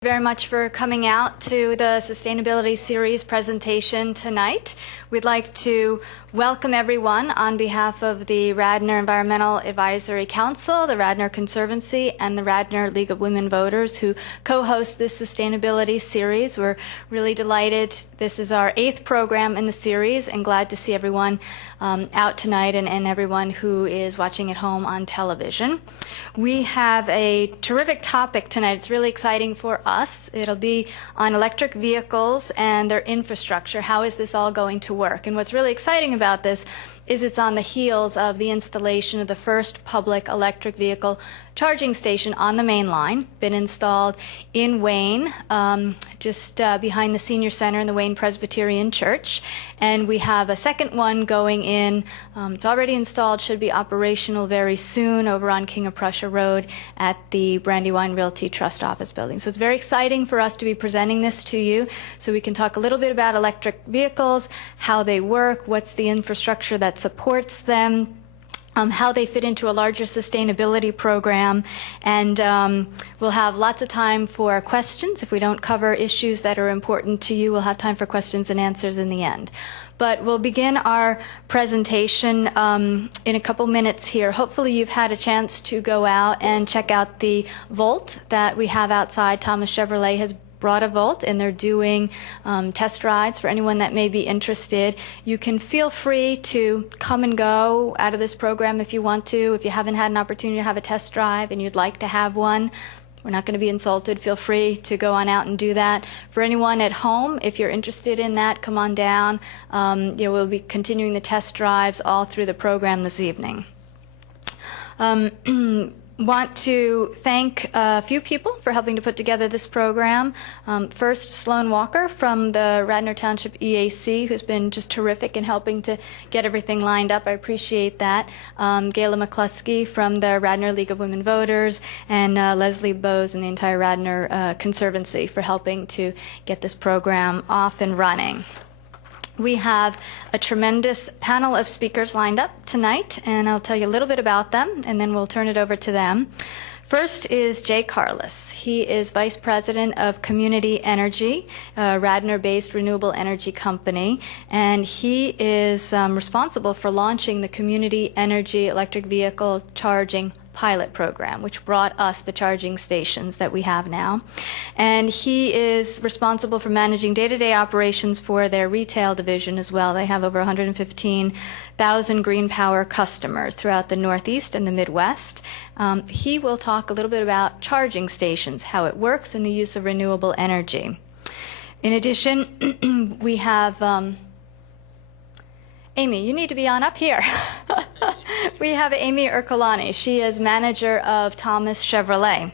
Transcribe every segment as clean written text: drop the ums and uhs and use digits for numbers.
Very much for coming out to the Sustainability Series presentation tonight. We'd like to welcome everyone on behalf of the Radnor Environmental Advisory Council, the Radnor Conservancy, and the Radnor League of Women Voters who co-host this Sustainability Series. We're really delighted. This is our 8th program in the series and glad to see everyone out tonight and everyone who is watching at home on television. We have a terrific topic tonight. It's really exciting for us. It'll be on electric vehicles and their infrastructure. How is this all going to work? And what's really exciting about this is it's on the heels of the installation of the first public electric vehicle charging station on the main line, been installed in Wayne, just behind the Senior Center in the Wayne Presbyterian Church. And we have a second one going in. It's already installed, should be operational very soon over on King of Prussia Road at the Brandywine Realty Trust office building. So it's very exciting for us to be presenting this to you so we can talk a little bit about electric vehicles, how they work, what's the infrastructure that supports them, how they fit into a larger sustainability program, and we'll have lots of time for questions. If we don't cover issues that are important to you, we'll have time for questions and answers in the end. But we'll begin our presentation in a couple minutes here. Hopefully you've had a chance to go out and check out the Volt that we have outside. Thomas Chevrolet has brought a Volt, and they're doing test rides for anyone that may be interested. You can feel free to come and go out of this program if you want to. If you haven't had an opportunity to have a test drive and you'd like to have one, we're not going to be insulted. Feel free to go on out and do that. For anyone at home, if you're interested in that, come on down. We'll be continuing the test drives all through the program this evening. Want to thank a few people for helping to put together this program. First, Sloan Walker from the Radnor Township EAC, who's been just terrific in helping to get everything lined up. I appreciate that. Gayla McCluskey from the Radnor League of Women Voters, and Leslie Bowes and the entire Radnor Conservancy for helping to get this program off and running. We have a tremendous panel of speakers lined up tonight, and I'll tell you a little bit about them, and then we'll turn it over to them. First is Jay Carless. He is Vice President of Community Energy, a Radnor-based renewable energy company, and he is responsible for launching the Community Energy Electric Vehicle Charging pilot program, which brought us the charging stations that we have now. And he is responsible for managing day-to-day operations for their retail division as well. They have over 115,000 green power customers throughout the Northeast and the Midwest. He will talk a little bit about charging stations, how it works, and the use of renewable energy. In addition, we have Amy, you need to be on up here. We have Amy Ercolani. She is manager of Thomas Chevrolet,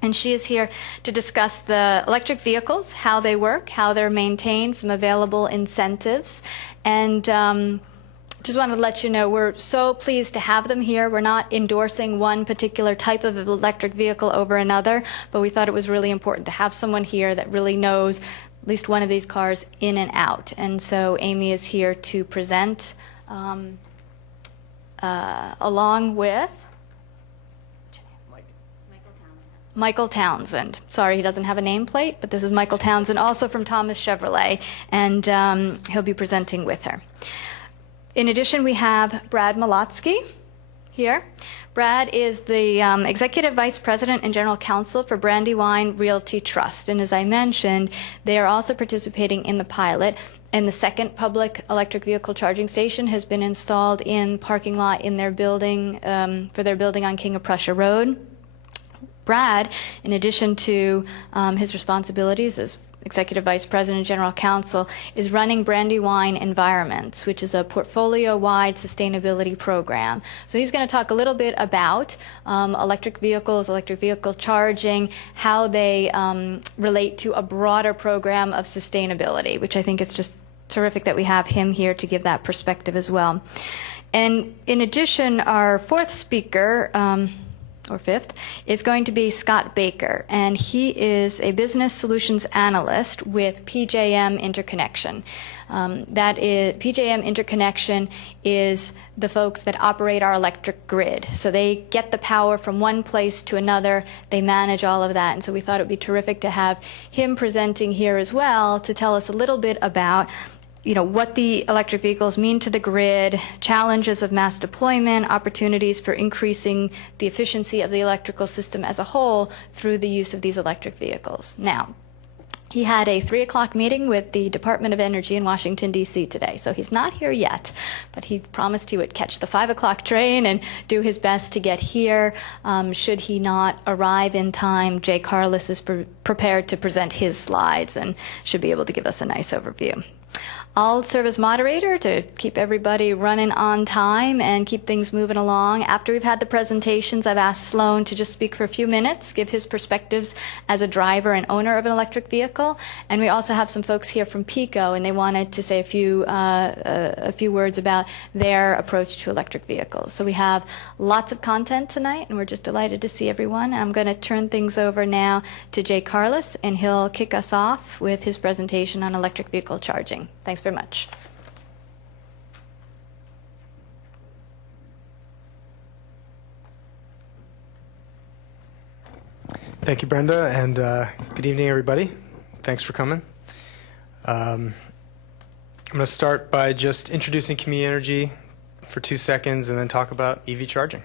and she is here to discuss the electric vehicles, how they work, how they're maintained, some available incentives, and just wanted to let you know we're so pleased to have them here. We're not endorsing one particular type of electric vehicle over another, but we thought it was really important to have someone here that really knows at least one of these cars in and out. And so Amy is here to present along with Michael Townsend. Sorry, he doesn't have a nameplate, but this is Michael Townsend, also from Thomas Chevrolet, and he'll be presenting with her. In addition, we have Brad Malotsky here. Brad is the Executive Vice President and General Counsel for Brandywine Realty Trust. And as I mentioned, they are also participating in the pilot. And the second public electric vehicle charging station has been installed in parking lot in their building, for their building on King of Prussia Road. Brad, in addition to his responsibilities as Executive Vice President and General Counsel, is running Brandywine Environments, which is a portfolio-wide sustainability program. So he's going to talk a little bit about electric vehicles, electric vehicle charging, how they relate to a broader program of sustainability, which I think it's just terrific that we have him here to give that perspective as well. And in addition, our fourth speaker, or fifth, is going to be Scott Baker, and he is a business solutions analyst with PJM Interconnection. PJM Interconnection is the folks that operate our electric grid. So they get the power from one place to another. They manage all of that. And so we thought it would be terrific to have him presenting here as well to tell us a little bit about what the electric vehicles mean to the grid, challenges of mass deployment, opportunities for increasing the efficiency of the electrical system as a whole through the use of these electric vehicles. Now, he had a 3 o'clock meeting with the Department of Energy in Washington, D.C. today, so he's not here yet, but he promised he would catch the 5 o'clock train and do his best to get here. Should he not arrive in time, Jay Carlos is prepared to present his slides and should be able to give us a nice overview. I'll serve as moderator to keep everybody running on time and keep things moving along. After we've had the presentations, I've asked Sloan to just speak for a few minutes, give his perspectives as a driver and owner of an electric vehicle. And we also have some folks here from PICO, and they wanted to say a few words about their approach to electric vehicles. So we have lots of content tonight, and we're just delighted to see everyone. I'm going to turn things over now to Jay Carlos, and he'll kick us off with his presentation on electric vehicle charging. Thanks very much. Thank you, Brenda, and good evening, everybody. Thanks for coming. I'm going to start by just introducing community energy for 2 seconds and then talk about EV charging.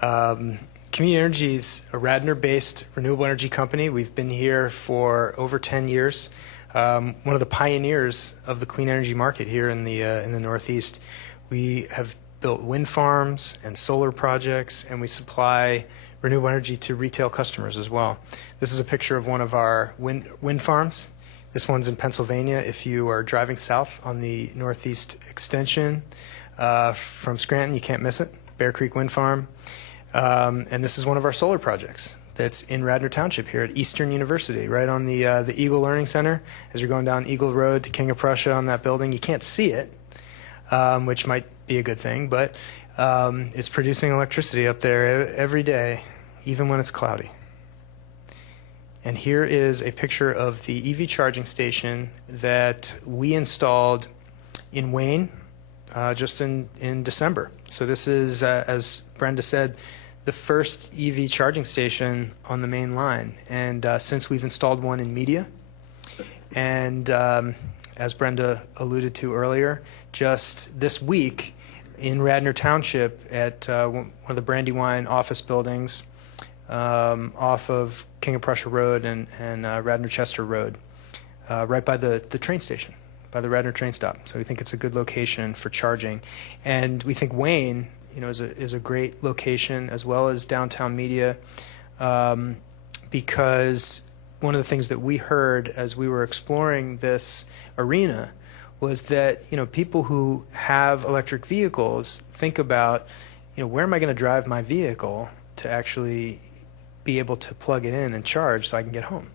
Community Energy is a Radnor-based renewable energy company. We've been here for over 10 years. One of the pioneers of the clean energy market here in the Northeast. We have built wind farms and solar projects, and we supply renewable energy to retail customers as well. This is a picture of one of our wind farms. This one's in Pennsylvania. If you are driving south on the Northeast Extension from Scranton, you can't miss it, Bear Creek Wind Farm. And this is one of our solar projects that's in Radnor Township here at Eastern University, right on the Eagle Learning Center. As you're going down Eagle Road to King of Prussia on that building, you can't see it, which might be a good thing, but it's producing electricity up there every day, even when it's cloudy. And here is a picture of the EV charging station that we installed in Wayne just in December. So this is, as Brenda said, the first EV charging station on the main line. And since we've installed one in Media, and as Brenda alluded to earlier, just this week in Radnor Township at one of the Brandywine office buildings off of King of Prussia Road and Radnor Chester Road, right by the train station, by the Radnor train stop. So we think it's a good location for charging. And we think Wayne is a great location, as well as downtown Media, because one of the things that we heard as we were exploring this arena was that people who have electric vehicles think about where am I going to drive my vehicle to actually be able to plug it in and charge so I can get home.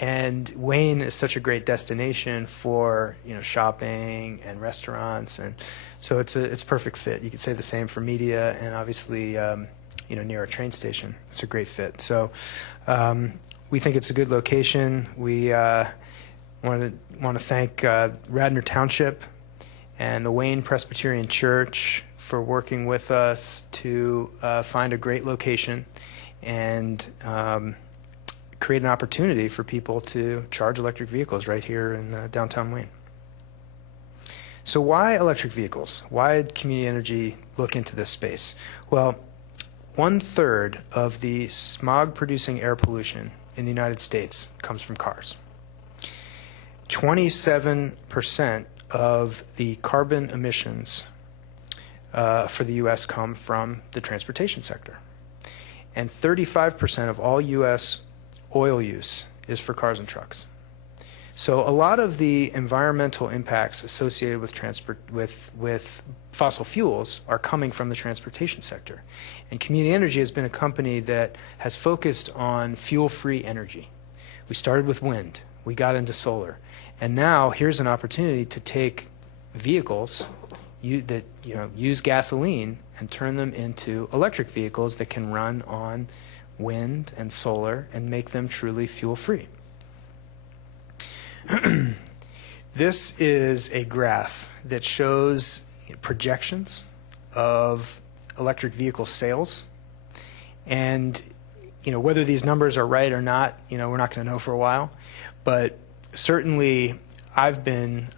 And Wayne is such a great destination for shopping and restaurants, and so it's a perfect fit. You could say the same for Media, and obviously near a train station. It's a great fit. So we think it's a good location. We want to thank Radnor Township and the Wayne Presbyterian Church for working with us to find a great location and create an opportunity for people to charge electric vehicles right here in downtown Wayne. So why electric vehicles? Why did community energy look into this space? Well, 1/3 of the smog-producing air pollution in the United States comes from cars. 27% of the carbon emissions for the U.S. come from the transportation sector. And 35% of all U.S. oil use is for cars and trucks. So a lot of the environmental impacts associated with fossil fuels are coming from the transportation sector. And Community Energy has been a company that has focused on fuel-free energy. We started with wind, we got into solar, and now here's an opportunity to take vehicles, use gasoline and turn them into electric vehicles that can run on wind and solar and make them truly fuel-free. This is a graph that shows projections of electric vehicle sales, and whether these numbers are right or not, we're not going to know for a while, but certainly I've been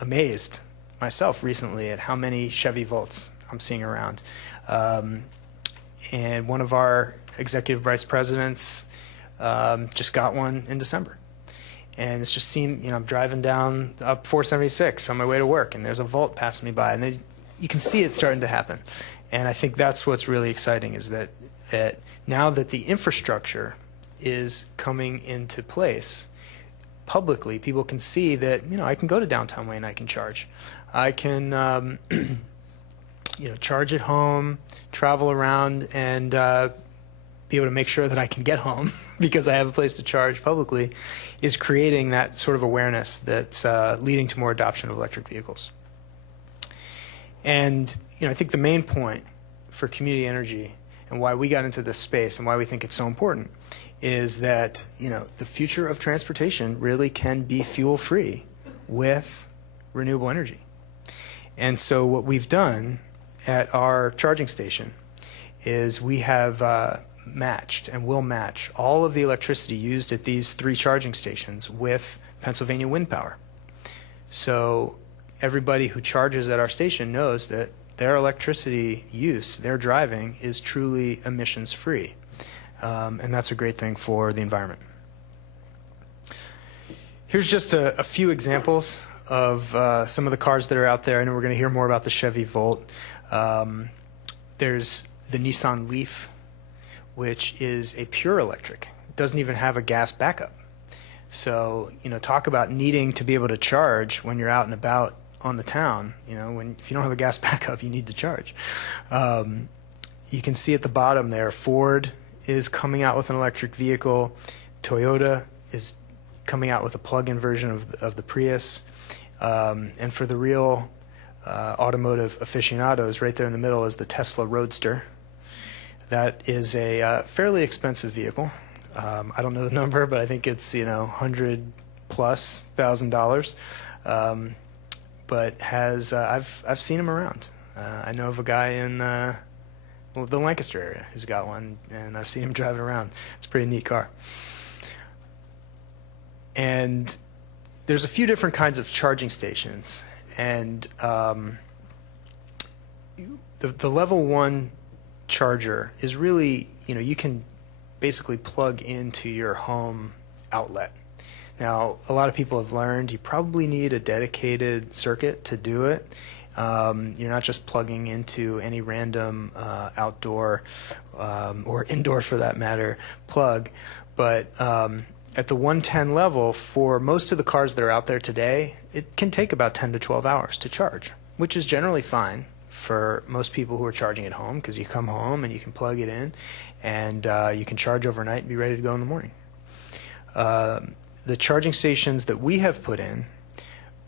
amazed myself recently at how many Chevy Volts I'm seeing around. And one of our executive vice presidents just got one in December. And it's just seemed, I'm driving down up 476 on my way to work, and there's a Volt passing me by, and you can see it starting to happen. And I think that's what's really exciting, is that now that the infrastructure is coming into place publicly, people can see that, I can go to downtown Wayne, I can charge. I can, charge at home, travel around, and be able to make sure that I can get home because I have a place to charge publicly, is creating that sort of awareness that's leading to more adoption of electric vehicles. And I think the main point for community energy and why we got into this space and why we think it's so important is that the future of transportation really can be fuel-free with renewable energy. And so what we've done at our charging station is we have matched and will match all of the electricity used at these 3 charging stations with Pennsylvania wind power. So everybody who charges at our station knows that their electricity use, their driving, is truly emissions free. And that's a great thing for the environment. Here's just a few examples of some of the cars that are out there. I know we're going to hear more about the Chevy Volt. There's the Nissan Leaf, which is a pure electric. It doesn't even have a gas backup. So, talk about needing to be able to charge when you're out and about on the town. If you don't have a gas backup, you need to charge. You can see at the bottom there, Ford is coming out with an electric vehicle. Toyota is coming out with a plug-in version of the Prius. And for the real automotive aficionados, right there in the middle is the Tesla Roadster. That is a fairly expensive vehicle. I don't know the number, but I think it's $100,000+. But has I've seen him around. I know of a guy in the Lancaster area who's got one, and I've seen him driving around. It's a pretty neat car. And there's a few different kinds of charging stations, and the level 1 charger is really, you can basically plug into your home outlet. Now, a lot of people have learned you probably need a dedicated circuit to do it. You're not just plugging into any random outdoor or indoor, for that matter, plug. But at the 110 level, for most of the cars that are out there today, it can take about 10 to 12 hours to charge, which is generally fine for most people who are charging at home, because you come home and you can plug it in and you can charge overnight and be ready to go in the morning. The charging stations that we have put in,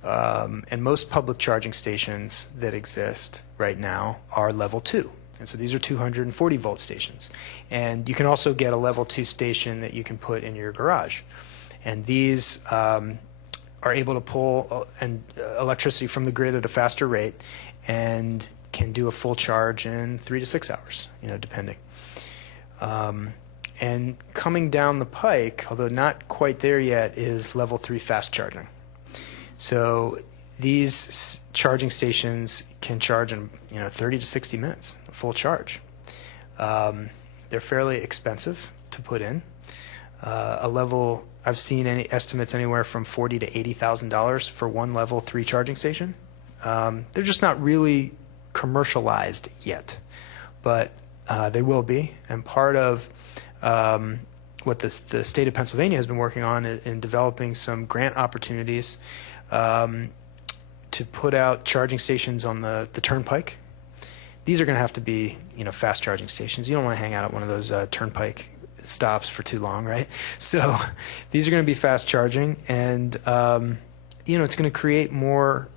and most public charging stations that exist right now, are level 2. And so these are 240 volt stations. And you can also get a level 2 station that you can put in your garage. And these are able to pull electricity from the grid at a faster rate and can do a full charge in 3 to 6 hours, depending. And coming down the pike, although not quite there yet, is level 3 fast charging. So these charging stations can charge in 30 to 60 minutes, a full charge. They're fairly expensive to put in. I've seen any estimates anywhere from $40,000 to $80,000 for one level 3 charging station. They're just not really commercialized yet, but they will be. And part of what the state of Pennsylvania has been working on in developing some grant opportunities to put out charging stations on the turnpike. These are going to have to be, fast charging stations. You don't want to hang out at one of those turnpike stops for too long, right? So these are going to be fast charging, and it's going to create more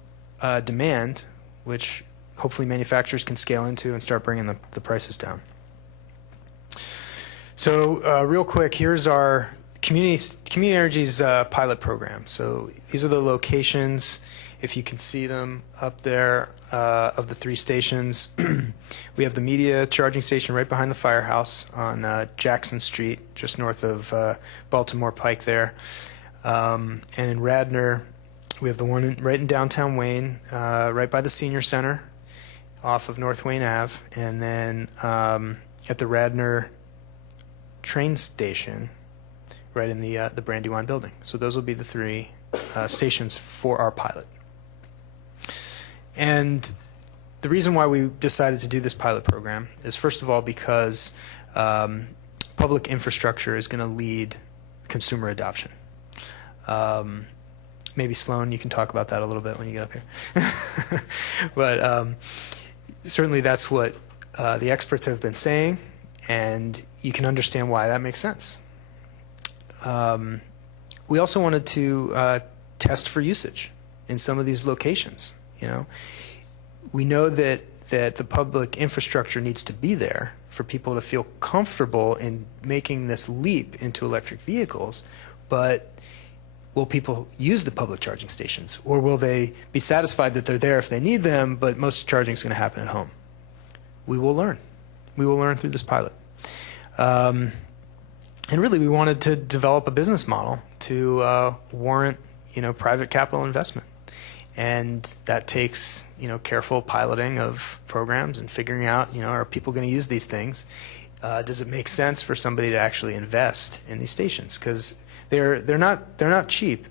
demand, which hopefully manufacturers can scale into and start bringing the prices down. So real quick, here's our Community Energy's pilot program. So these are the locations, if you can see them up there, of the 3 stations. We have the media charging station right behind the firehouse on Jackson Street, just north of Baltimore Pike there. And in Radnor, we have the one right in downtown Wayne, right by the Senior Center, off of North Wayne Ave. And then at the Radnor train station, right in the Brandywine building. So those will be the 3 stations for our pilot. And the reason why we decided to do this pilot program is, first of all, because public infrastructure is going to lead consumer adoption. Maybe Sloan, you can talk about that a little bit when you get up here. But certainly that's what the experts have been saying, and you can understand why that makes sense. We also wanted to test for usage in some of these locations. We know that the public infrastructure needs to be there for people to feel comfortable in making this leap into electric vehicles, but will people use the public charging stations, or will they be satisfied that they're there if they need them, but most charging is going to happen at home? We will learn. We will learn through this pilot. And really, we wanted to develop a business model to warrant, private capital investment. And that takes, careful piloting of programs and figuring out, are people going to use these things? Does it make sense for somebody to actually invest in these stations? Because they're not cheap,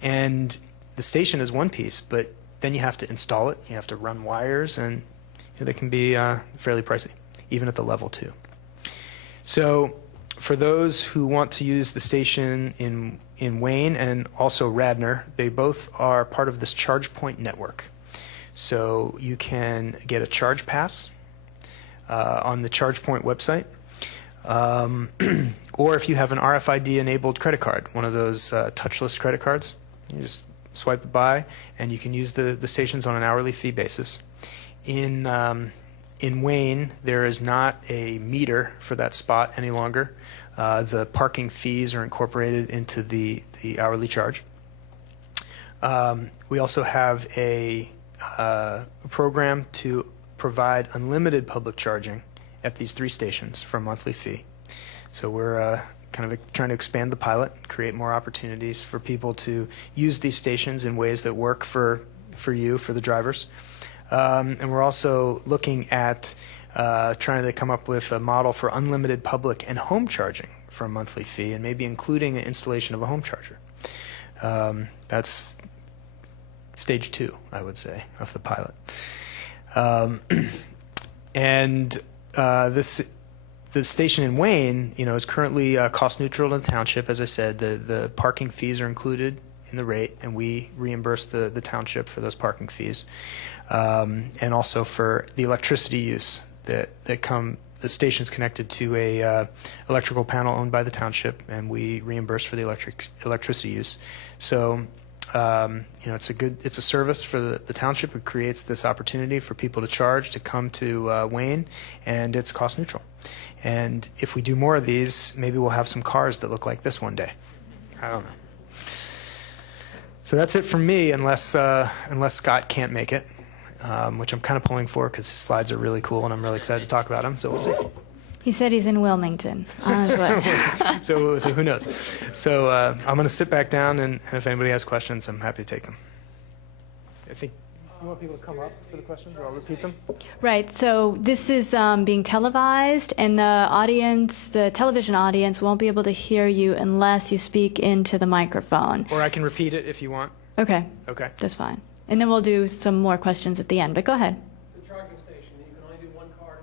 and the station is one piece, but then you have to install it, you have to run wires, and they can be fairly pricey, even at the level 2. So for those who want to use the station in Wayne and also Radnor, they both are part of this charge point network. So you can get a charge pass on the ChargePoint website, or if you have an RFID-enabled credit card, one of those touchless credit cards, you just swipe it by, and you can use the stations on an hourly fee basis. In Wayne, there is not a meter for that spot any longer. The parking fees are incorporated into the hourly charge. We also have a program to provide unlimited public charging at these 3 stations for a monthly fee. So we're kind of trying to expand the pilot, create more opportunities for people to use these stations in ways that work for you, for the drivers. And we're also looking at trying to come up with a model for unlimited public and home charging for a monthly fee, and maybe including an installation of a home charger. That's stage 2, I would say, of the pilot. The station in Wayne, is currently cost neutral to the township. As I said, the parking fees are included in the rate, and we reimburse the township for those parking fees, and also for the electricity use that come. The station's connected to a electrical panel owned by the township, and we reimburse for the electricity use. So, it's a service for the township. It creates this opportunity for people to charge, to come to Wayne, and it's cost neutral. And if we do more of these, maybe we'll have some cars that look like this one day. I don't know. So that's it from me, unless Scott can't make it, which I'm kind of pulling for because his slides are really cool, and I'm really excited to talk about them. So we'll see. He said he's in Wilmington on his way. So who knows? So I'm going to sit back down, and if anybody has questions, I'm happy to take them. I think you want people to come up for the questions, or I'll repeat them? Right. So this is being televised, and the television audience won't be able to hear you unless you speak into the microphone. Or I can repeat it if you want. Okay. Okay. That's fine. And then we'll do some more questions at the end, but go ahead. The charging station, you can only do 1 car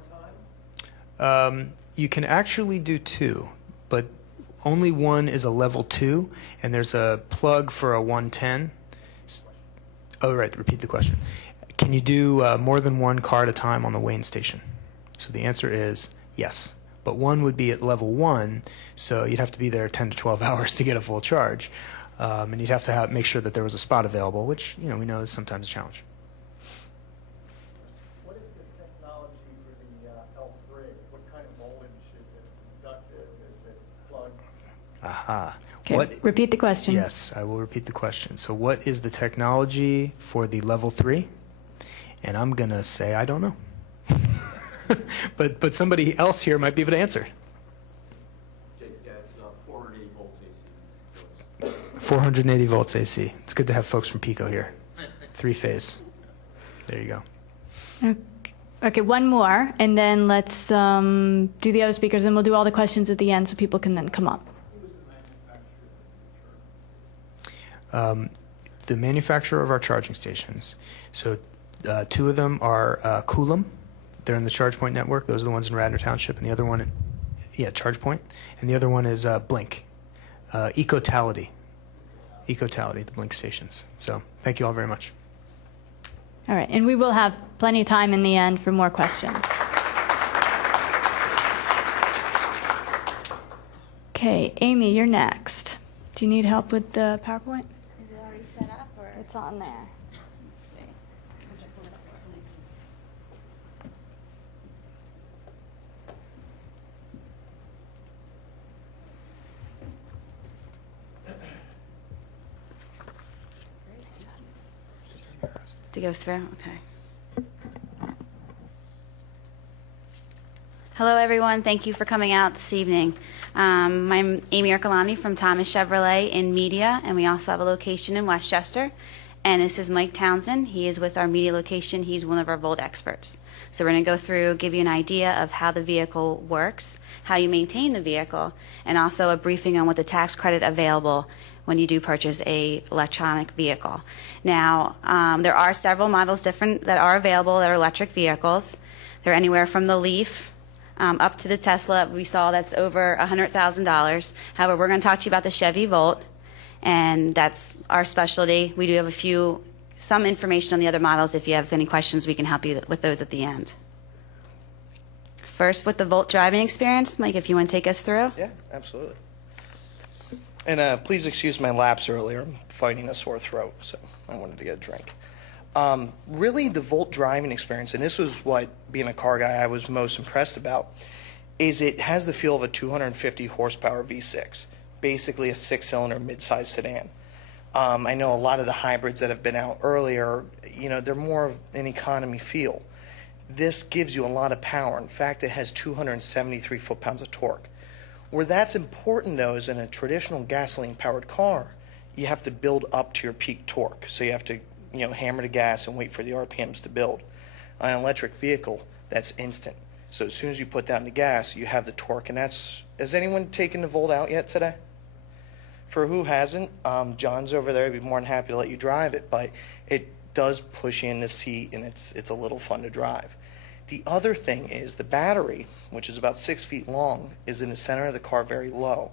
at a time? You can actually do 2, but only one is a level 2, and there's a plug for a 110. Oh, right, repeat the question. Can you do more than 1 car at a time on the Wayne station? So the answer is yes, but one would be at level 1, so you'd have to be there 10 to 12 hours to get a full charge. And you'd have to make sure that there was a spot available, which we know is sometimes a challenge. What Aha. Okay, repeat the question. Yes, I will repeat the question. So what is the technology for the level 3? And I'm going to say I don't know. but somebody else here might be able to answer. Jake, yeah, it's 480 volts AC. 480 volts AC. It's good to have folks from Pico here. 3-phase. There you go. Okay, one more, and then let's do the other speakers, and we'll do all the questions at the end so people can then come up. The manufacturer of our charging stations. So 2 of them are Coulomb. They're in the ChargePoint network. Those are the ones in Radnor Township. And the other one, ChargePoint. And the other one is Blink. Ecotality, the Blink stations. So thank you all very much. All right, and we will have plenty of time in the end for more questions. Okay, Amy, you're next. Do you need help with the PowerPoint? Is it already set up, or? It's on there. Let's see. To go through? Okay. Hello, everyone. Thank you for coming out this evening. I'm Amy Ercolani from Thomas Chevrolet in Media, and we also have a location in Westchester. And this is Mike Townsend. He is with our Media location. He's one of our Volt experts. So we're going to go through, give you an idea of how the vehicle works, how you maintain the vehicle, and also a briefing on what the tax credit available when you do purchase a electronic vehicle. Now, there are several models different that are available that are electric vehicles. They're anywhere from the Leaf up to the Tesla we saw that's over $100,000. However, we're going to talk to you about the Chevy Volt, and that's our specialty. We do have some information on the other models. If you have any questions, we can help you with those at the end. First, with the Volt driving experience, Mike, if you want to take us through. Yeah, absolutely. And please excuse my lapse earlier. I'm fighting a sore throat, so I wanted to get a drink. Really, the Volt driving experience, and this was what, being a car guy, I was most impressed about, is it has the feel of a 250 horsepower V6, basically a 6-cylinder mid-size sedan. I know a lot of the hybrids that have been out earlier, they're more of an economy feel. This gives you a lot of power. In fact, it has 273 foot-pounds of torque. Where that's important, though, is in a traditional gasoline-powered car, you have to build up to your peak torque. So you have to, hammer the gas and wait for the RPMs to build. On an electric vehicle, that's instant. So as soon as you put down the gas, you have the torque. And has anyone taken the Volt out yet today? For who hasn't, John's over there. I'd be more than happy to let you drive it. But it does push you in the seat, and it's a little fun to drive. The other thing is the battery, which is about 6 feet long, is in the center of the car very low.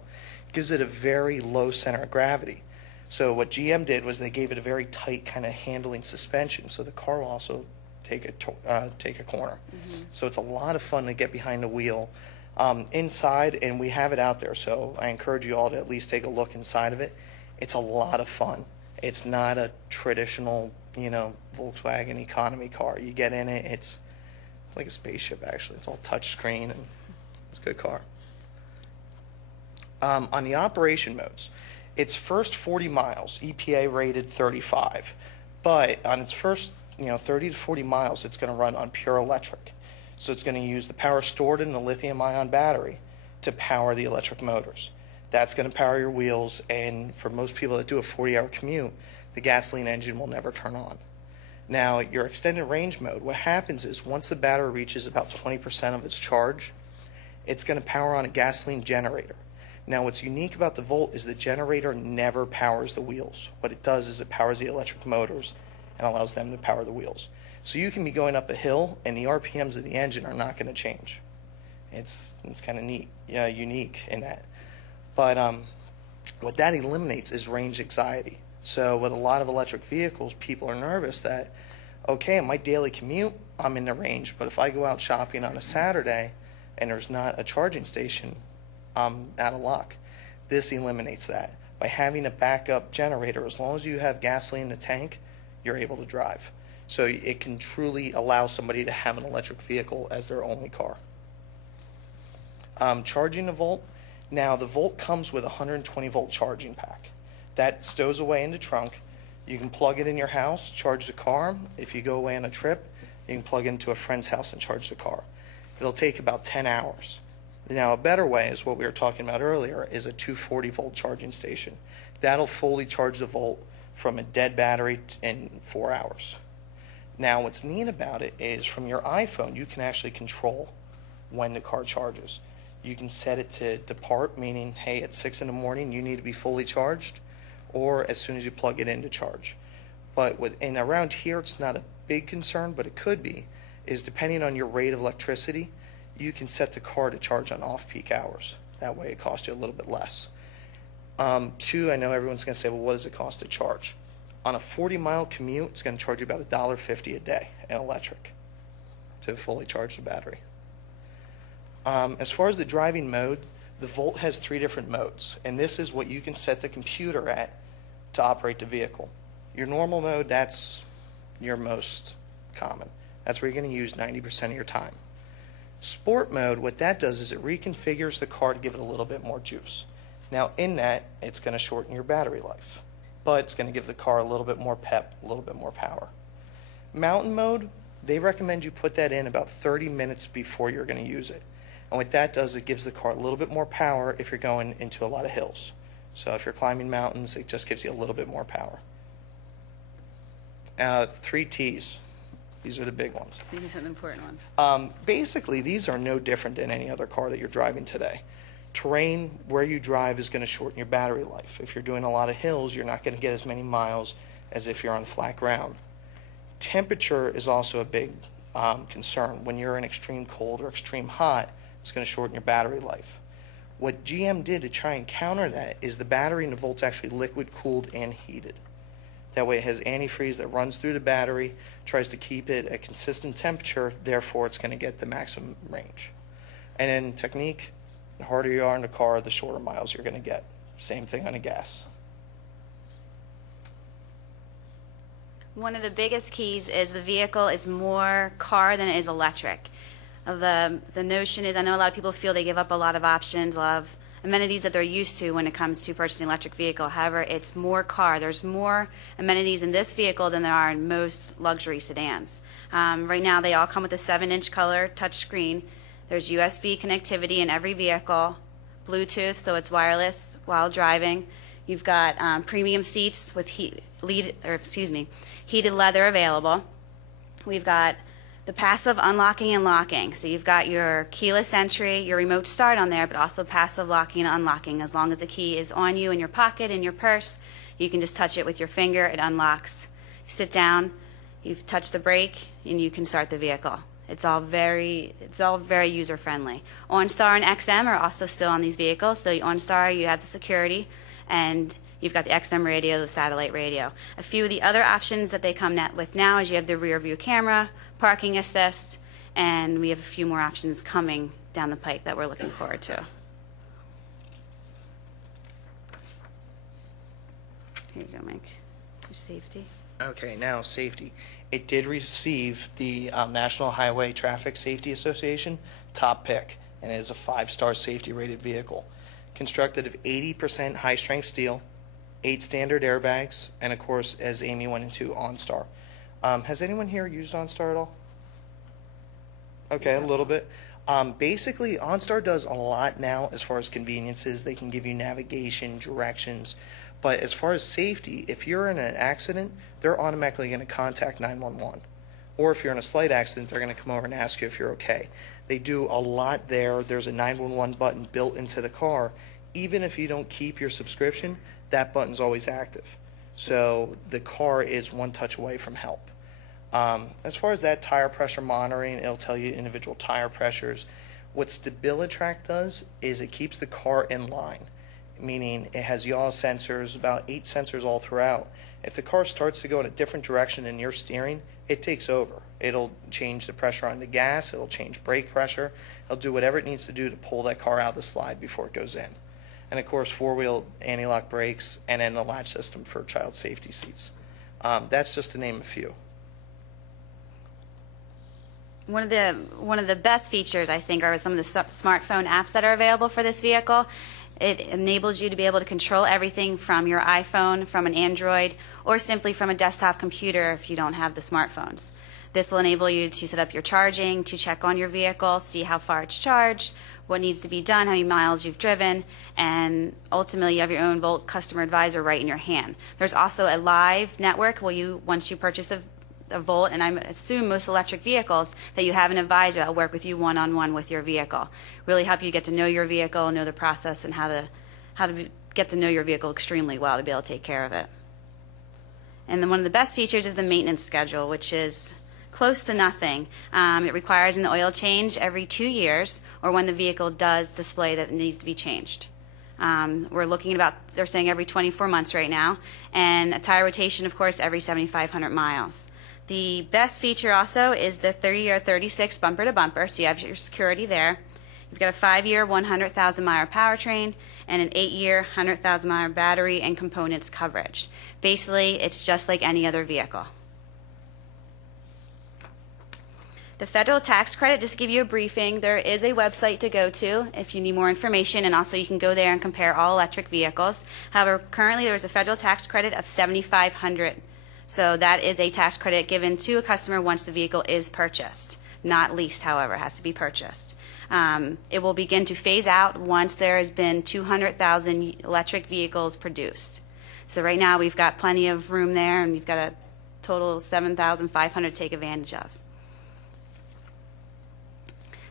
It gives it a very low center of gravity. So what GM did was they gave it a very tight kind of handling suspension, so the car will also take a corner. Mm-hmm. So it's a lot of fun to get behind the wheel. Inside, and we have it out there, so I encourage you all to at least take a look inside of it. It's a lot of fun. It's not a traditional, Volkswagen economy car. You get in it, it's like a spaceship, actually. It's all touch screen, and it's a good car. On the operation modes, its first 40 miles, EPA rated 35, but on its first 30 to 40 miles, it's going to run on pure electric. So it's going to use the power stored in the lithium-ion battery to power the electric motors. That's going to power your wheels, and for most people that do a 40-hour commute, the gasoline engine will never turn on. Now, your extended range mode, what happens is once the battery reaches about 20% of its charge, it's going to power on a gasoline generator. Now, what's unique about the Volt is the generator never powers the wheels. What it does is it powers the electric motors and allows them to power the wheels. So you can be going up a hill, and the RPMs of the engine are not going to change. It's kind of neat, unique in that. But what that eliminates is range anxiety. So with a lot of electric vehicles, people are nervous that, okay, in my daily commute, I'm in the range, but if I go out shopping on a Saturday and there's not a charging station, I'm out of luck. This eliminates that. By having a backup generator, as long as you have gasoline in the tank, you're able to drive. So it can truly allow somebody to have an electric vehicle as their only car. Charging the Volt, Now, the Volt comes with a 120 volt charging pack. That stows away in the trunk. You can plug it in your house, charge the car. If you go away on a trip, you can plug it into a friend's house and charge the car. It'll take about 10 hours. Now, a better way is what we were talking about earlier, is a 240 volt charging station. That'll fully charge the Volt from a dead battery in 4 hours. Now, what's neat about it is from your iPhone, you can actually control when the car charges. You can set it to depart, meaning, hey, at 6 in the morning, you need to be fully charged, or as soon as you plug it in to charge. But around here, it's not a big concern, but it could be, is depending on your rate of electricity, you can set the car to charge on off-peak hours. That way it costs you a little bit less. Two, I know everyone's going to say, well, what does it cost to charge? On a 40-mile commute, it's going to charge you about $1.50 a day in electric to fully charge the battery. As far as the driving mode, the Volt has 3 different modes, and this is what you can set the computer at to operate the vehicle. Your normal mode, that's your most common. That's where you're going to use 90% of your time. Sport mode, what that does is it reconfigures the car to give it a little bit more juice. Now, in that, it's going to shorten your battery life, but it's going to give the car a little bit more pep, a little bit more power. Mountain mode, they recommend you put that in about 30 minutes before you're going to use it. And what that does, it gives the car a little bit more power if you're going into a lot of hills. So if you're climbing mountains, it just gives you a little bit more power. 3 T's. These are the big ones. These are the important ones. Basically, these are no different than any other car that you're driving today. Terrain where you drive is going to shorten your battery life. If you're doing a lot of hills, you're not going to get as many miles as if you're on flat ground. Temperature is also a big concern. When you're in extreme cold or extreme hot, it's going to shorten your battery life. What GM did to try and counter that is the battery in the Volt's actually liquid cooled and heated. That way it has antifreeze that runs through the battery, tries to keep it at consistent temperature, therefore it's going to get the maximum range. And in technique, the harder you are in the car, the shorter miles you're going to get. Same thing on a gas. One of the biggest keys is the vehicle is more car than it is electric. The notion is, I know a lot of people feel they give up a lot of options, a lot of amenities that they're used to when it comes to purchasing an electric vehicle. However, it's more car. There's more amenities in this vehicle than there are in most luxury sedans. Right now, they all come with a 7-inch color touchscreen. There's USB connectivity in every vehicle, Bluetooth, so it's wireless while driving. You've got premium seats with heated leather available. We've got the passive unlocking and locking. So you've got your keyless entry, your remote start on there, but also passive locking and unlocking. As long as the key is on you in your pocket, in your purse, you can just touch it with your finger, it unlocks. You sit down, you touch the brake, and you can start the vehicle. It's all very user friendly. OnStar and XM are also still on these vehicles. So OnStar, you have the security, and you've got the XM radio, the satellite radio. A few of the other options that they come with now is you have the rear view camera, parking assist, and we have a few more options coming down the pike that we're looking forward to. Here you go, Mike. Your safety. Okay, now safety. It did receive the National Highway Traffic Safety Association top pick, and it is a 5-star safety rated vehicle. Constructed of 80% high-strength steel, 8 standard airbags, and of course, as Amy went into, OnStar. Has anyone here used OnStar at all? Okay, a little bit. Basically, OnStar does a lot now as far as conveniences. They can give you navigation, directions. But as far as safety, if you're in an accident, they're automatically going to contact 911. Or if you're in a slight accident, they're going to come over and ask you if you're okay. They do a lot there. There's a 911 button built into the car. Even if you don't keep your subscription, that button's always active. So the car is one touch away from help. As far as that tire pressure monitoring, it'll tell you individual tire pressures. What StabiliTrack does is it keeps the car in line, meaning it has yaw sensors, about 8 sensors all throughout. If the car starts to go in a different direction than your steering, it takes over. It'll change the pressure on the gas, it'll change brake pressure, it'll do whatever it needs to do to pull that car out of the slide before it goes in. And of course, 4-wheel anti-lock brakes, and then the latch system for child safety seats. That's just to name a few. One of the best features, I think, are some of the smartphone apps that are available for this vehicle. It enables you to be able to control everything from your iPhone, from an Android, or simply from a desktop computer if you don't have the smartphones. This will enable you to set up your charging, to check on your vehicle, see how far it's charged, what needs to be done, how many miles you've driven, and ultimately you have your own Volt customer advisor right in your hand. There's also a live network where you, once you purchase a Volt, and I assume most electric vehicles, that you have an advisor that will work with you one-on-one with your vehicle. Really help you get to know your vehicle, know the process, and how to get to know your vehicle extremely well to be able to take care of it. And then one of the best features is the maintenance schedule, which is close to nothing. It requires an oil change every 2 years, or when the vehicle does display that it needs to be changed. We're looking at about, they're saying every 24 months right now, and a tire rotation, of course, every 7,500 miles. The best feature also is the 30 or 36 bumper to bumper, so you have your security there. You've got a 5-year, 100,000 mile powertrain and an 8-year, 100,000 mile battery and components coverage. Basically, it's just like any other vehicle. The federal tax credit, just to give you a briefing, there is a website to go to if you need more information, and also you can go there and compare all electric vehicles. However, currently there is a federal tax credit of $7,500. So that is a tax credit given to a customer once the vehicle is purchased. Not leased, however, it has to be purchased. It will begin to phase out once there has been 200,000 electric vehicles produced. So right now we've got plenty of room there, and we've got a total of 7,500 to take advantage of.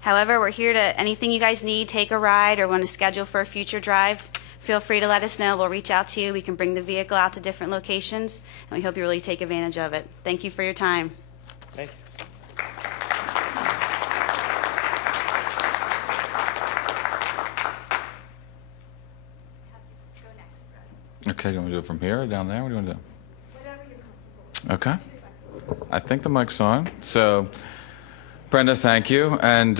However, we're here to, anything you guys need, take a ride or want to schedule for a future drive, feel free to let us know. We'll reach out to you. We can bring the vehicle out to different locations, and we hope you really take advantage of it. Thank you for your time. Thank you. Okay, you want me to do it from here or down there? What do you want to do? Whatever you're comfortable with. Okay. I think the mic's on. So, Brenda, thank you, and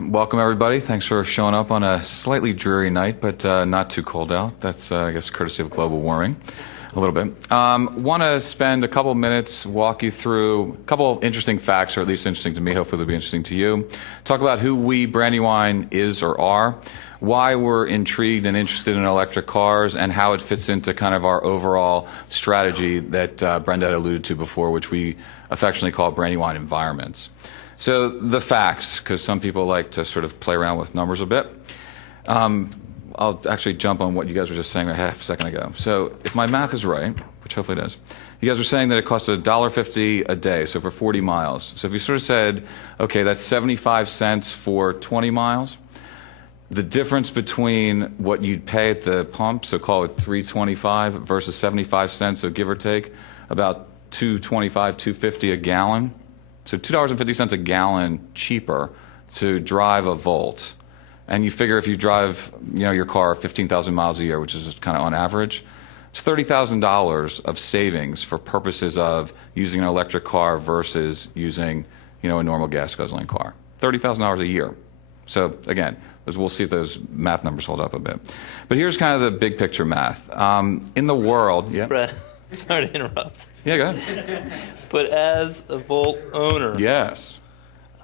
welcome everybody. Thanks for showing up on a slightly dreary night, but not too cold out. That's, I guess, courtesy of global warming, a little bit. Want to spend a couple minutes, walk you through a couple of interesting facts, or at least interesting to me. Hopefully they'll be interesting to you. Talk about who we, Brandywine, is or are, why we're intrigued and interested in electric cars, and how it fits into kind of our overall strategy that Brenda had alluded to before, which we affectionately call Brandywine Environments. So the facts, because some people like to sort of play around with numbers a bit. I'll actually jump on what you guys were just saying a half a second ago. So if my math is right, which hopefully it is, you guys were saying that it costs $1.50 a day, so for 40 miles. So if you sort of said, okay, that's 75 cents for 20 miles, the difference between what you'd pay at the pump, so call it $3.25 versus 75 cents, so give or take, about $2.25, $2.50 a gallon. So $2.50 a gallon cheaper to drive a Volt. And you figure if you drive, your car 15,000 miles a year, which is kind of on average, it's $30,000 of savings for purposes of using an electric car versus using, a normal gas guzzling car. $30,000 a year. So again, we'll see if those math numbers hold up a bit. But here's kind of the big picture math. In the world, yeah. Brad, sorry to interrupt. Yeah, go ahead. But as a Volt owner, Yes.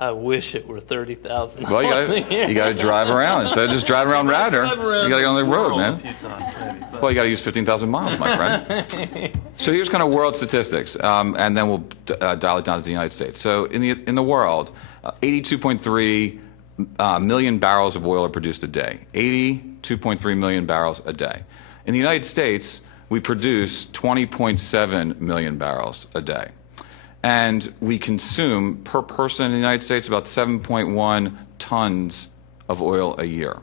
I wish it were $30,000. Well, you got to drive around instead of just driving around Radnor. You got to get on the road, man. A few times, maybe, but Well, you got to use 15,000 miles, my friend. So here's kind of world statistics, and then we'll dial it down to the United States. So in the world, 82.3 million barrels of oil are produced a day. 82.3 million barrels a day. In the United States, we produce 20.7 million barrels a day. And we consume, per person in the United States, about 7.1 tons of oil a year.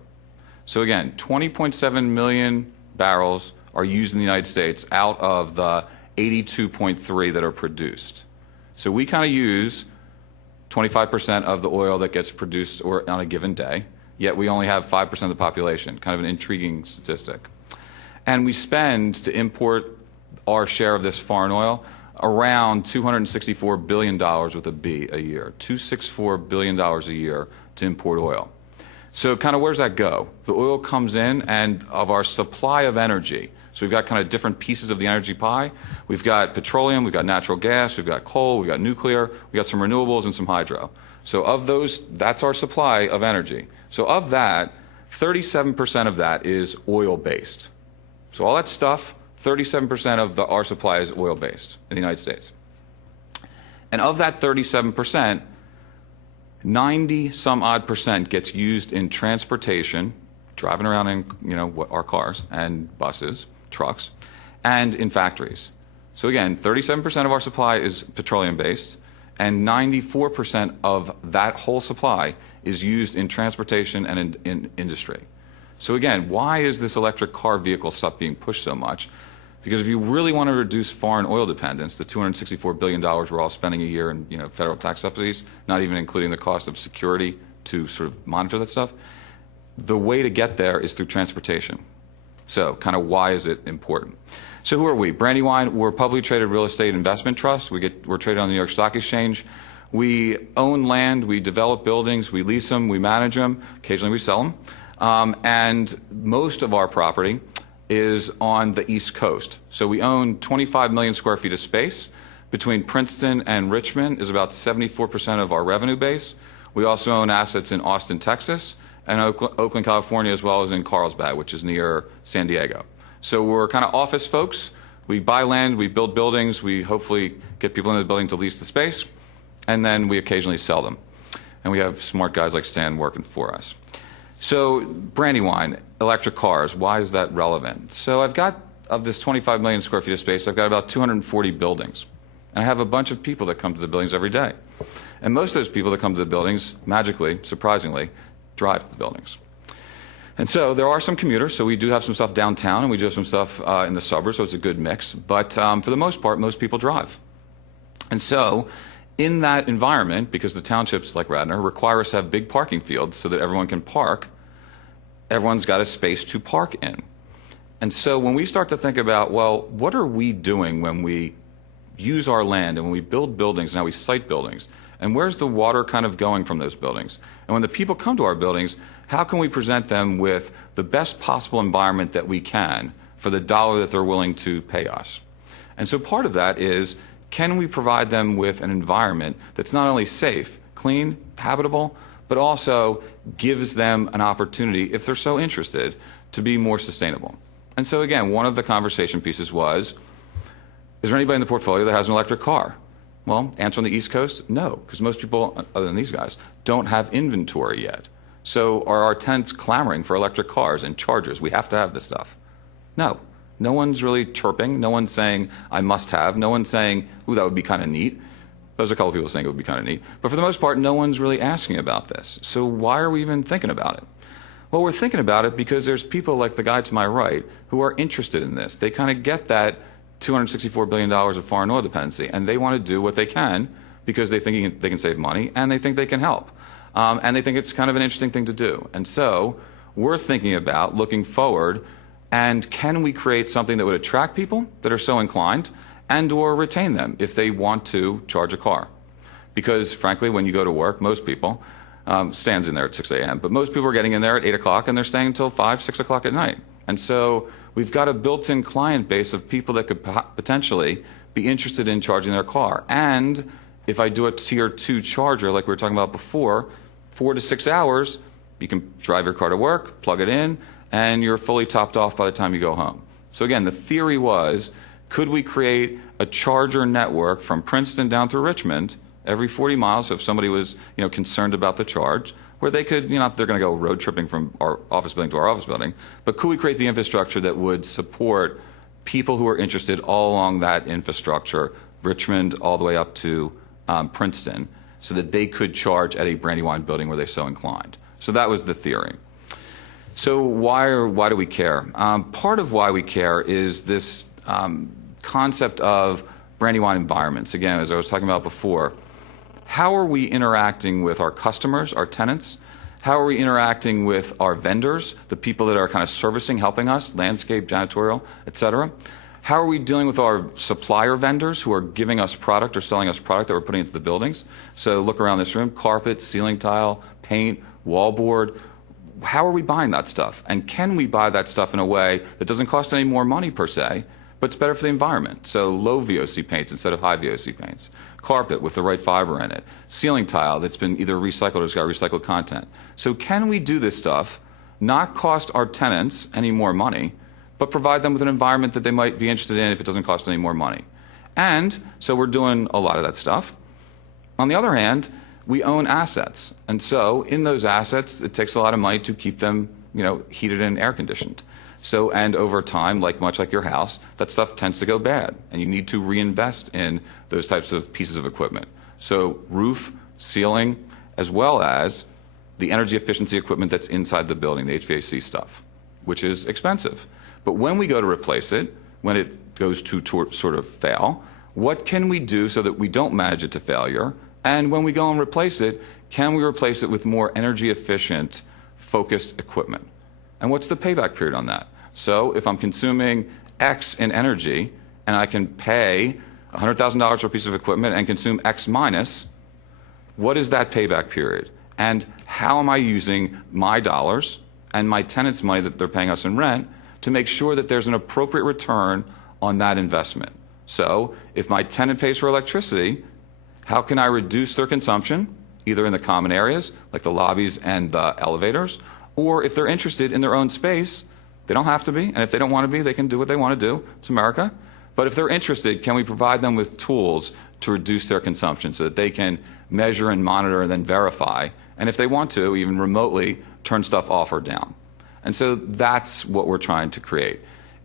So again, 20.7 million barrels are used in the United States out of the 82.3 that are produced. So we kind of use 25% of the oil that gets produced on a given day, yet we only have 5% of the population. Kind of an intriguing statistic. And we spend, to import our share of this foreign oil, around $264 billion with a B a year. $264 billion a year to import oil. So kind of where does that go? The oil comes in, and of our supply of energy, So we've got kind of different pieces of the energy pie. We've got petroleum, we've got natural gas, we've got coal, we've got nuclear, we've got some renewables and some hydro. So of those, that's our supply of energy. So of that, 37% of that is oil-based. So all that stuff, 37% of our supply is oil-based in the United States. And of that 37%, 90-some-odd% gets used in transportation, driving around in our cars and buses, trucks, and in factories. So again, 37% of our supply is petroleum-based, and 94% of that whole supply is used in transportation and in industry. So again, why is this electric car vehicle stuff being pushed so much? Because if you really want to reduce foreign oil dependence, the $264 billion we're all spending a year in federal tax subsidies, not even including the cost of security to sort of monitor that stuff, the way to get there is through transportation. So kind of why is it important? So who are we? Brandywine, we're a publicly traded real estate investment trust. We're traded on the New York Stock Exchange. We own land, we develop buildings, we lease them, we manage them, occasionally we sell them. And most of our property is on the East Coast. So we own 25 million square feet of space. Between Princeton and Richmond is about 74% of our revenue base. We also own assets in Austin, Texas, and Oakland, California, as well as in Carlsbad, which is near San Diego. So we're kind of office folks. We buy land, we build buildings, we hopefully get people in the building to lease the space, and then we occasionally sell them. And we have smart guys like Stan working for us. So Brandywine, electric cars, why is that relevant? So I've got, of this 25 million square feet of space, I've got about 240 buildings. And I have a bunch of people that come to the buildings every day. And most of those people that come to the buildings, magically, surprisingly, drive to the buildings. And so there are some commuters, so we do have some stuff downtown and we do have some stuff in the suburbs, so it's a good mix. But for the most part, most people drive. And so in that environment, because the townships like Radnor require us to have big parking fields so that everyone can park, everyone's got a space to park in. And so when we start to think about, well, what are we doing when we use our land and when we build buildings and how we site buildings? And where's the water kind of going from those buildings? And when the people come to our buildings, how can we present them with the best possible environment that we can for the dollar that they're willing to pay us? And so part of that is, can we provide them with an environment that's not only safe, clean, habitable, but also gives them an opportunity, if they're so interested, to be more sustainable? And so again, one of the conversation pieces was, is there anybody in the portfolio that has an electric car? Well, answer on the East Coast, no, because most people, other than these guys, don't have inventory yet. So are our tenants clamoring for electric cars and chargers? We have to have this stuff. No. No one's really chirping. No one's saying, I must have. No one's saying, ooh, that would be kind of neat. There's a couple people saying it would be kind of neat. But for the most part, no one's really asking about this. So why are we even thinking about it? Well, we're thinking about it because there's people like the guy to my right who are interested in this. They kind of get that $264 billion of foreign oil dependency, and they want to do what they can because they think they can save money, and they think they can help. And they think it's kind of an interesting thing to do. And so we're thinking about looking forward, and can we create something that would attract people that are so inclined and or retain them if they want to charge a car? Because frankly, when you go to work, most people, Stan's in there at 6 a.m., but most people are getting in there at 8 o'clock and they're staying until 5, 6 o'clock at night. And so we've got a built-in client base of people that could potentially be interested in charging their car. And if I do a tier 2 charger like we were talking about before, 4 to 6 hours, you can drive your car to work, plug it in, and you're fully topped off by the time you go home. So again, the theory was, could we create a charger network from Princeton down through Richmond every 40 miles, so if somebody was concerned about the charge, where they could, they're going to go road tripping from our office building to our office building, but could we create the infrastructure that would support people who are interested all along that infrastructure, Richmond all the way up to Princeton, so that they could charge at a Brandywine building where they're so inclined? So that was the theory. So why do we care? Part of why we care is this concept of Brandywine environments. Again, as I was talking about before, how are we interacting with our customers, our tenants? How are we interacting with our vendors, the people that are kind of servicing, helping us, landscape, janitorial, et cetera? How are we dealing with our supplier vendors who are giving us product or selling us product that we're putting into the buildings? So look around this room, carpet, ceiling tile, paint, wallboard. how are we buying that stuff? And can we buy that stuff in a way that doesn't cost any more money per se, but it's better for the environment? So low VOC paints instead of high VOC paints. Carpet with the right fiber in it. Ceiling tile that's been either recycled or has got recycled content. So can we do this stuff, not cost our tenants any more money, but provide them with an environment that they might be interested in if it doesn't cost any more money? And so we're doing a lot of that stuff. On the other hand, we own assets. And so in those assets, it takes a lot of money to keep them, heated and air conditioned. So, and over time, much like your house, that stuff tends to go bad, and you need to reinvest in those types of pieces of equipment. So roof, ceiling, as well as the energy efficiency equipment that's inside the building, the HVAC stuff, which is expensive. But when we go to replace it, when it goes to sort of fail, what can we do so that we don't manage it to failure? And when we go and replace it, can we replace it with more energy efficient, focused equipment? And what's the payback period on that? So if I'm consuming X in energy and I can pay $100,000 for a piece of equipment and consume X minus, what is that payback period? And how am I using my dollars and my tenants' money that they're paying us in rent to make sure that there's an appropriate return on that investment? So if my tenant pays for electricity, how can I reduce their consumption, either in the common areas, like the lobbies and the elevators, or if they're interested in their own space, they don't have to be, and if they don't want to be, they can do what they want to do. It's America. But if they're interested, can we provide them with tools to reduce their consumption so that they can measure and monitor and then verify, and if they want to, even remotely, turn stuff off or down? And so that's what we're trying to create.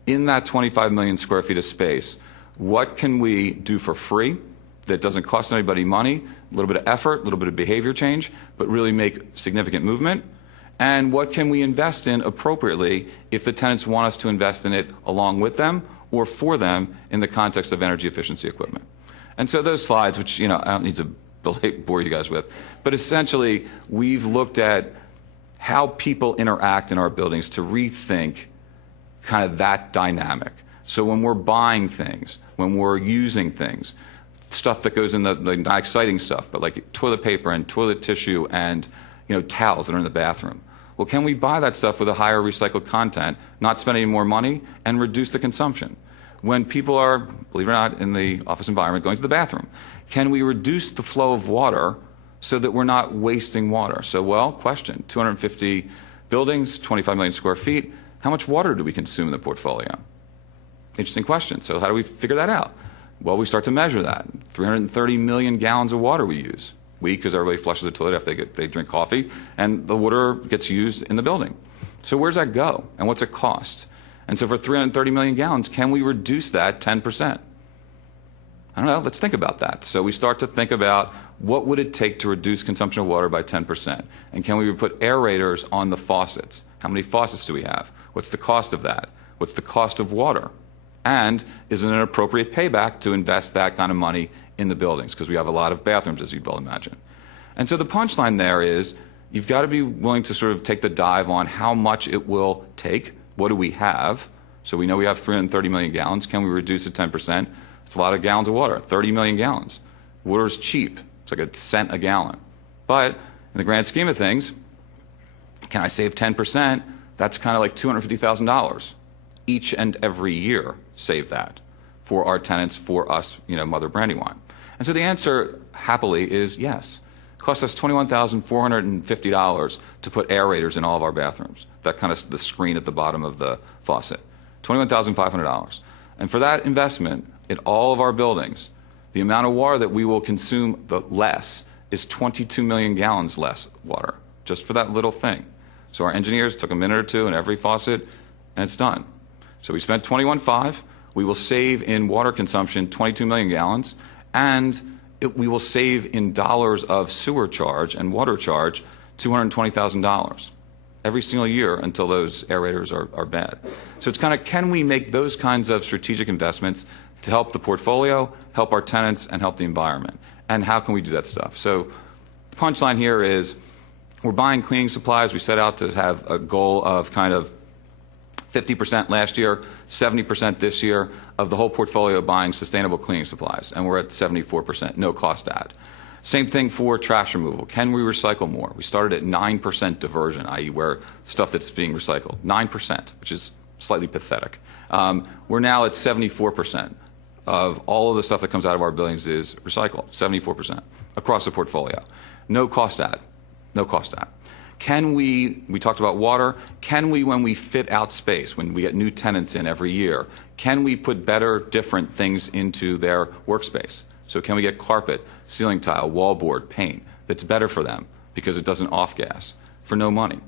In that 25 million square feet of space, what can we do for free that doesn't cost anybody money, a little bit of effort, a little bit of behavior change, but really make significant movement? And what can we invest in appropriately if the tenants want us to invest in it along with them or for them in the context of energy efficiency equipment? And so those slides, which I don't need to bore you guys with, but essentially we've looked at how people interact in our buildings to rethink kind of that dynamic. So when we're buying things, when we're using things, stuff that goes in the not exciting stuff, but like toilet paper and toilet tissue and towels that are in the bathroom. Well, can we buy that stuff with a higher recycled content, not spend any more money, and reduce the consumption? When people are, believe it or not, in the office environment going to the bathroom, can we reduce the flow of water so that we're not wasting water? So, question, 250 buildings, 25 million square feet, how much water do we consume in the portfolio? Interesting question. So how do we figure that out? Well, we start to measure that. 330 million gallons of water we use. Because everybody flushes the toilet after they drink coffee, and the water gets used in the building. So where's that go, and what's it cost? And so for 330 million gallons, can we reduce that 10%? I don't know, let's think about that. So we start to think about what would it take to reduce consumption of water by 10%? And can we put aerators on the faucets? How many faucets do we have? What's the cost of that? What's the cost of water? And is it an appropriate payback to invest that kind of money in the buildings? Because we have a lot of bathrooms, as you'd well imagine. And so the punchline there is you've got to be willing to sort of take the dive on how much it will take. What do we have? So we know we have 330 million gallons. Can we reduce it 10%? It's a lot of gallons of water, 30 million gallons. Water's cheap. It's like a cent a gallon. But in the grand scheme of things, can I save 10%? That's kind of like $250,000 each and every year. Save that for our tenants, for us, Mother Brandywine. And so the answer, happily, is yes. It costs us $21,450 to put aerators in all of our bathrooms. That kind of the screen at the bottom of the faucet. $21,500. And for that investment in all of our buildings, the amount of water that we will consume less is 22 million gallons less water, just for that little thing. So our engineers took a minute or two in every faucet, and it's done. So we spent $21,500. We will save in water consumption 22 million gallons, and we will save in dollars of sewer charge and water charge $220,000 every single year until those aerators are bad. So it's kind of, can we make those kinds of strategic investments to help the portfolio, help our tenants, and help the environment? And how can we do that stuff? So the punchline here is we're buying cleaning supplies. We set out to have a goal of kind of 50% last year, 70% this year of the whole portfolio buying sustainable cleaning supplies, and we're at 74%, no cost add. Same thing for trash removal. Can we recycle more? We started at 9% diversion, i.e. where stuff that's being recycled. 9%, which is slightly pathetic. We're now at 74% of all of the stuff that comes out of our buildings is recycled, 74% across the portfolio. No cost add, no cost add. Can we talked about water, can we, when we fit out space, when we get new tenants in every year, can we put better, different things into their workspace? So can we get carpet, ceiling tile, wallboard, paint that's better for them because it doesn't off-gas for no money?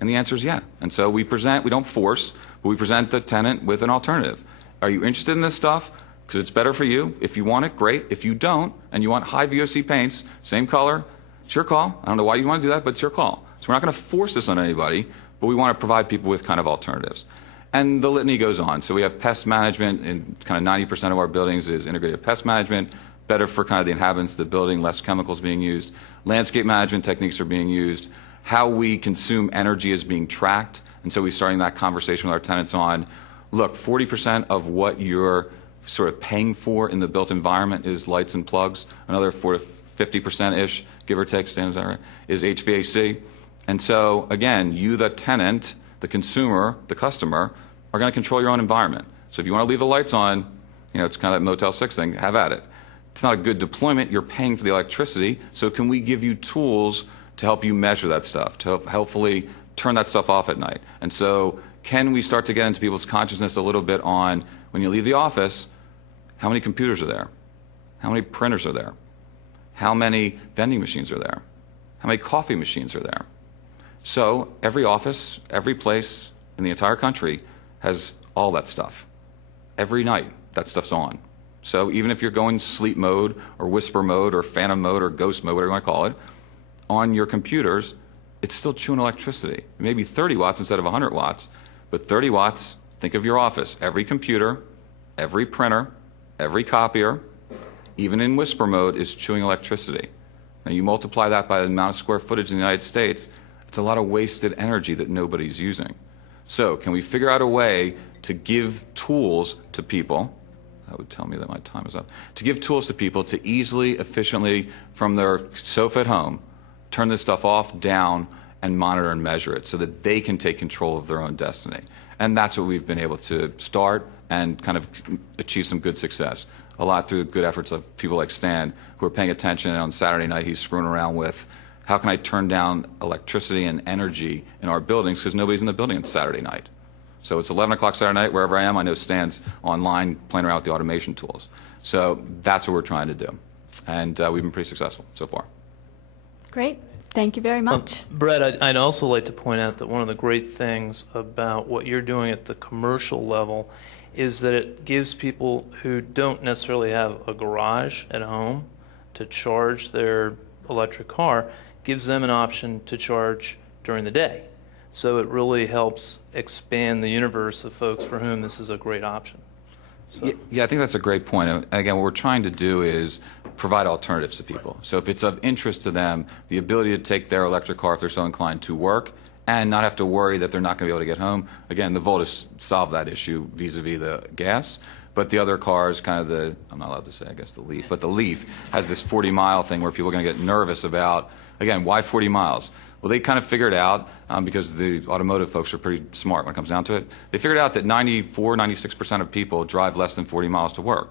And the answer is yeah. And so we don't force, but we present the tenant with an alternative. Are you interested in this stuff? Because it's better for you. If you want it, great. If you don't, and you want high VOC paints, same color, it's your call. I don't know why you want to do that, but it's your call. So we're not going to force this on anybody, but we want to provide people with kind of alternatives. And the litany goes on. So we have pest management, and kind of 90% of our buildings is integrated pest management, better for kind of the inhabitants of the building, less chemicals being used. Landscape management techniques are being used. How we consume energy is being tracked. And so we're starting that conversation with our tenants on, look, 40% of what you're sort of paying for in the built environment is lights and plugs. Another 40 to 50%-ish, give or take, Stan, is that right, is HVAC. And so, again, you, the tenant, the consumer, the customer, are going to control your own environment. So if you want to leave the lights on, it's kind of that Motel 6 thing, have at it. It's not a good deployment. You're paying for the electricity. So can we give you tools to help you measure that stuff, to hopefully turn that stuff off at night? And so can we start to get into people's consciousness a little bit on, when you leave the office, how many computers are there? How many printers are there? How many vending machines are there? How many coffee machines are there? So every office, every place in the entire country has all that stuff. Every night, that stuff's on. So even if you're going sleep mode or whisper mode or phantom mode or ghost mode, whatever you want to call it, on your computers, it's still chewing electricity. Maybe 30 watts instead of 100 watts, but 30 watts, think of your office. Every computer, every printer, every copier, even in whisper mode, is chewing electricity. Now you multiply that by the amount of square footage in the United States, it's a lot of wasted energy that nobody's using. So can we figure out a way to give tools to people? That would tell me that my time is up. To give tools to people to easily, efficiently, from their sofa at home, turn this stuff off, down, and monitor and measure it so that they can take control of their own destiny. And that's what we've been able to start and kind of achieve some good success. A lot through good efforts of people like Stan, who are paying attention. And on Saturday night, he's screwing around with, how can I turn down electricity and energy in our buildings, because nobody's in the building on Saturday night. So it's 11 o'clock Saturday night, wherever I am, I know Stan's online playing around with the automation tools. So that's what we're trying to do. And we've been pretty successful so far. Great. Thank you very much. Brett, I'd also like to point out that one of the great things about what you're doing at the commercial level is that it gives people who don't necessarily have a garage at home to charge their electric car, gives them an option to charge during the day. So it really helps expand the universe of folks for whom this is a great option. So. Yeah, I think that's a great point. And again, what we're trying to do is provide alternatives to people. So if it's of interest to them, the ability to take their electric car, if they're so inclined, to work and not have to worry that they're not going to be able to get home. Again, the Volt has solved that issue vis-a-vis the gas. But the other cars, kind of the, I'm not allowed to say, I guess, the Leaf, but the Leaf has this 40-mile thing where people are going to get nervous about, again, why 40 miles? Well, they kind of figured out, because the automotive folks are pretty smart when it comes down to it, they figured out that 94, 96% of people drive less than 40 miles to work.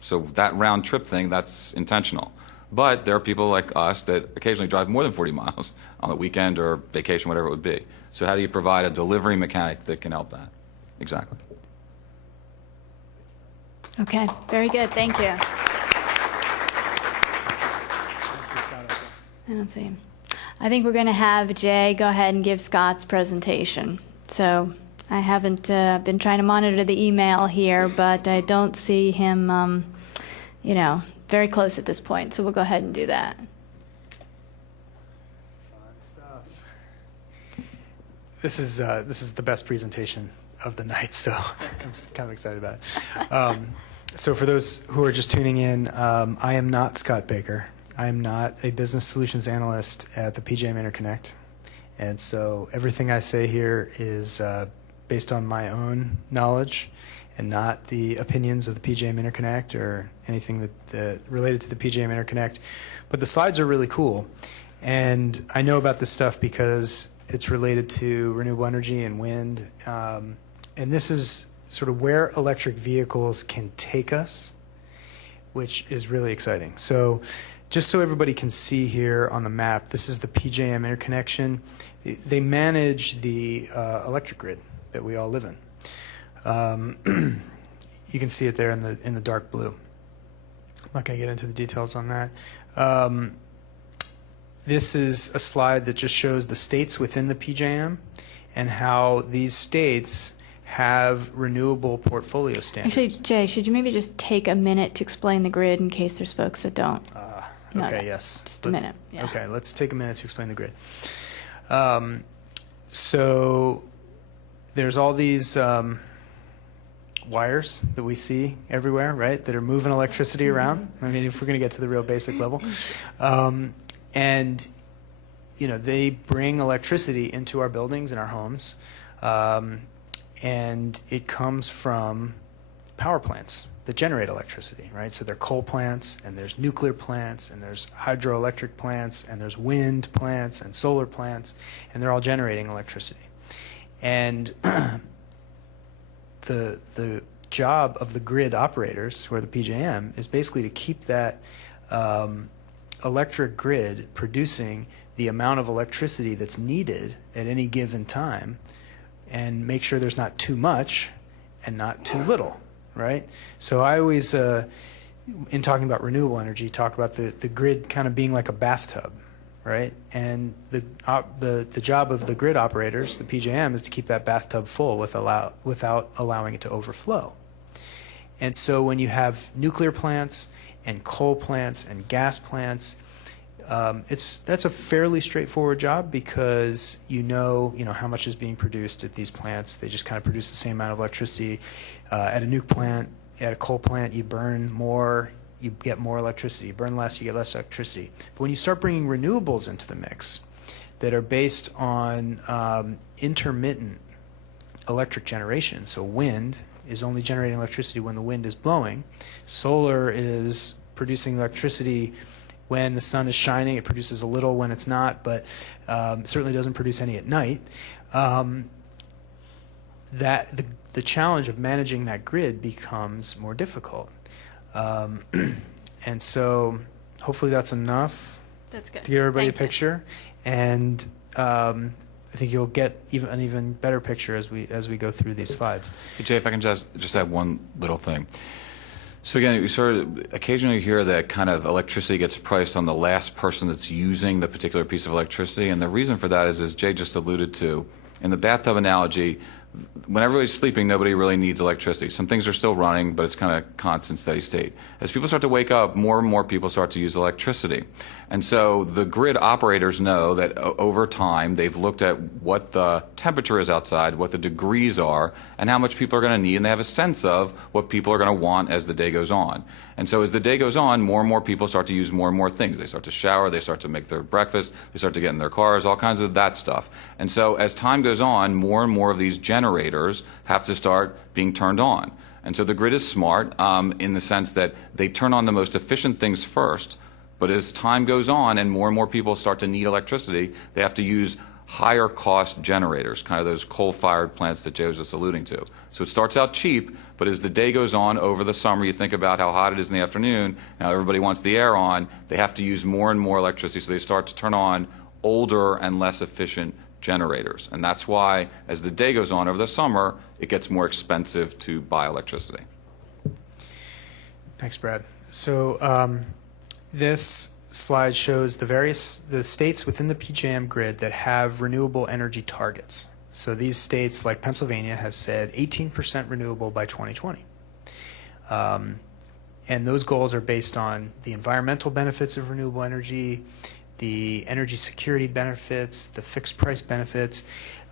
So that round trip thing, that's intentional. But there are people like us that occasionally drive more than 40 miles on the weekend or vacation, whatever it would be. So how do you provide a delivery mechanic that can help that? Exactly. Okay, very good. Thank you. I don't see him. I think we're going to have Jay go ahead and give Scott's presentation. So I haven't been trying to monitor the email here, but I don't see him, very close at this point. So we'll go ahead and do that. Fun stuff. This is the best presentation of the night, so I'm kind of excited about it. So for those who are just tuning in, I am not Scott Baker. I am not a business solutions analyst at the PJM Interconnect. And so everything I say here is based on my own knowledge and not the opinions of the PJM Interconnect or anything that related to the PJM Interconnect. But the slides are really cool. And I know about this stuff because it's related to renewable energy and wind. And this is sort of where electric vehicles can take us, which is really exciting. So just so everybody can see here on the map, this is the PJM interconnection. They manage the electric grid that we all live in. You can see it there in the dark blue. I'm not going to get into the details on that. This is a slide that just shows the states within the PJM and how these states have renewable portfolio standards. Actually, Jay, should you maybe just take a minute to explain the grid in case there's folks that don't? Okay, yes. Just a minute. Yeah. Okay, let's take a minute to explain the grid. So there's all these wires that we see everywhere, right, that are moving electricity around. I mean, if we're going to get to the real basic level. And, you know, they bring electricity into our buildings and our homes. And it comes from power plants that generate electricity, right? So there are coal plants, and there's nuclear plants, and there's hydroelectric plants, and there's wind plants and solar plants, and they're all generating electricity. And the job of the grid operators, who are the PJM, is basically to keep that electric grid producing the amount of electricity that's needed at any given time, and make sure there's not too much and not too little, right? So I always, in talking about renewable energy, talk about the grid kind of being like a bathtub, right? And the job of the grid operators, the PJM, is to keep that bathtub full without allowing it to overflow. And so when you have nuclear plants and coal plants and gas plants, that's a fairly straightforward job because you know how much is being produced at these plants. They just kind of produce the same amount of electricity. At a nuke plant, at a coal plant, you burn more, you get more electricity. You burn less, you get less electricity. But when you start bringing renewables into the mix that are based on intermittent electric generation, so wind is only generating electricity when the wind is blowing. Solar is producing electricity when the sun is shining. It produces a little when it's not, but certainly doesn't produce any at night. That the challenge of managing that grid becomes more difficult. And so hopefully that's enough That's good. to give everybody Thank a you. picture. And I think you'll get an even better picture as we go through these slides. Hey, Jay, if I can just add one little thing. So again, we sort of occasionally hear that kind of electricity gets priced on the last person that's using the particular piece of electricity, and the reason for that is, as Jay just alluded to, in the bathtub analogy, when everybody's sleeping, nobody really needs electricity. Some things are still running, but it's kind of constant, steady state. As people start to wake up, more and more people start to use electricity. And so the grid operators know that over time, they've looked at what the temperature is outside, what the degrees are, and how much people are going to need, and they have a sense of what people are going to want as the day goes on. And so as the day goes on, more and more people start to use more and more things. They start to shower, they start to make their breakfast, they start to get in their cars, all kinds of that stuff. And so as time goes on, more and more of these generators have to start being turned on. And so the grid is smart in the sense that they turn on the most efficient things first, but as time goes on and more people start to need electricity, they have to use higher cost generators, kind of those coal-fired plants that Jay was just alluding to. So it starts out cheap, but as the day goes on over the summer, you think about how hot it is in the afternoon, now everybody wants the air on, they have to use more and more electricity, so they start to turn on older and less efficient generators. And that's why, as the day goes on over the summer, it gets more expensive to buy electricity. Thanks, Brad. So this slide shows the states within the PJM grid that have renewable energy targets. So these states, like Pennsylvania, has said 18% renewable by 2020. And those goals are based on the environmental benefits of renewable energy, the energy security benefits, the fixed price benefits.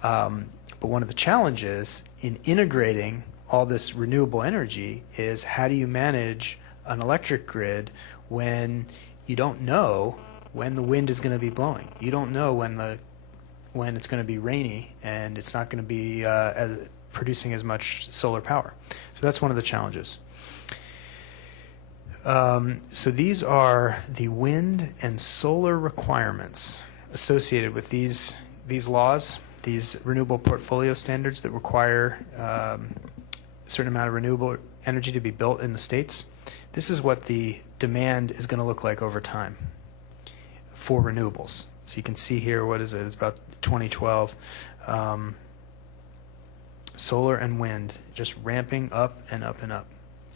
But one of the challenges in integrating all this renewable energy is how do you manage an electric grid when you don't know when the wind is going to be blowing. You don't know when it's going to be rainy, and it's not going to be producing as much solar power. So that's one of the challenges. So these are the wind and solar requirements associated with these laws, these renewable portfolio standards that require a certain amount of renewable energy to be built in the states. This is what the demand is going to look like over time for renewables. So you can see here, what is it? It's about 2012. Solar and wind just ramping up and up and up.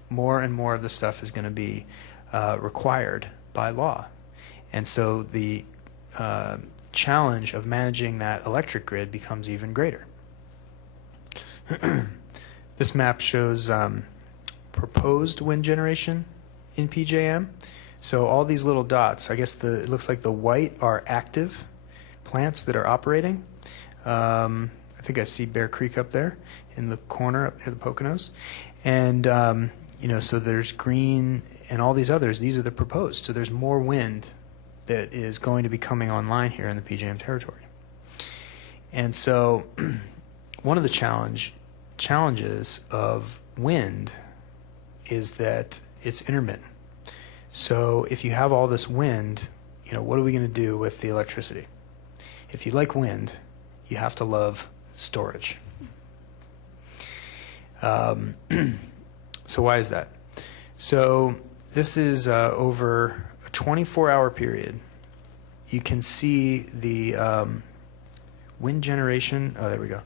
More and more of the stuff is going to be required by law. And so the challenge of managing that electric grid becomes even greater. This map shows proposed wind generation in PJM. So all these little dots, I guess it looks like the white are active plants that are operating. I think I see Bear Creek up there in the corner up near the Poconos. And, so there's green and all these others. These are the proposed. So there's more wind that is going to be coming online here in the PJM territory. And so one of the challenges of wind is that it's intermittent. So if you have all this wind, what are we going to do with the electricity? If you like wind, you have to love storage. So why is that? So this is over a 24-hour period. You can see the wind generation. Oh, there we go.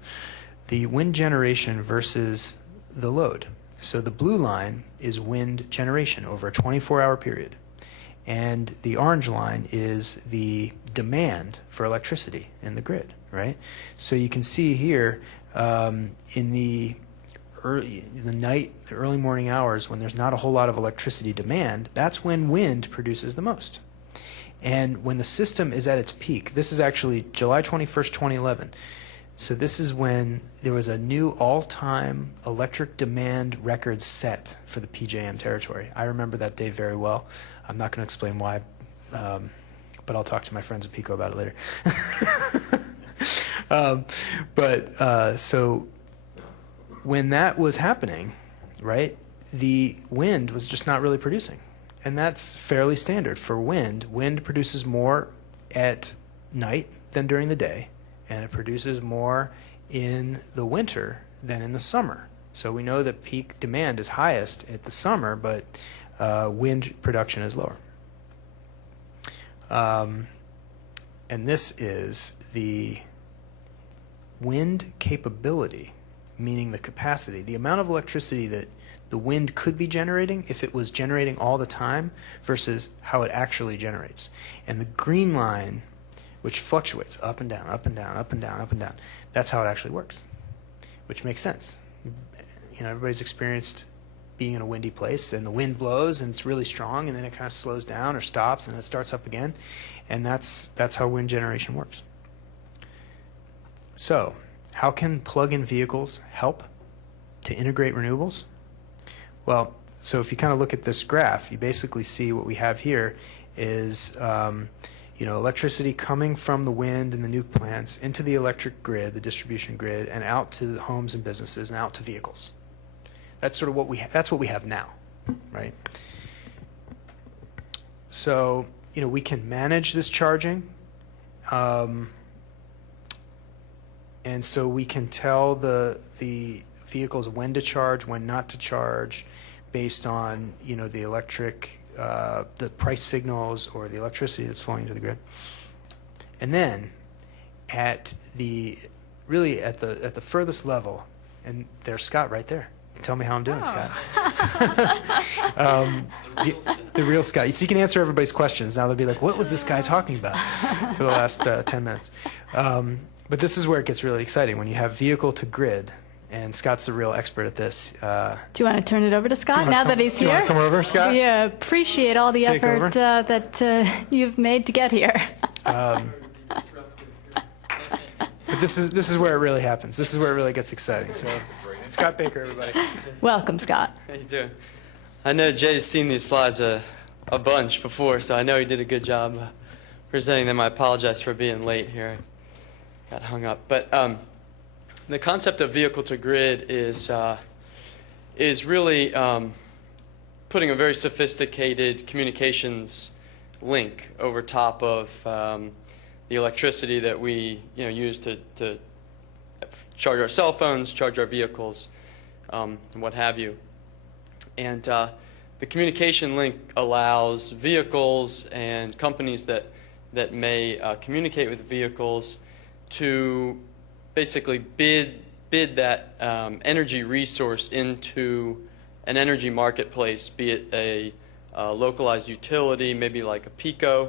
The wind generation versus the load. So the blue line is wind generation over a 24-hour period. And the orange line is the demand for electricity in the grid, right? So you can see here in the early morning hours, when there's not a whole lot of electricity demand, that's when wind produces the most. And when the system is at its peak, this is actually July 21st, 2011. So this is when there was a new all-time electric demand record set for the PJM territory. I remember that day very well. I'm not going to explain why, but I'll talk to my friends at PICO about it later. So when that was happening, right, the wind was just not really producing. And that's fairly standard for wind. Wind produces more at night than during the day, and it produces more in the winter than in the summer. So we know that peak demand is highest at the summer, but wind production is lower. And this is the wind capability, meaning the capacity, the amount of electricity that the wind could be generating if it was generating all the time versus how it actually generates. And the green line, which fluctuates up and down, up and down, up and down, up and down, that's how it actually works, which makes sense. Everybody's experienced being in a windy place, and the wind blows and it's really strong, and then it kind of slows down or stops and it starts up again, and that's how wind generation works. So how can plug-in vehicles help to integrate renewables? Well, so if you kind of look at this graph, you basically see what we have here is electricity coming from the wind and the nuke plants into the electric grid, the distribution grid, and out to the homes and businesses and out to vehicles. That's sort of what we have now, right? So we can manage this charging. And so we can tell the vehicles when to charge, when not to charge, based on the electric, the price signals or the electricity that's flowing into the grid. And then at the furthest level, and there's Scott right there. Tell me how I'm doing, Scott. The real Scott. So you can answer everybody's questions. Now they'll be like, what was this guy talking about for the last 10 minutes? But this is where it gets really exciting, when you have vehicle to grid, and Scott's the real expert at this. Do you want to turn it over to Scott now that he's here? Do you want to come over, Scott? We appreciate all the effort that you've made to get here. But this is where it really happens. This is where it really gets exciting. So Scott Baker, everybody. Welcome, Scott. How you doing? I know Jay's seen these slides a bunch before, so I know he did a good job presenting them. I apologize for being late here. I got hung up. But The concept of vehicle to grid is really putting a very sophisticated communications link over top of the electricity that we use to charge our cell phones, charge our vehicles, and what have you. And the communication link allows vehicles and companies that may communicate with vehicles to basically bid that energy resource into an energy marketplace, be it a localized utility, maybe like a PECO,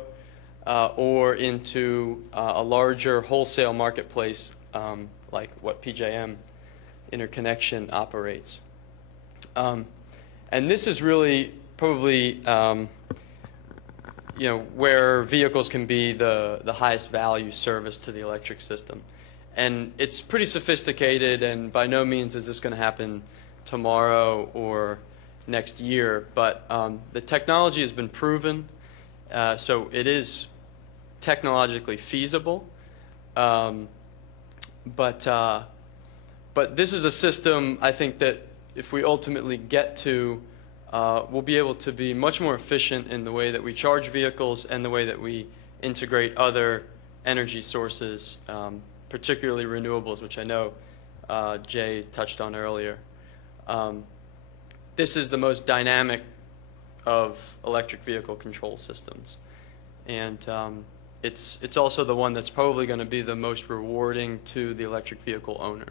or into a larger wholesale marketplace like what PJM interconnection operates. And this is really probably where vehicles can be the highest value service to the electric system. And it's pretty sophisticated, and by no means is this going to happen tomorrow or next year, but the technology has been proven, so it is technologically feasible. But this is a system, I think, that if we ultimately get to, we'll be able to be much more efficient in the way that we charge vehicles and the way that we integrate other energy sources, particularly renewables, which I know Jay touched on earlier. This is the most dynamic of electric vehicle control systems. And it's also the one that's probably going to be the most rewarding to the electric vehicle owner.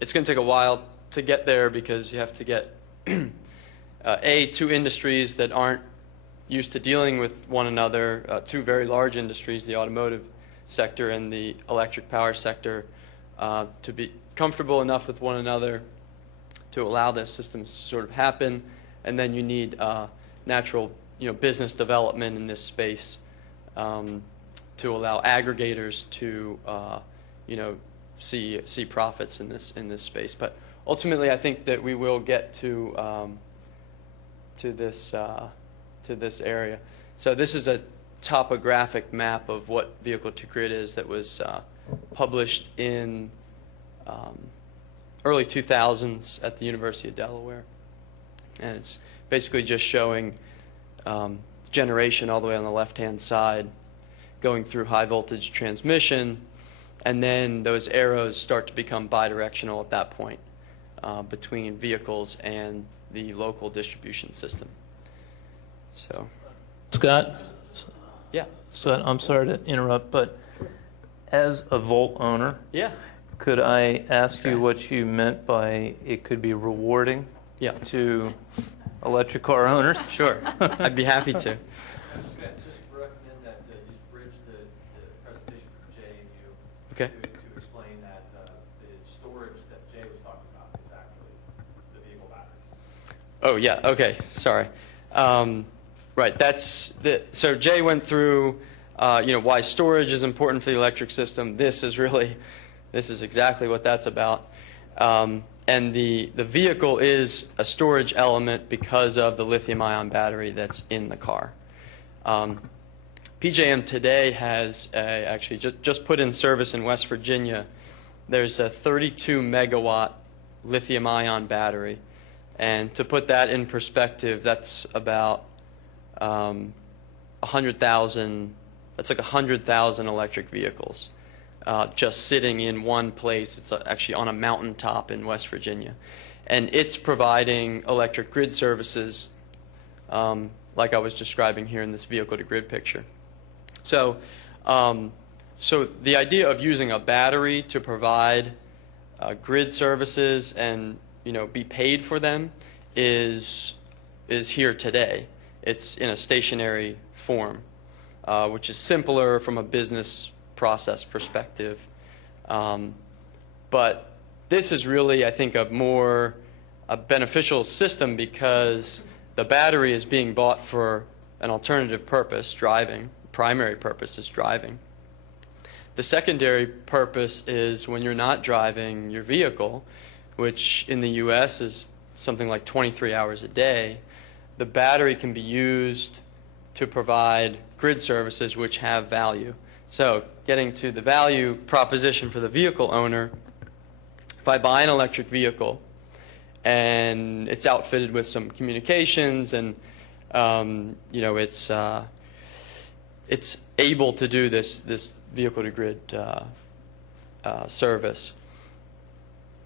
It's going to take a while to get there because you have to get, two industries that aren't used to dealing with one another, two very large industries, the automotive sector and the electric power sector, to be comfortable enough with one another to allow this system to sort of happen. And then you need natural business development in this space to allow aggregators to see profits in this space. But ultimately, I think that we will get to this area. So this is a topographic map of what vehicle to grid is that was published in early 2000s at the University of Delaware, and it's basically just showing generation all the way on the left-hand side, going through high voltage transmission, and then those arrows start to become bidirectional at that point between vehicles and the local distribution system. So, Scott? yeah. Scott, I'm sorry to interrupt, but as a Volt owner, Yeah. could I ask you what you meant by it could be rewarding Yeah. to electric car owners? Sure. I'd be happy to. Just recommend that you just bridge the presentation from Jay and you Okay. to explain that the storage that Jay was talking about is actually the vehicle batteries. Oh, yeah. Okay. Sorry. Right. So Jay went through, why storage is important for the electric system. This is exactly what that's about. And the vehicle is a storage element because of the lithium-ion battery that's in the car. PJM today has actually just put in service in West Virginia. There's a 32 megawatt lithium-ion battery. And to put that in perspective, that's about 100,000. That's like 100,000 electric vehicles just sitting in one place. It's actually on a mountaintop in West Virginia, and it's providing electric grid services, like I was describing here in this vehicle-to-grid picture. So, so the idea of using a battery to provide grid services and be paid for them is here today. It's in a stationary form, which is simpler from a business process perspective. But this is really, I think, a beneficial system because the battery is being bought for an alternative purpose, driving. Primary purpose is driving. The secondary purpose is when you're not driving your vehicle, which in the U.S. is something like 23 hours a day, the battery can be used to provide grid services which have value. So getting to the value proposition for the vehicle owner, if I buy an electric vehicle and it's outfitted with some communications and it's able to do this vehicle to grid service,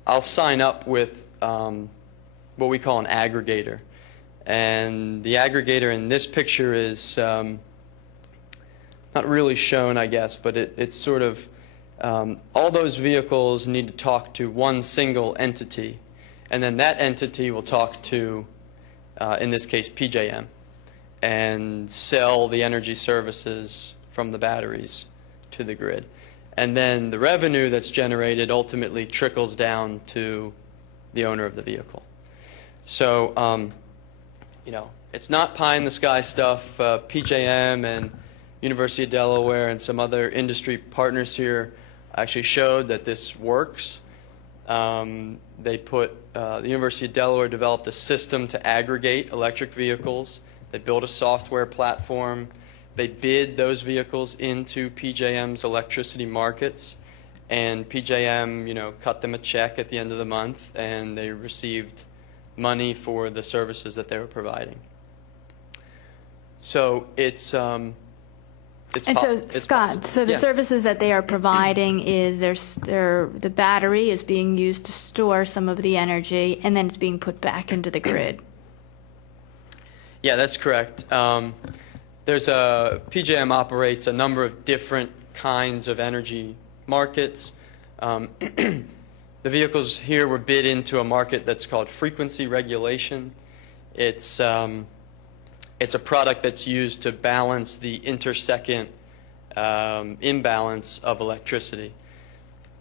I'll sign up with what we call an aggregator. And the aggregator in this picture is not really shown, I guess, but it's sort of all those vehicles need to talk to one single entity, and then that entity will talk to, in this case, PJM, and sell the energy services from the batteries to the grid. And then the revenue that's generated ultimately trickles down to the owner of the vehicle. So, it's not pie-in-the-sky stuff. PJM and University of Delaware and some other industry partners here actually showed that this works. The University of Delaware developed a system to aggregate electric vehicles. They built a software platform. They bid those vehicles into PJM's electricity markets, and PJM, cut them a check at the end of the month, and they received money for the services that they were providing. So it's Scott, possible. so the Yeah. services that they are providing is the battery is being used to store some of the energy, and then it's being put back into the grid. Yeah, that's correct. PJM operates a number of different kinds of energy markets. The vehicles here were bid into a market that's called frequency regulation. It's a product that's used to balance the intersecond imbalance of electricity.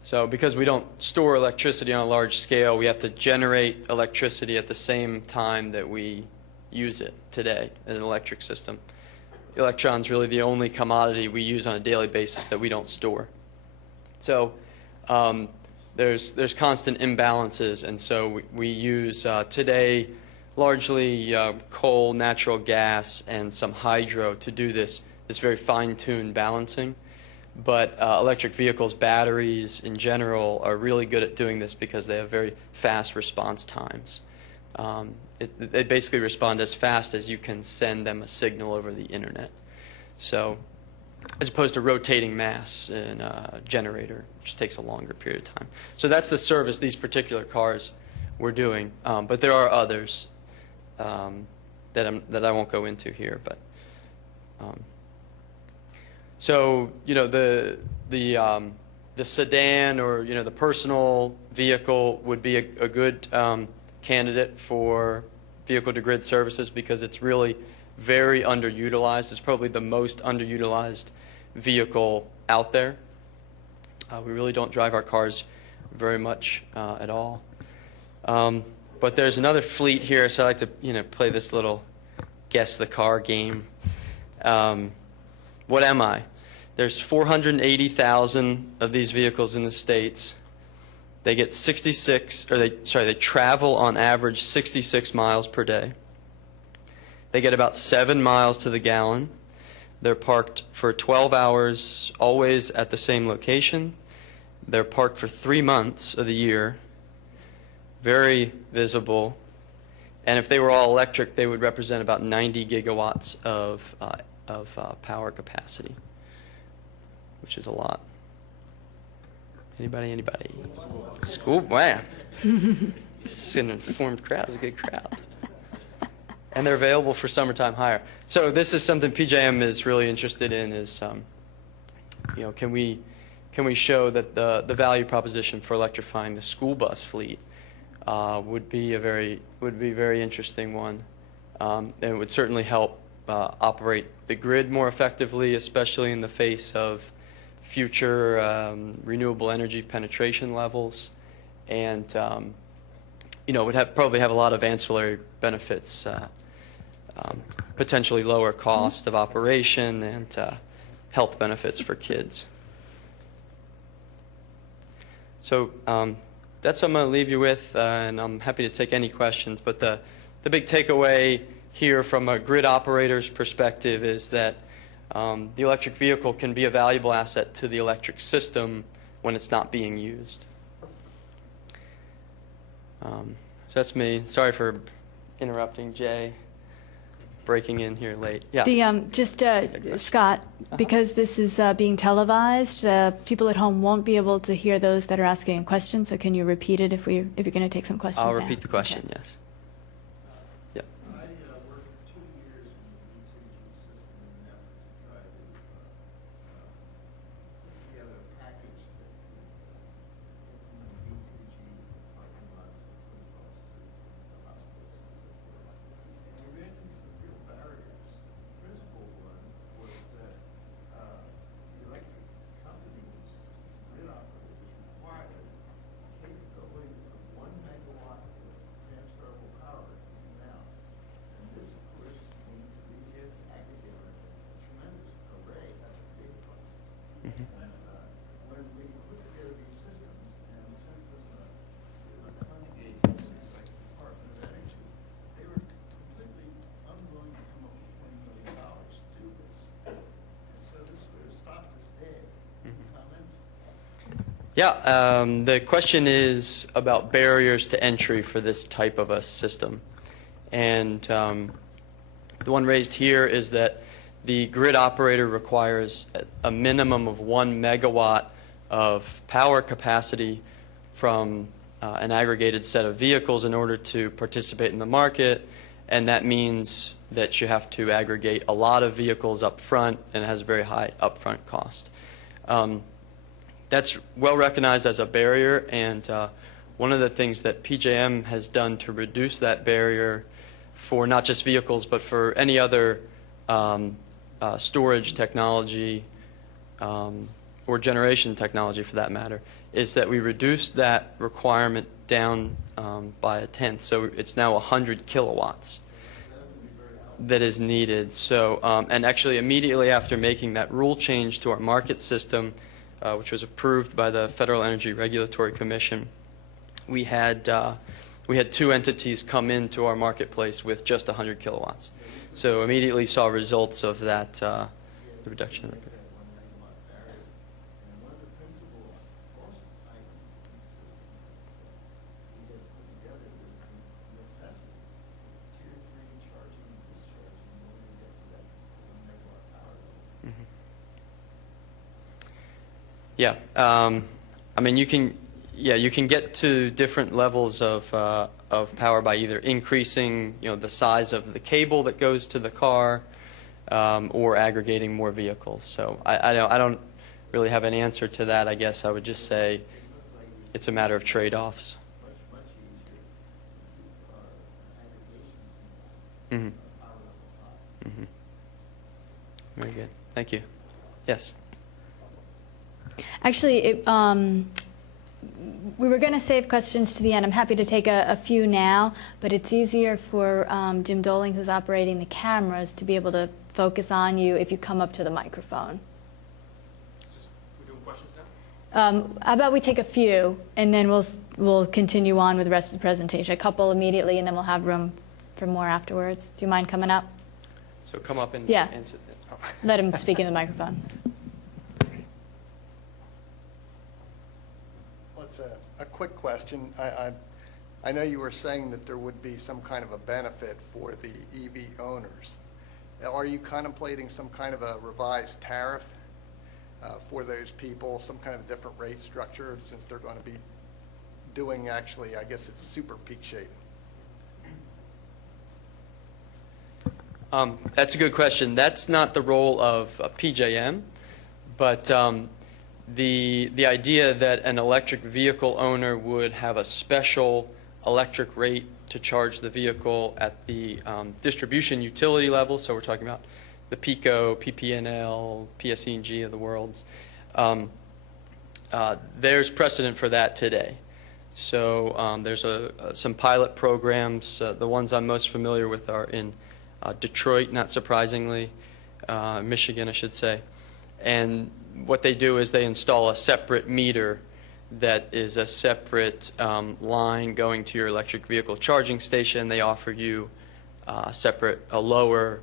So because we don't store electricity on a large scale, we have to generate electricity at the same time that we use it today as an electric system. The electron's really the only commodity we use on a daily basis that we don't store. So there's constant imbalances, and so we use today largely coal, natural gas, and some hydro to do this very fine-tuned balancing. But electric vehicles, batteries in general, are really good at doing this because they have very fast response times. They basically respond as fast as you can send them a signal over the internet. So, as opposed to rotating mass in a generator, which takes a longer period of time. So that's the service these particular cars were doing. But there are others that I won't go into here. But the sedan or the personal vehicle would be a good candidate for vehicle-to-grid services because it's really very underutilized. It's probably the most underutilized vehicle out there. We really don't drive our cars very much at all. But there's another fleet here, so I like to play this little guess the car game. What am I? There's 480,000 of these vehicles in the States. They get they travel on average 66 miles per day. They get about 7 miles to the gallon. They're parked for 12 hours, always at the same location. They're parked for 3 months of the year. Very visible. And if they were all electric, they would represent about 90 gigawatts of power capacity, which is a lot. Anybody? School? Man. This is an informed crowd. It's a good crowd. And they're available for summertime hire. So this is something PJM is really interested in is, can we show that the value proposition for electrifying the school bus fleet would be a very interesting one. And it would certainly help operate the grid more effectively, especially in the face of future renewable energy penetration levels, and would probably have a lot of ancillary benefits, potentially lower cost of operation and health benefits for kids. So that's what I'm going to leave you with, and I'm happy to take any questions. But the big takeaway here from a grid operator's perspective is that the electric vehicle can be a valuable asset to the electric system when it's not being used. So that's me. Sorry for interrupting Jay, breaking in here late. Yeah. Scott, because this is being televised, people at home won't be able to hear those that are asking questions. So can you repeat it if you're going to take some questions? I'll now? repeat the question, Okay. yes. Yeah. I worked for 2 years in the B2G system in an effort to try to put together a package that would implement B2G parking lots, the post offices, the hospitals, and so forth. And we ran into some real barriers. The principal one was that the electric companies, grid operators, required capability of 1 megawatt of transferable power in and out. And this, of course, means we get aggregate a tremendous array of vehicles. And when we put together these systems and sent them to the funding agencies like the Department of Energy, they were completely unwilling to come up with $20 million to do this. And so this sort of stopped us dead. Comments? Yeah, the question is about barriers to entry for this type of a system. And the one raised here is that the grid operator requires a minimum of 1 megawatt of power capacity from an aggregated set of vehicles in order to participate in the market. And that means that you have to aggregate a lot of vehicles up front, and it has a very high upfront cost. That's well recognized as a barrier, and one of the things that PJM has done to reduce that barrier for not just vehicles but for any other storage technology or generation technology for that matter is that we reduced that requirement down by a tenth. So it's now 100 kilowatts that is needed. So, and actually immediately after making that rule change to our market system, which was approved by the Federal Energy Regulatory Commission, we had 2 entities come into our marketplace with just 100 kilowatts. So immediately saw results of that, the reduction of the. Yeah, I mean you can get to different levels of power by either increasing the size of the cable that goes to the car, or aggregating more vehicles. So I don't really have an answer to that. I guess I would just say it's a matter of trade-offs. Mm-hmm. Mm-hmm. Very good. Thank you. Yes. Actually, we were going to save questions to the end. I'm happy to take a few now, but it's easier for Jim Doling, who's operating the cameras, to be able to focus on you if you come up to the microphone. We're doing questions now? How about we take a few, and then we'll continue on with the rest of the presentation. A couple immediately, and then we'll have room for more afterwards. Do you mind coming up? So come up and Yeah. answer. Let him speak in the microphone. A quick question. I know you were saying that there would be some kind of a benefit for the EV owners. Are you contemplating some kind of a revised tariff for those people, some kind of different rate structure, since they're going to be doing actually, I guess it's super peak shaving? That's a good question. That's not the role of PJM, but the idea that an electric vehicle owner would have a special electric rate to charge the vehicle at the distribution utility level, so we're talking about the PECO, PPNL, PSE&G of the world, there's precedent for that today. So there's some pilot programs. The ones I'm most familiar with are in Detroit, not surprisingly, Michigan, I should say. And what they do is they install a separate meter that is a separate line going to your electric vehicle charging station. They offer you a lower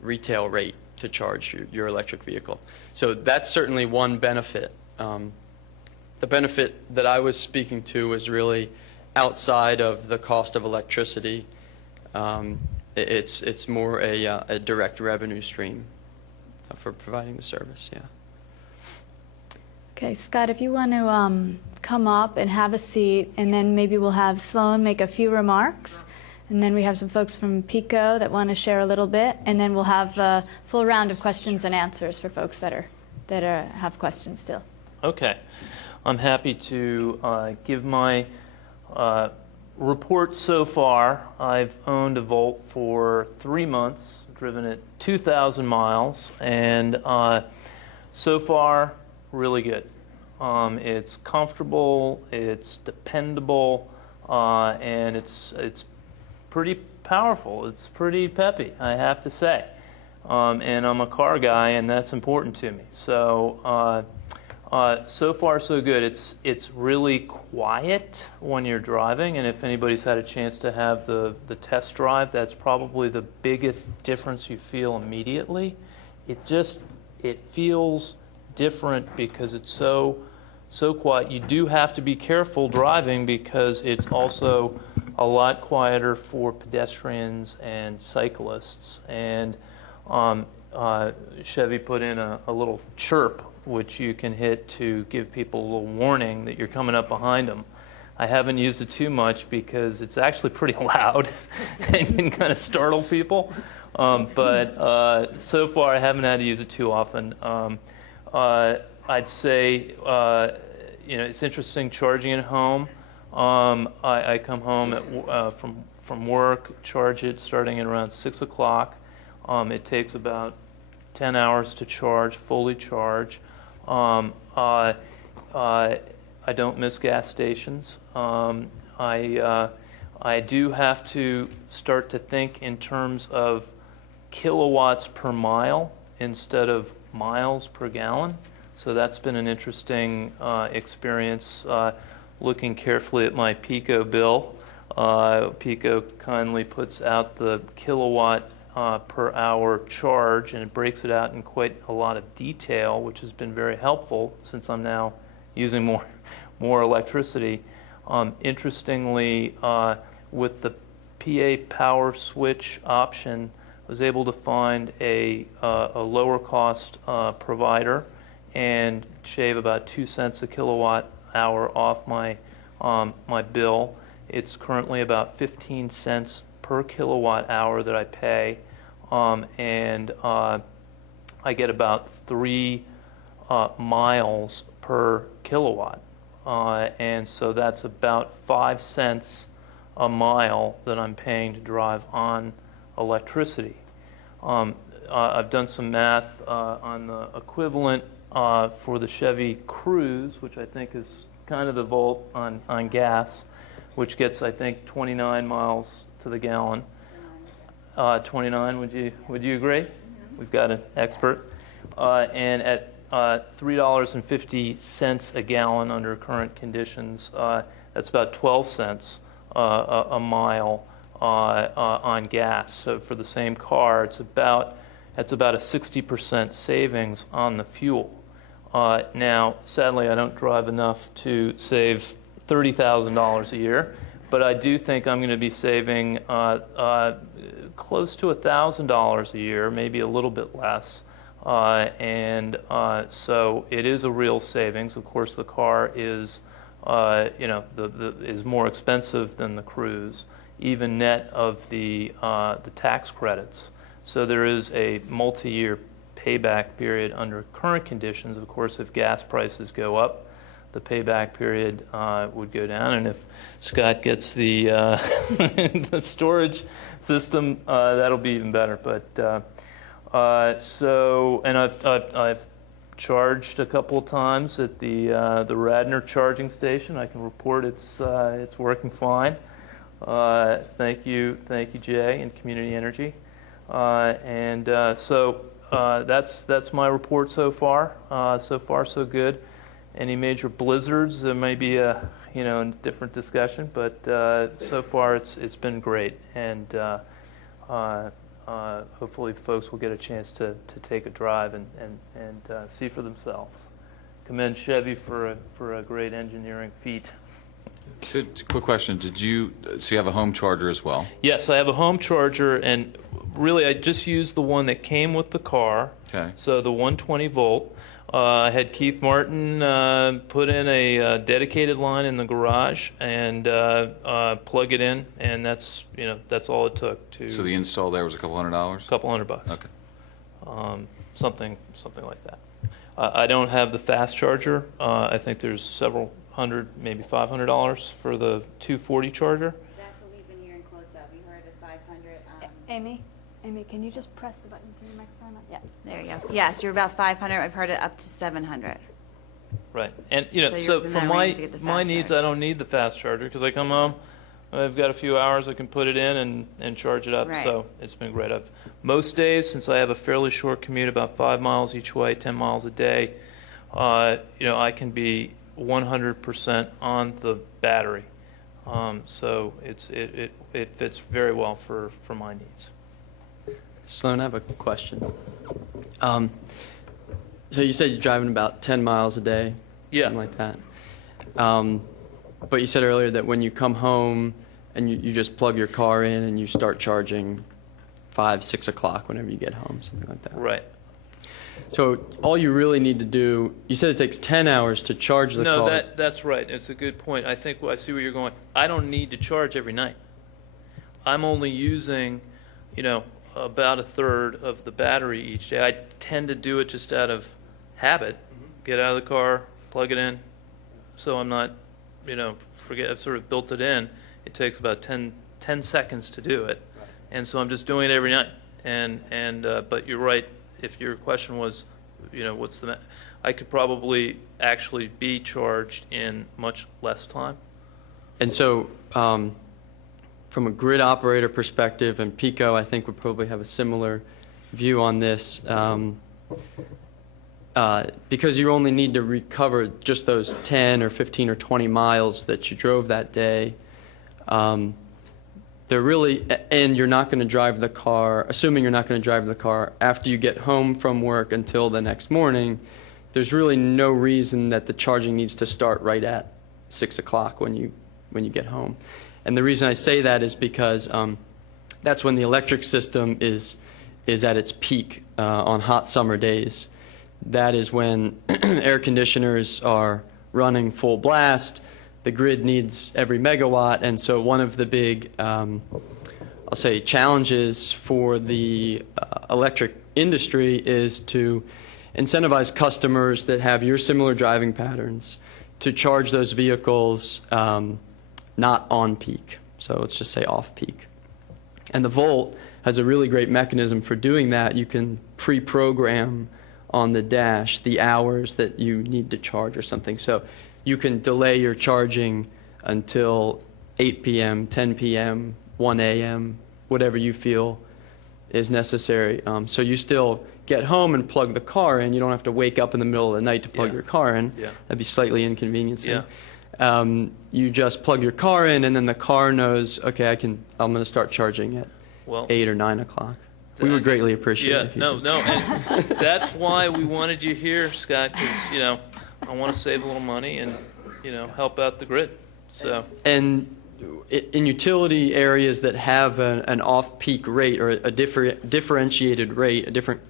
retail rate to charge your electric vehicle. So that's certainly one benefit. The benefit that I was speaking to was really outside of the cost of electricity. It's more a direct revenue stream for providing the service. Yeah. Okay, Scott, if you want to come up and have a seat, and then maybe we'll have Sloan make a few remarks, and then we have some folks from PICO that want to share a little bit, and then we'll have a full round of questions and answers for folks that have questions still. Okay. I'm happy to give my report so far. I've owned a Volt for 3 months, driven it 2,000 miles, and so far, really good. It's comfortable, it's dependable, and it's pretty powerful. It's pretty peppy, I have to say. And I'm a car guy, and that's important to me. So, so far so good. It's really quiet when you're driving, and if anybody's had a chance to have the test drive, that's probably the biggest difference you feel immediately. It feels different because it's so quiet. You do have to be careful driving because it's also a lot quieter for pedestrians and cyclists. And Chevy put in a little chirp which you can hit to give people a little warning that you're coming up behind them. I haven't used it too much because it's actually pretty loud and can kind of startle people. But so far I haven't had to use it too often. I'd say, it's interesting charging at home. I come home from work, charge it starting at around 6 o'clock. It takes about 10 hours to charge, fully charge. I don't miss gas stations. I do have to start to think in terms of kilowatts per mile instead of miles per gallon. So that's been an interesting experience. Looking carefully at my PICO bill, PICO kindly puts out the kilowatt per hour charge, and it breaks it out in quite a lot of detail, which has been very helpful since I'm now using more electricity. Interestingly, with the PA power switch option, I was able to find a lower cost provider and shave about 2 cents a kilowatt hour off my bill. It's currently about 15 cents per kilowatt hour that I pay, and I get about 3 miles per kilowatt, and so that's about 5 cents a mile that I'm paying to drive on electricity. I've done some math on the equivalent for the Chevy Cruze, which I think is kind of the Volt on gas, which gets, I think, 29 miles to the gallon. 29, would you agree? Mm-hmm. We've got an expert. And at $3.50 a gallon under current conditions, that's about 12 cents a mile on gas. So for the same car, it's about a 60% savings on the fuel. Now, sadly, I don't drive enough to save $30,000 a year, but I do think I'm going to be saving close to $1,000 a year, maybe a little bit less. So it is a real savings. Of course, the car is, is more expensive than the Cruze, even net of the tax credits. So there is a multi-year payback period under current conditions. Of course, if gas prices go up, the payback period would go down, and if Scott gets the the storage system, that'll be even better. But and I've charged a couple of times at the Radnor charging station. I can report it's working fine. Thank you, Jay, and Community Energy. So that's my report so far. So far, so good. Any major blizzards? There may be a different discussion, but so far it's been great, and hopefully folks will get a chance to take a drive and see for themselves. Commend Chevy for a great engineering feat. So, quick question: so you have a home charger as well? Yes, I have a home charger, and really I just used the one that came with the car. Okay. So the 120 volt. I had Keith Martin put in a dedicated line in the garage and plug it in, and that's all it took to. So the install there was a couple $100? A couple $100. Okay. Something like that. I don't have the fast charger. I think there's several hundred, maybe $500 for the 240 charger. That's what we've been hearing quotes of. We heard at 500. Amy, can you just press the button? Turn your microphone on? Yeah. There you go. Yes, you're about 500. I've heard it up to 700. Right, and So so you're in for that my range to get the my fast needs, charge. I don't need the fast charger because I come home, I've got a few hours I can put it in and charge it up. Right. So it's been great. Most days, since I have a fairly short commute, about 5 miles each way, 10 miles a day, I can be 100% on the battery. So it fits very well for my needs. Sloan, I have a question. So you said you're driving about 10 miles a day, Yeah. something like that. But you said earlier that when you come home and you just plug your car in and you start charging 5, 6 o'clock whenever you get home, something like that. Right. So all you really need to do, you said it takes 10 hours to charge the car. No, that's right. It's a good point. I think I see where you're going. I don't need to charge every night. I'm only using, about a third of the battery each day. I tend to do it just out of habit. Get out of the car, plug it in, so I'm not, forget. I've sort of built it in. It takes about 10 seconds to do it, and so I'm just doing it every night. But you're right. If your question was, what's the, I could probably actually be charged in much less time. And so, from a grid operator perspective, and PICO, I think, would probably have a similar view on this, because you only need to recover just those 10 or 15 or 20 miles that you drove that day. They're really, and you're not going to drive the car, assuming you're not going to drive the car after you get home from work until the next morning, there's really no reason that the charging needs to start right at 6 o'clock when you get home. And the reason I say that is because that's when the electric system is at its peak on hot summer days. That is when air conditioners are running full blast. The grid needs every megawatt, and so one of the big, I'll say, challenges for the electric industry is to incentivize customers that have your similar driving patterns to charge those vehicles not on peak. So let's just say off peak. And the Volt has a really great mechanism for doing that. You can pre-program on the dash the hours that you need to charge or something. So you can delay your charging until 8 p.m., 10 p.m., 1 a.m., whatever you feel is necessary. So you still get home and plug the car in. You don't have to wake up in the middle of the night to plug your car in. Yeah. That'd be slightly inconveniencing. Yeah. You just plug your car in, and then the car knows, okay, I'm going to start charging at 8 or 9 o'clock. We would greatly appreciate it. If you did. And that's why we wanted you here, Scott, because, I want to save a little money and, help out the grid. So. And in utility areas that have an off-peak rate or a differentiated rate, a different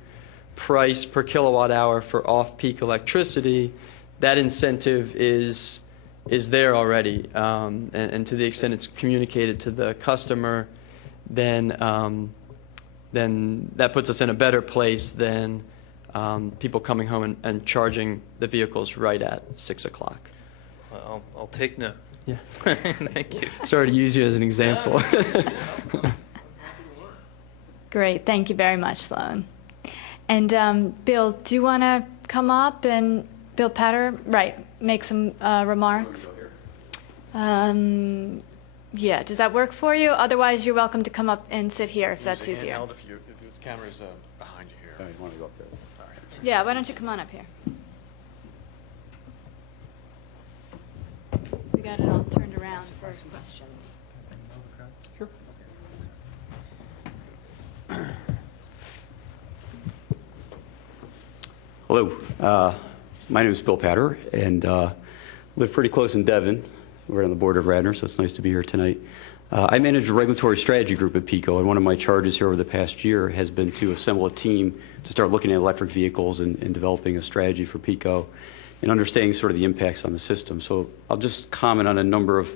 price per kilowatt hour for off-peak electricity, that incentive is there already. And to the extent it's communicated to the customer, then that puts us in a better place than people coming home and charging the vehicles right at 6 o'clock. I'll take note. Yeah. Thank you. Sorry to use you as an example. Great. Thank you very much, Sloan. And Bill, do you want to come up and Bill Patter, make some remarks? Yeah, does that work for you? Otherwise, you're welcome to come up and sit here if that's easier. Handheld if the camera's behind you here. You want to go up there? All right. Yeah, why don't you come on up here? We got it all turned around for questions. Sure. Hello, my name is Bill Patter, and live pretty close in Devon. We're on the board of Radnor, so it's nice to be here tonight. I manage a regulatory strategy group at PECO, and one of my charges here over the past year has been to assemble a team to start looking at electric vehicles and developing a strategy for PECO and understanding sort of the impacts on the system. So I'll just comment on a number of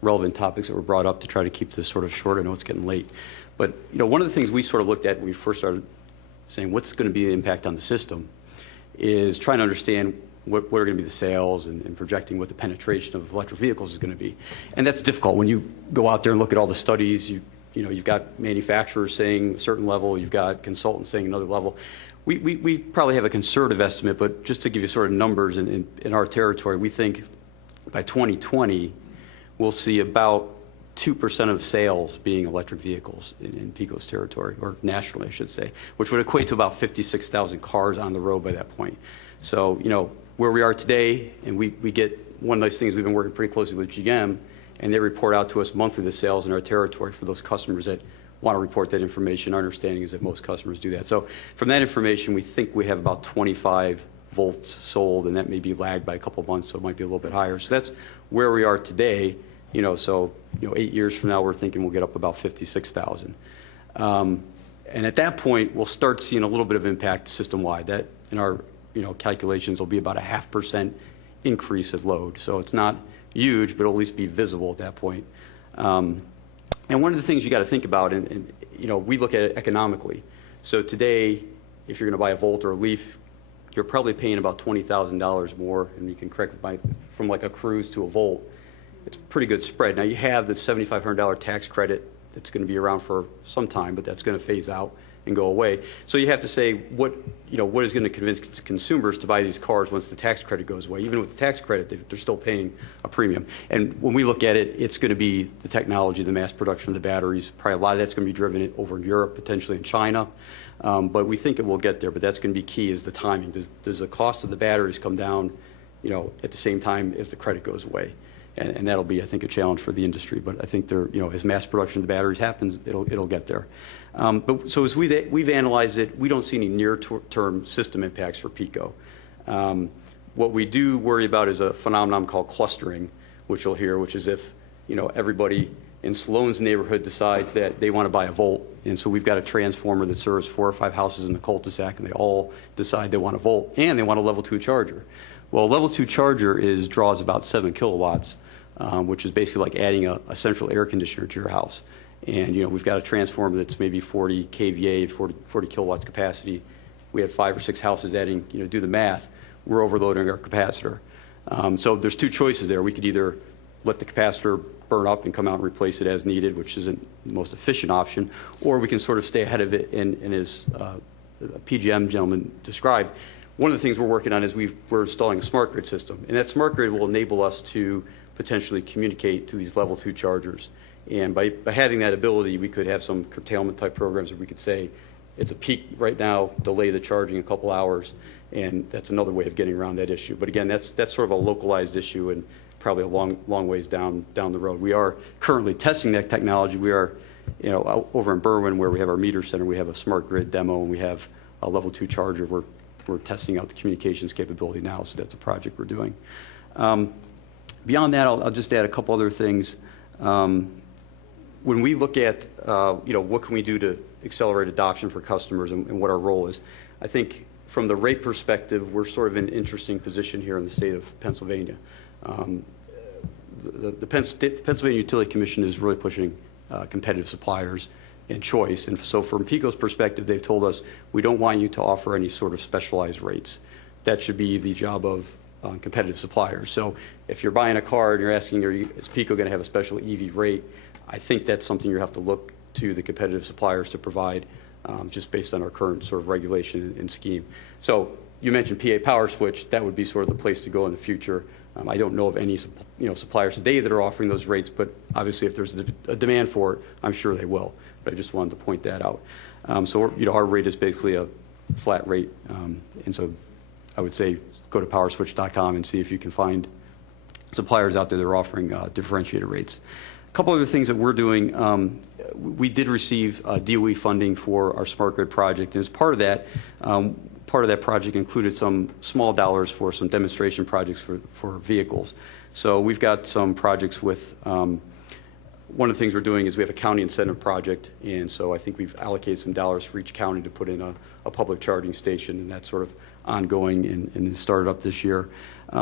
relevant topics that were brought up to try to keep this sort of short. I know it's getting late. But one of the things we sort of looked at when we first started saying what's going to be the impact on the system is trying to understand what are going to be the sales and projecting what the penetration of electric vehicles is going to be. And that's difficult. When you go out there and look at all the studies, you've got manufacturers saying a certain level, you've got consultants saying another level. We probably have a conservative estimate, but just to give you sort of numbers in our territory, we think by 2020 we'll see about 2% of sales being electric vehicles in PECO's territory, or nationally, I should say, which would equate to about 56,000 cars on the road by that point. So, where we are today, and we get, one nice thing is we've been working pretty closely with GM, and they report out to us monthly the sales in our territory for those customers that want to report that information. Our understanding is that most customers do that. So from that information, we think we have about 25 volts sold, and that may be lagged by a couple months, so it might be a little bit higher. So that's where we are today. 8 years from now, we're thinking we'll get up about 56,000. And at that point, we'll start seeing a little bit of impact system-wide. That, in our calculations, will be about a 0.5% increase at load. So it's not huge, but it'll at least be visible at that point. And one of the things you got to think about, and we look at it economically. So today, if you're going to buy a Volt or a Leaf, you're probably paying about $20,000 more, and you can correct me, from like a Cruise to a Volt. It's a pretty good spread. Now you have the $7,500 tax credit that's going to be around for some time, but that's going to phase out and go away. So you have to say what is going to convince consumers to buy these cars once the tax credit goes away. Even with the tax credit, they're still paying a premium. And when we look at it, it's going to be the technology, the mass production of the batteries. Probably a lot of that's going to be driven over in Europe, potentially in China. But we think it will get there. But that's going to be key, is the timing. Does the cost of the batteries come down, at the same time as the credit goes away? And that'll be, I think, a challenge for the industry. But I think as mass production of the batteries happens, it'll get there. So as we've analyzed it, we don't see any near-term system impacts for PECO. What we do worry about is a phenomenon called clustering, which you'll hear, which is if everybody in Sloan's neighborhood decides that they want to buy a Volt, and so we've got a transformer that serves 4 or 5 houses in the cul-de-sac, and they all decide they want a Volt, and they want a level 2 charger. Well, a level 2 charger draws about 7 kilowatts. Which is basically like adding a central air conditioner to your house. And, we've got a transformer that's maybe 40 kVA, 40 kilowatts capacity. We have 5 or 6 houses adding, do the math. We're overloading our capacitor. So there's 2 choices there. We could either let the capacitor burn up and come out and replace it as needed, which isn't the most efficient option, or we can sort of stay ahead of it. And as a PGM gentleman described, one of the things we're working on is we're installing a smart grid system. And that smart grid will enable us to potentially communicate to these level 2 chargers. And by having that ability, we could have some curtailment type programs where we could say it's a peak right now, delay the charging a couple hours, and that's another way of getting around that issue. But again, that's sort of a localized issue and probably a long ways down the road. We are currently testing that technology. We are, over in Berwyn, where we have our meter center, we have a smart grid demo, and we have a level 2 charger. We're testing out the communications capability now, so that's a project we're doing. Beyond that, I'll just add a couple other things. When we look at, what can we do to accelerate adoption for customers and what our role is, I think from the rate perspective, we're sort of in an interesting position here in the state of Pennsylvania. The Pennsylvania Utility Commission is really pushing competitive suppliers and choice. And so from PECO's perspective, they've told us, we don't want you to offer any sort of specialized rates. That should be the job of competitive suppliers. So if you're buying a car and you're asking, is PECO going to have a special EV rate, I think that's something you have to look to the competitive suppliers to provide, just based on our current sort of regulation and scheme. So you mentioned PA Power Switch. That would be sort of the place to go in the future. I don't know of any suppliers today that are offering those rates, but obviously if there's a demand for it, I'm sure they will. But I just wanted to point that out. So our rate is basically a flat rate, and so I would say go to powerswitch.com and see if you can find suppliers out there that are offering differentiated rates. A couple other things that we're doing. We did receive DOE funding for our smart grid project, and as part of that, part of that project included some small dollars for some demonstration projects for vehicles. So we've got some projects with, one of the things we're doing is we have a county incentive project, and so I think we've allocated some dollars for each county to put in a public charging station, and that's sort of ongoing and started up this year.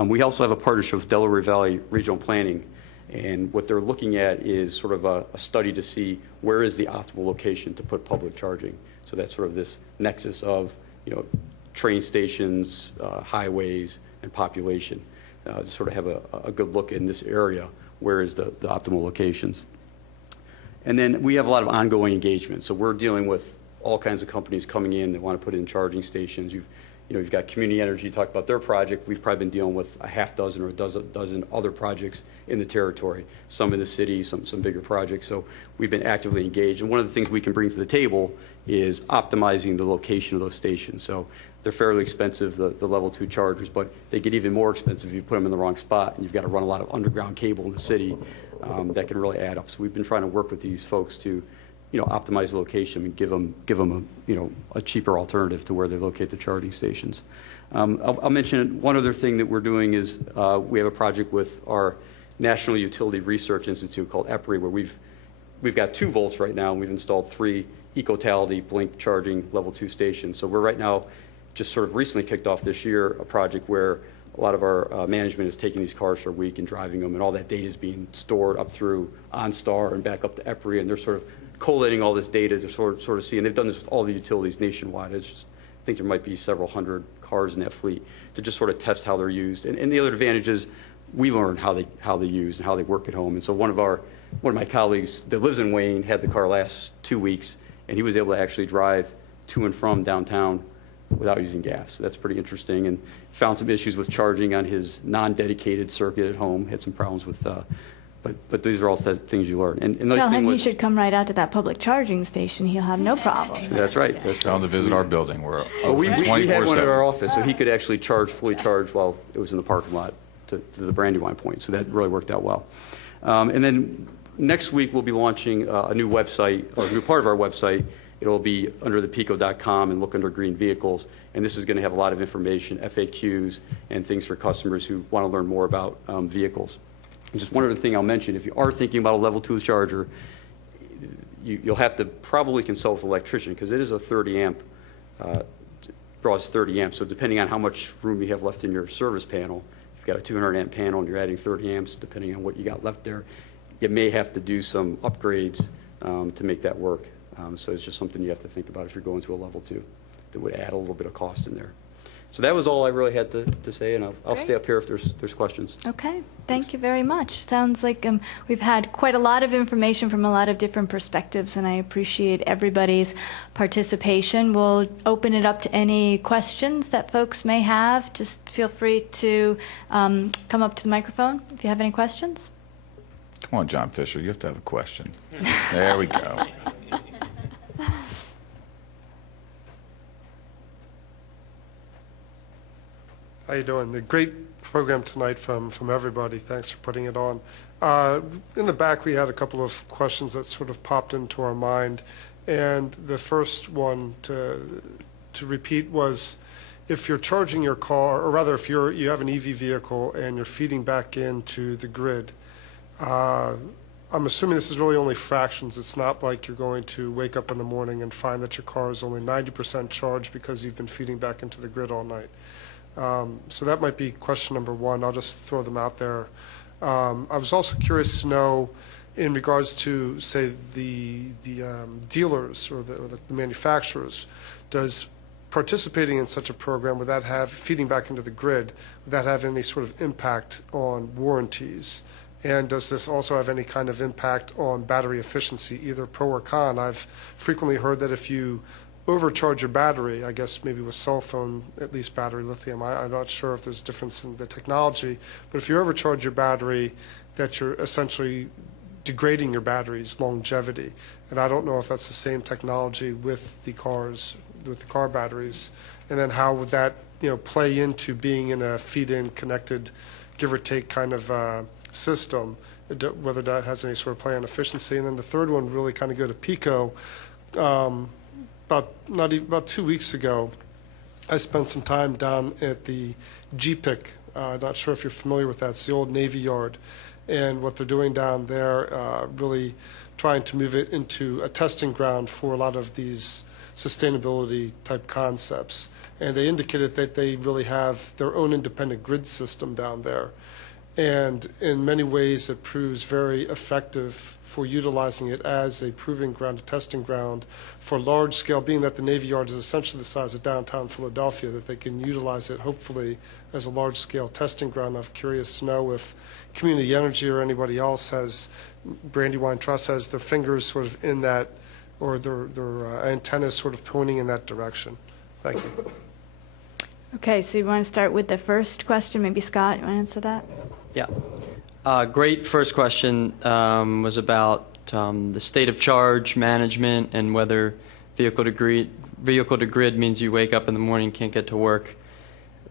We also have a partnership with Delaware Valley Regional Planning, and what they're looking at is sort of a study to see where is the optimal location to put public charging. So that's sort of this nexus of, train stations, highways, and population. To sort of have a good look in this area, where is the optimal locations. And then we have a lot of ongoing engagement. So we're dealing with all kinds of companies coming in that want to put in charging stations. You've got Community Energy talk about their project. We've probably been dealing with a half dozen or a dozen other projects in the territory, some in the city, some bigger projects. So we've been actively engaged. And one of the things we can bring to the table is optimizing the location of those stations. So they're fairly expensive, the level 2 chargers, but they get even more expensive if you put them in the wrong spot, and you've got to run a lot of underground cable in the city. That can really add up. So we've been trying to work with these folks to, optimize the location and give them a cheaper alternative to where they locate the charging stations. I'll mention one other thing that we're doing is we have a project with our National Utility Research Institute called EPRI, where we've got 2 volts right now, and we've installed 3 eco-tality blink charging level 2 stations. So we're right now just sort of recently kicked off this year a project where a lot of our management is taking these cars for a week and driving them, and all that data is being stored up through OnStar and back up to EPRI, and they're sort of collating all this data to sort of see, and they've done this with all the utilities nationwide. I think there might be several hundred cars in that fleet to just sort of test how they're used. And the other advantage is we learn how they use and how they work at home. And so one of my colleagues that lives in Wayne had the car last 2 weeks, and he was able to actually drive to and from downtown without using gas. So that's pretty interesting, and found some issues with charging on his non-dedicated circuit at home, had some problems with, but these are all things you learn. And the nice Tell thing him he was, should come right out to that public charging station. He'll have no problem. That's right. That's Tell right. them to visit our building. We're Well, we open had one at 24/7. our office, so he could actually fully charge while it was in the parking lot to the Brandywine point. So that really worked out well. And then next week we'll be launching a new website, or a new part of our website. It'll be under the pico.com and look under green vehicles. And this is going to have a lot of information, FAQs, and things for customers who want to learn more about vehicles. And just one other thing I'll mention, if you are thinking about a level 2 charger, you'll have to probably consult with an electrician, because it is a 30 amp, draws 30 amps. So depending on how much room you have left in your service panel, if you've got a 200 amp panel and you're adding 30 amps, depending on what you got left there, you may have to do some upgrades to make that work. So it's just something you have to think about if you're going to a level 2. That would add a little bit of cost in there. So that was all I really had to say, and I'll stay up here if there's questions. Okay, thank you very much. Sounds like we've had quite a lot of information from a lot of different perspectives, and I appreciate everybody's participation. We'll open it up to any questions that folks may have. Just feel free to come up to the microphone if you have any questions. Come on, John Fisher, you have to have a question. There we go. How you doing? A great program tonight from everybody. Thanks for putting it on. In the back, we had a couple of questions that sort of popped into our mind, and the first one to repeat was, if you're charging your car, or rather, if you have an EV vehicle and you're feeding back into the grid, I'm assuming this is really only fractions. It's not like you're going to wake up in the morning and find that your car is only 90% charged because you've been feeding back into the grid all night. So that might be question number one. I'll just throw them out there. I was also curious to know, in regards to, say, the dealers or the manufacturers, does participating in such a program, would that have, feeding back into the grid, would that have any sort of impact on warranties? And does this also have any kind of impact on battery efficiency, either pro or con? I've frequently heard that if you overcharge your battery, I guess maybe with cell phone, at least battery lithium, I'm not sure if there's a difference in the technology, but if you overcharge your battery, that you're essentially degrading your battery's longevity. And I don't know if that's the same technology with the cars, with the car batteries. And then how would that, play into being in a feed-in connected, give or take kind of system, whether that has any sort of play on efficiency. And then the third one really kind of go to Pico. About 2 weeks ago, I spent some time down at the GPIC. Not sure if you're familiar with that. It's the old Navy Yard. And what they're doing down there, really trying to move it into a testing ground for a lot of these sustainability type concepts. And they indicated that they really have their own independent grid system down there. And in many ways, it proves very effective for utilizing it as a proving ground, a testing ground for large scale, being that the Navy Yard is essentially the size of downtown Philadelphia, that they can utilize it hopefully as a large scale testing ground. I'm curious to know if Community Energy or anybody else has, Brandywine Trust has their fingers sort of in that, or their antennas sort of pointing in that direction. Thank you. Okay, so you want to start with the first question? Maybe Scott, you want to answer that? Yeah. Great first question was about the state of charge management and whether vehicle to grid means you wake up in the morning and can't get to work.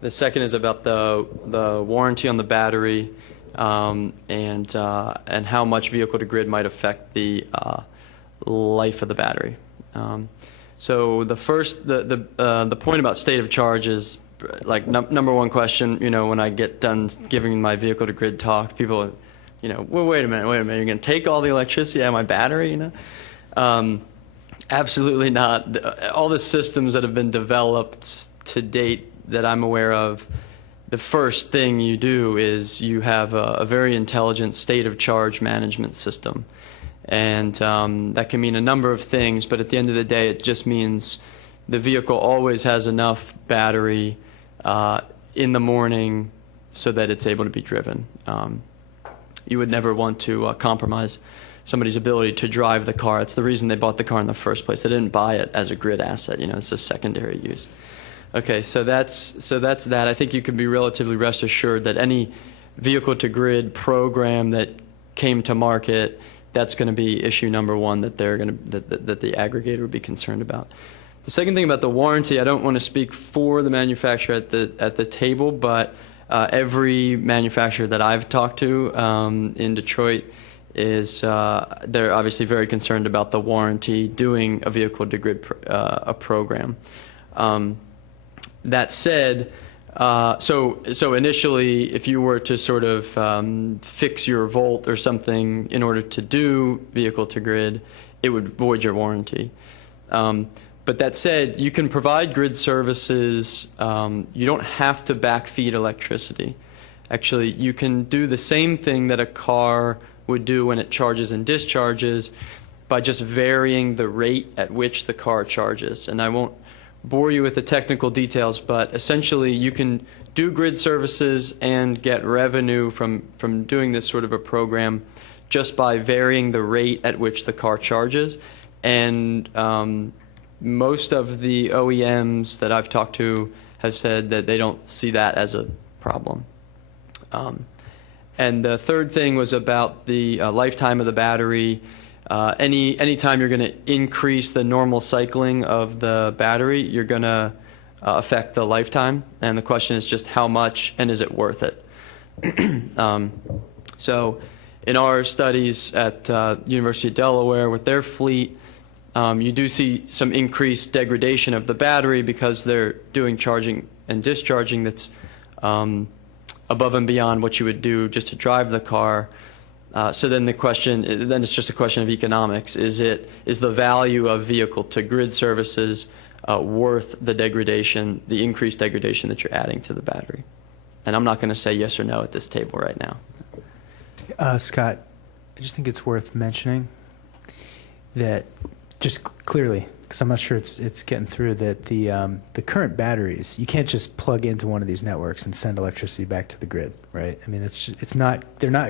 The second is about the warranty on the battery and how much vehicle to grid might affect the life of the battery. So the first, the point about state of charge is like number one question. You know, when I get done giving my vehicle to grid talk, people are, you know, well, wait a minute, you're going to take all the electricity out of my battery, you know? Absolutely not. All the systems that have been developed to date that I'm aware of, the first thing you do is you have a very intelligent state of charge management system. And that can mean a number of things, but at the end of the day, it just means the vehicle always has enough battery in the morning so that it's able to be driven. You would never want to compromise somebody's ability to drive the car. It's the reason they bought the car in the first place. They didn't buy it as a grid asset. You know, it's a secondary use. Okay, so that's that. I think you can be relatively rest assured that any vehicle to grid program that came to market, that's going to be issue number one that they're going to that the aggregator would be concerned about. The second thing about the warranty, I don't want to speak for the manufacturer at the table, but every manufacturer that I've talked to in Detroit is they're obviously very concerned about the warranty doing a vehicle to grid a program. That said, so initially, if you were to sort of fix your volt or something in order to do vehicle to grid, it would void your warranty. But that said, you can provide grid services. You don't have to backfeed electricity. Actually, you can do the same thing that a car would do when it charges and discharges by just varying the rate at which the car charges. And I won't bore you with the technical details, but essentially you can do grid services and get revenue from doing this sort of a program just by varying the rate at which the car charges. And most of the OEMs that I've talked to have said that they don't see that as a problem. And the third thing was about the lifetime of the battery. Anytime you're going to increase the normal cycling of the battery, you're going to affect the lifetime. And the question is just how much and is it worth it? So in our studies at University of Delaware with their fleet, you do see some increased degradation of the battery because they're doing charging and discharging that's above and beyond what you would do just to drive the car. So then it's just a question of economics. Is the value of vehicle to grid services worth the degradation, the increased degradation that you're adding to the battery? And I'm not going to say yes or no at this table right now. Scott, I just think it's worth mentioning that just clearly, because I'm not sure it's getting through, that the current batteries, you can't just plug into one of these networks and send electricity back to the grid, right? I mean,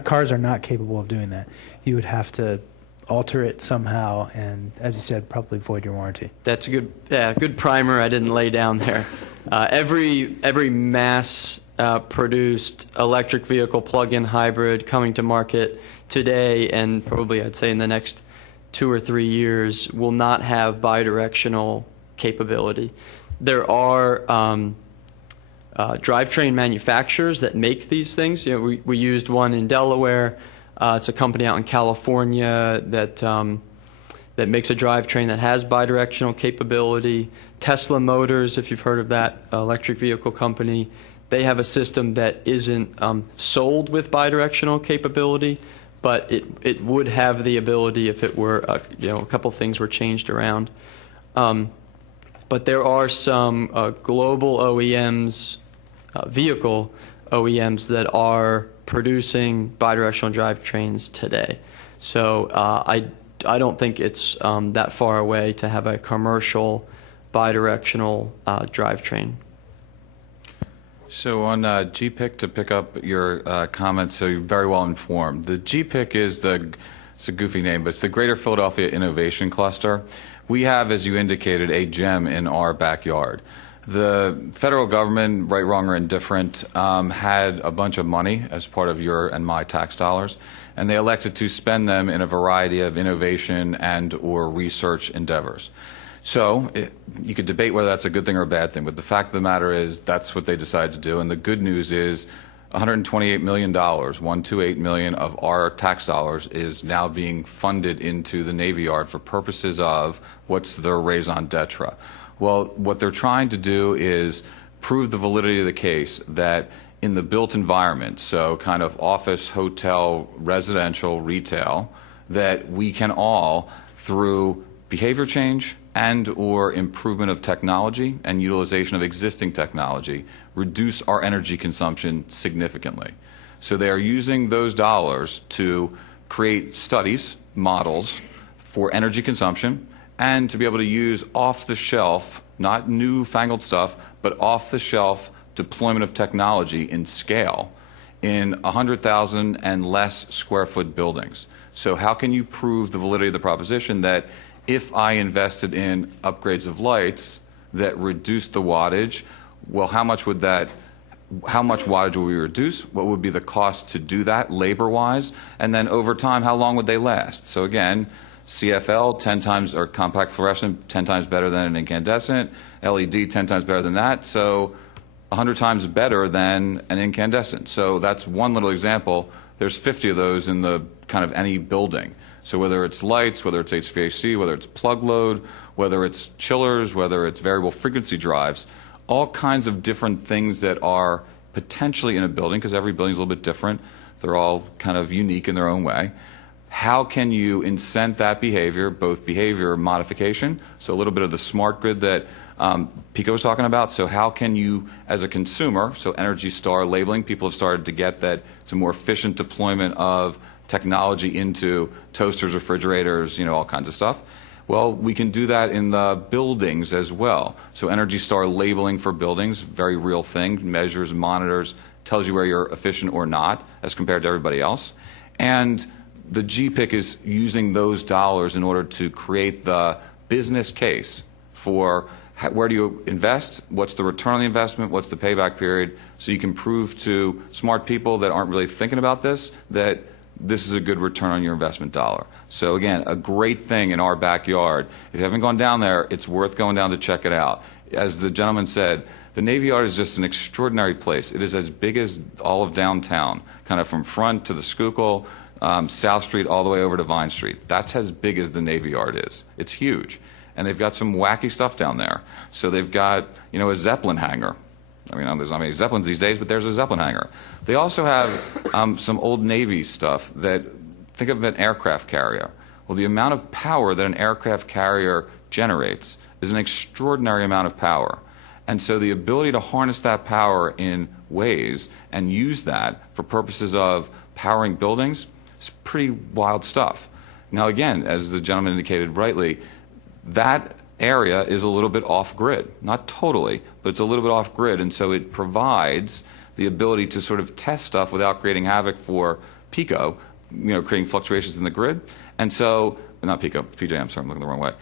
cars are not capable of doing that. You would have to alter it somehow, and as you said, probably void your warranty. That's a good primer I didn't lay down there. Every mass produced electric vehicle plug-in hybrid coming to market today, and probably I'd say in the next 2 or 3 years, will not have bidirectional capability. There are drivetrain manufacturers that make these things. You know, we used one in Delaware. It's a company out in California that makes a drivetrain that has bidirectional capability. Tesla Motors, if you've heard of that electric vehicle company, they have a system that isn't sold with bidirectional capability, but it would have the ability if it were, a couple things were changed around. But there are some global OEMs, vehicle OEMs that are producing bidirectional drivetrains today. So I don't think it's that far away to have a commercial bidirectional drivetrain. So on GPIC, to pick up your comments, so you're very well informed. The GPIC is it's a goofy name, but it's the Greater Philadelphia Innovation Cluster. We have, as you indicated, a gem in our backyard. The federal government, right, wrong, or indifferent, had a bunch of money as part of your and my tax dollars, and they elected to spend them in a variety of innovation and or research endeavors. So you could debate whether that's a good thing or a bad thing, but the fact of the matter is that's what they decided to do, and the good news is $128 million, $128 million of our tax dollars is now being funded into the Navy Yard for purposes of what's their raison d'etre. Well, what they're trying to do is prove the validity of the case that in the built environment, so kind of office, hotel, residential, retail, that we can all, through behavior change and or improvement of technology and utilization of existing technology, reduce our energy consumption significantly. So they are using those dollars to create studies, models for energy consumption, and to be able to use off-the-shelf, not newfangled stuff, but off-the-shelf deployment of technology in scale in 100,000 and less square foot buildings. So how can you prove the validity of the proposition that if I invested in upgrades of lights that reduce the wattage, well, how much wattage would we reduce? What would be the cost to do that labor-wise? And then over time, how long would they last? So again, CFL 10 times, or compact fluorescent 10 times better than an incandescent, LED 10 times better than that, so 100 times better than an incandescent. So that's one little example. There's 50 of those in the kind of any building. So whether it's lights, whether it's HVAC, whether it's plug load, whether it's chillers, whether it's variable frequency drives, all kinds of different things that are potentially in a building, because every building is a little bit different. They're all kind of unique in their own way. How can you incent that behavior, both behavior modification, so a little bit of the smart grid that Pico was talking about, so how can you, as a consumer, so Energy Star labeling, people have started to get that it's a more efficient deployment of technology into toasters, refrigerators, all kinds of stuff. Well, we can do that in the buildings as well. So Energy Star labeling for buildings, very real thing, measures, monitors, tells you where you're efficient or not as compared to everybody else. And the GPIC is using those dollars in order to create the business case for where do you invest, what's the return on the investment, what's the payback period, so you can prove to smart people that aren't really thinking about this that this is a good return on your investment dollar. So again, a great thing in our backyard. If you haven't gone down there, it's worth going down to check it out. As the gentleman said, the Navy Yard is just an extraordinary place. It is as big as all of downtown, kind of from front to the Schuylkill, South Street, all the way over to Vine Street. That's as big as the Navy Yard is. It's huge. And they've got some wacky stuff down there. So they've got, a Zeppelin hangar. I mean, there's not many Zeppelins these days, but there's a Zeppelin hangar. They also have some old Navy stuff that, think of an aircraft carrier. Well, the amount of power that an aircraft carrier generates is an extraordinary amount of power. And so the ability to harness that power in ways and use that for purposes of powering buildings is pretty wild stuff. Now, again, as the gentleman indicated rightly, that area is a little bit off-grid. Not totally, but it's a little bit off-grid, and so it provides the ability to sort of test stuff without creating havoc for Pico, creating fluctuations in the grid. And so, not Pico, PJM, sorry, I'm looking the wrong way.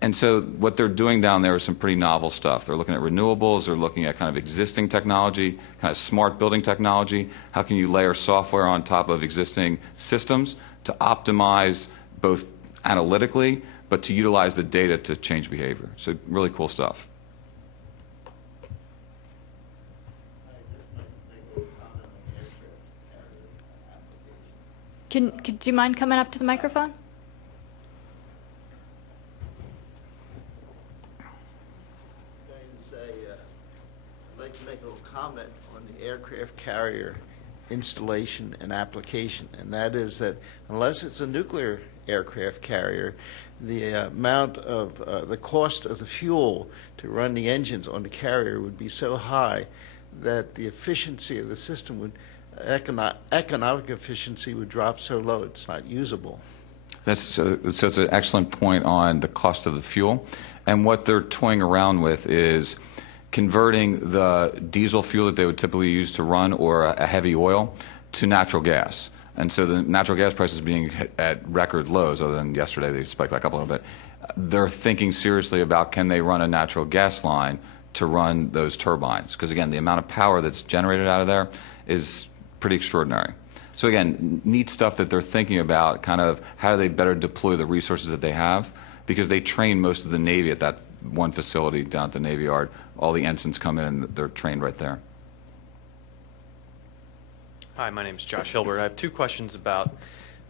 And so what they're doing down there is some pretty novel stuff. They're looking at renewables, they're looking at kind of existing technology, kind of smart building technology. How can you layer software on top of existing systems to optimize both analytically, but to utilize the data to change behavior. So really cool stuff. Do you mind coming up to the microphone? like to make a little comment on the aircraft carrier installation and application, and that is that unless it's a nuclear aircraft carrier, the amount of the cost of the fuel to run the engines on the carrier would be so high that the efficiency of the system would, economic efficiency would drop so low it's not usable. So it's an excellent point on the cost of the fuel. And what they're toying around with is converting the diesel fuel that they would typically use to run, or a heavy oil, to natural gas. And so the natural gas prices being at record lows, other than yesterday they spiked back up a little bit, they're thinking seriously about, can they run a natural gas line to run those turbines? Because again, the amount of power that's generated out of there is pretty extraordinary. So again, neat stuff that they're thinking about, kind of how do they better deploy the resources that they have, because they train most of the Navy at that one facility down at the Navy Yard. All the ensigns come in and they're trained right there. Hi, my name is Josh Hilbert. I have two questions about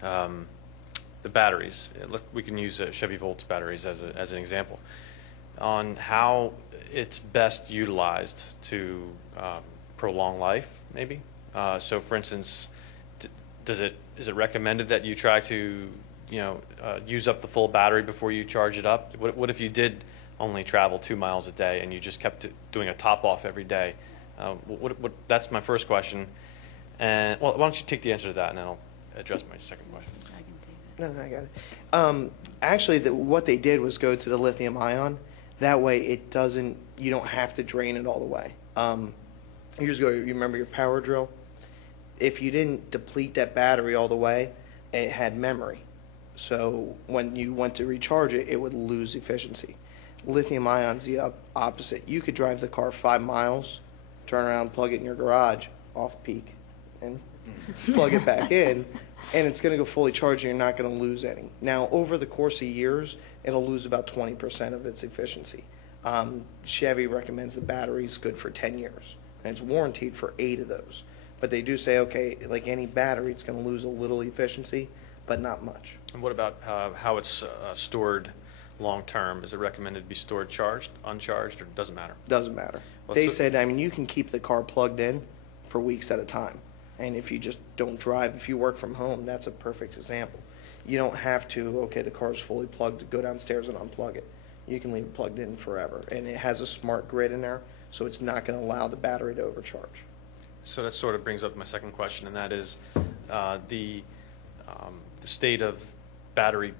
the batteries. We can use Chevy Volt's batteries as an example on how it's best utilized to prolong life, maybe. So, for instance, is it recommended that you try to use up the full battery before you charge it up? What if you did only travel 2 miles a day and you just kept doing a top off every day? That's my first question. And well, why don't you take the answer to that, and then I'll address my second question. No, I got it. Actually, what they did was go to the lithium ion. That way, you don't have to drain it all the way. Years ago, you remember your power drill? If you didn't deplete that battery all the way, it had memory. So when you went to recharge it, it would lose efficiency. Lithium ion's the opposite. You could drive the car 5 miles, turn around, plug it in your garage, off peak, and plug it back in, and it's going to go fully charged, and you're not going to lose any. Now, over the course of years, it'll lose about 20% of its efficiency. Chevy recommends the battery's good for 10 years, and it's warranted for 8 of those. But they do say, okay, like any battery, it's going to lose a little efficiency, but not much. And what about how it's stored long term? Is it recommended to be stored charged, uncharged, or doesn't matter? Doesn't matter. Well, They said, you can keep the car plugged in for weeks at a time. And if you just don't drive, if you work from home, that's a perfect example. You don't have to, okay, the car's fully plugged, to go downstairs and unplug it. You can leave it plugged in forever. And it has a smart grid in there, so it's not going to allow the battery to overcharge. So that sort of brings up my second question, and that is the state of battery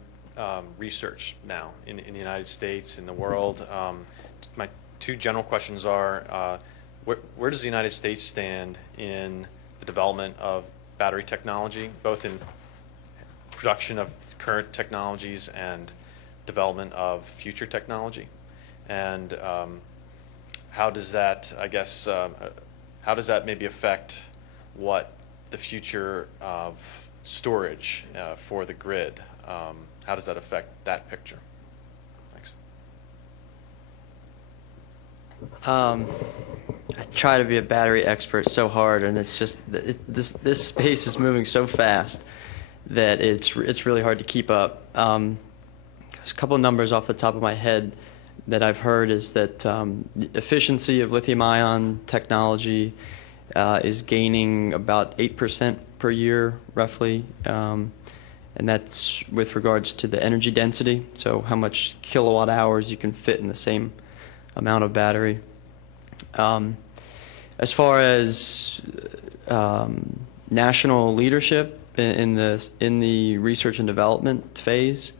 research now in the United States, in the world. My two general questions are, where does the United States stand in the development of battery technology, both in production of current technologies and development of future technology? And how does that, how does that maybe affect what the future of storage for the grid, how does that affect that picture? Thanks. I try to be a battery expert so hard, and it's just this space is moving so fast that it's really hard to keep up. There's a couple of numbers off the top of my head that I've heard is that the efficiency of lithium-ion technology is gaining about 8% per year, roughly, and that's with regards to the energy density, so how much kilowatt hours you can fit in the same amount of battery. As far as national leadership in the research and development phase,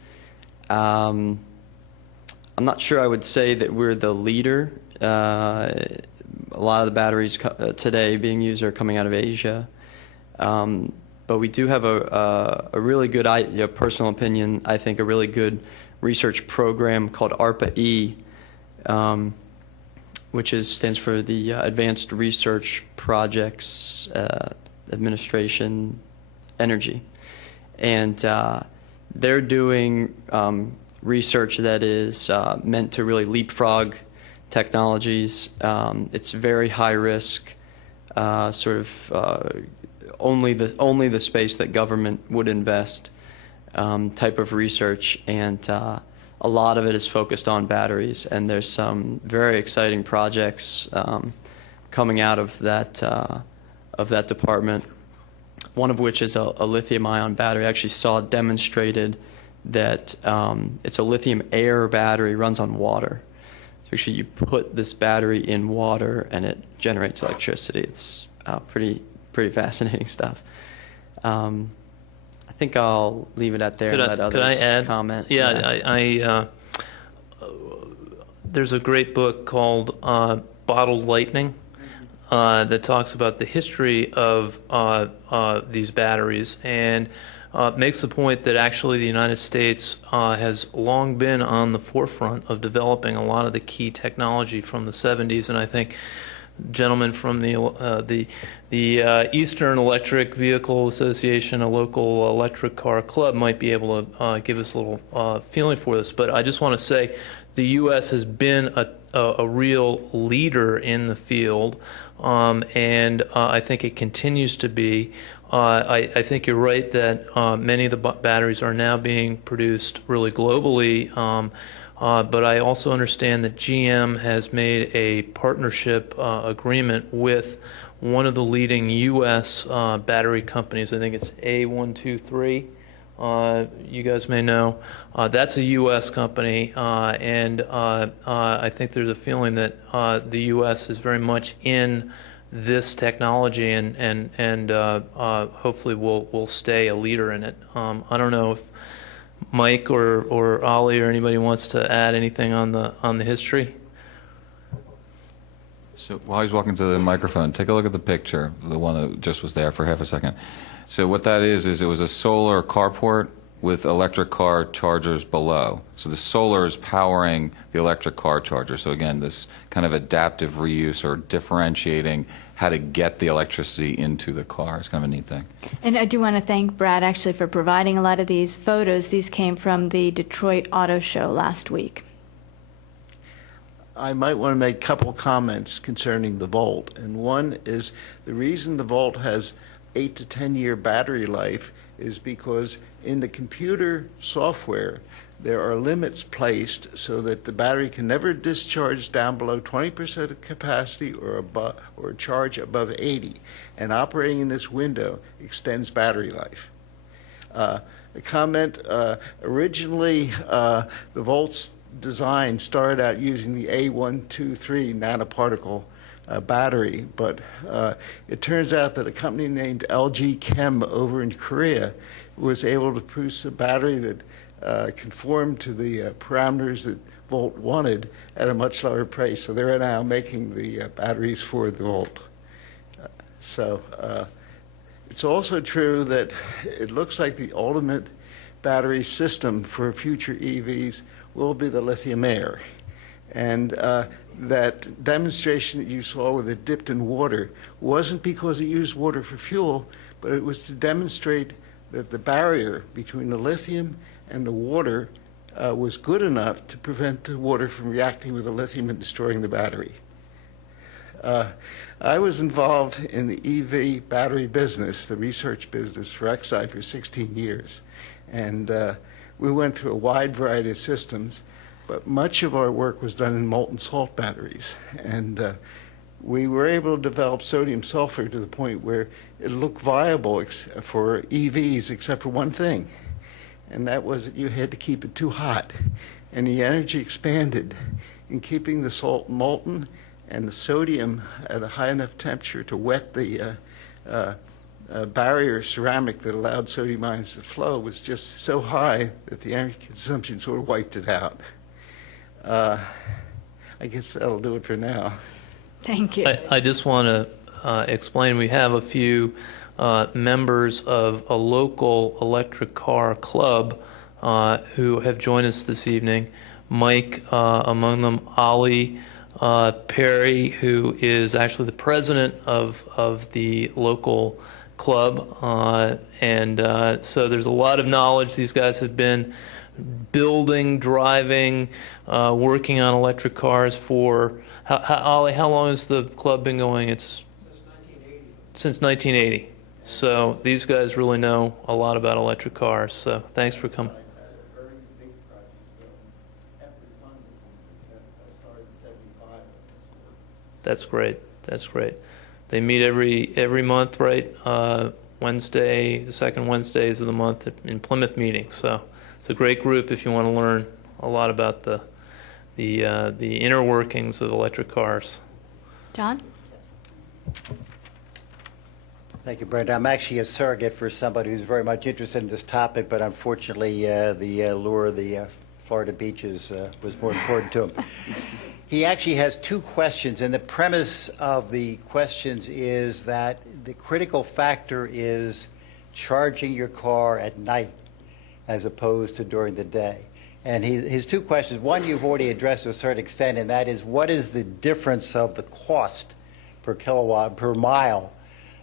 I'm not sure I would say that we're the leader. A lot of the batteries today being used are coming out of Asia. But we do have a really good, personal opinion, I think a really good research program called ARPA-E, which stands for the Advanced Research Projects Administration Energy. And they're doing research that is meant to really leapfrog technologies. It's very high risk, only the space that government would invest type of research, and a lot of it is focused on batteries. And there's some very exciting projects coming out of that department. One of which is a lithium-ion battery. I actually saw it demonstrated that it's a lithium air battery, runs on water. So actually you put this battery in water and it generates electricity. It's pretty fascinating stuff. I think I'll leave it at there and let others comment. Yeah, there's a great book called Bottled Lightning that talks about the history of these batteries and makes the point that actually the United States has long been on the forefront of developing a lot of the key technology from the 70s, and I think gentleman from the Eastern Electric Vehicle Association, a local electric car club, might be able to give us a little feeling for this. But I just want to say the U.S. has been a real leader in the field, and I think it continues to be. I think you're right that many of the batteries are now being produced really globally. But I also understand that GM has made a partnership agreement with one of the leading U.S. battery companies. I think it's A123. You guys may know. That's a U.S. company, and I think there's a feeling that the U.S. is very much in this technology, and hopefully will stay a leader in it. I don't know if Mike or Ollie or anybody wants to add anything on the history. So while he's walking to the microphone, take a look at the picture, the one that just was there for half a second. So what that is it was a solar carport with electric car chargers below. So the solar is powering the electric car charger. So again, this kind of adaptive reuse or differentiating how to get the electricity into the car is kind of a neat thing. And I do want to thank Brad actually for providing a lot of these photos. These came from the Detroit Auto Show last week. I might want to make a couple comments concerning the Volt. And one is the reason the Volt has 8 to 10 year battery life is because in the computer software there are limits placed so that the battery can never discharge down below 20% of capacity or charge above 80. And operating in this window extends battery life. A comment, originally the Volt's design started out using the A123 nanoparticle battery, but it turns out that a company named LG Chem over in Korea was able to produce a battery that conformed to the parameters that Volt wanted at a much lower price. So they're now making the batteries for the Volt. It's also true that it looks like the ultimate battery system for future EVs will be the lithium air. And that demonstration that you saw with it dipped in water wasn't because it used water for fuel, but it was to demonstrate that the barrier between the lithium and the water was good enough to prevent the water from reacting with the lithium and destroying the battery. I was involved in the EV battery business, the research business for Exide for 16 years. And we went through a wide variety of systems, but much of our work was done in molten salt batteries. And we were able to develop sodium sulfur to the point where it looked viable for EVs except for one thing, and that was that you had to keep it too hot. And the energy expanded in keeping the salt molten and the sodium at a high enough temperature to wet the barrier ceramic that allowed sodium ions to flow was just so high that the energy consumption sort of wiped it out. I guess that'll do it for now. Thank you. I just want to explain, we have a few members of a local electric car club who have joined us this evening. Mike, among them, Ollie Perry, who is actually the president of the local club. So there's a lot of knowledge. These guys have been building, driving, working on electric cars for, Ollie, how long has the club been going? It's since 1980. So these guys really know a lot about electric cars. So thanks for coming. That's great. That's great. They meet every month, right? Wednesday, the second Wednesdays of the month in Plymouth meetings. So it's a great group if you want to learn a lot about the inner workings of electric cars. John? Thank you, Brenda. I'm actually a surrogate for somebody who's very much interested in this topic, but unfortunately, the lure of the Florida beaches was more important to him. He actually has two questions, and the premise of the questions is that the critical factor is charging your car at night as opposed to during the day. And his two questions, one you've already addressed to a certain extent, and that is, what is the difference of the cost per kilowatt, per mile,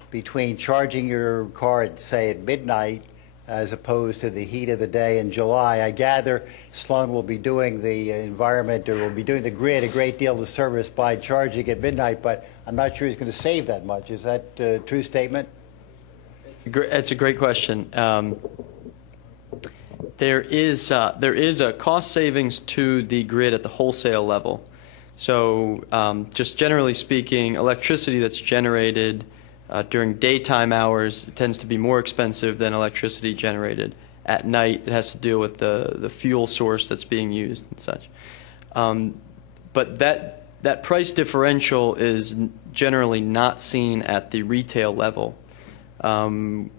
between charging your car at, say, at midnight as opposed to the heat of the day in July? I gather Sloan will be doing the environment, or will be doing the grid a great deal of service by charging at midnight, but I'm not sure he's going to save that much. Is that a true statement? It's a great question. There is a cost savings to the grid at the wholesale level. So just generally speaking, electricity that's generated during daytime hours tends to be more expensive than electricity generated at night. It has to deal with the fuel source that's being used and such. But that price differential is generally not seen at the retail level.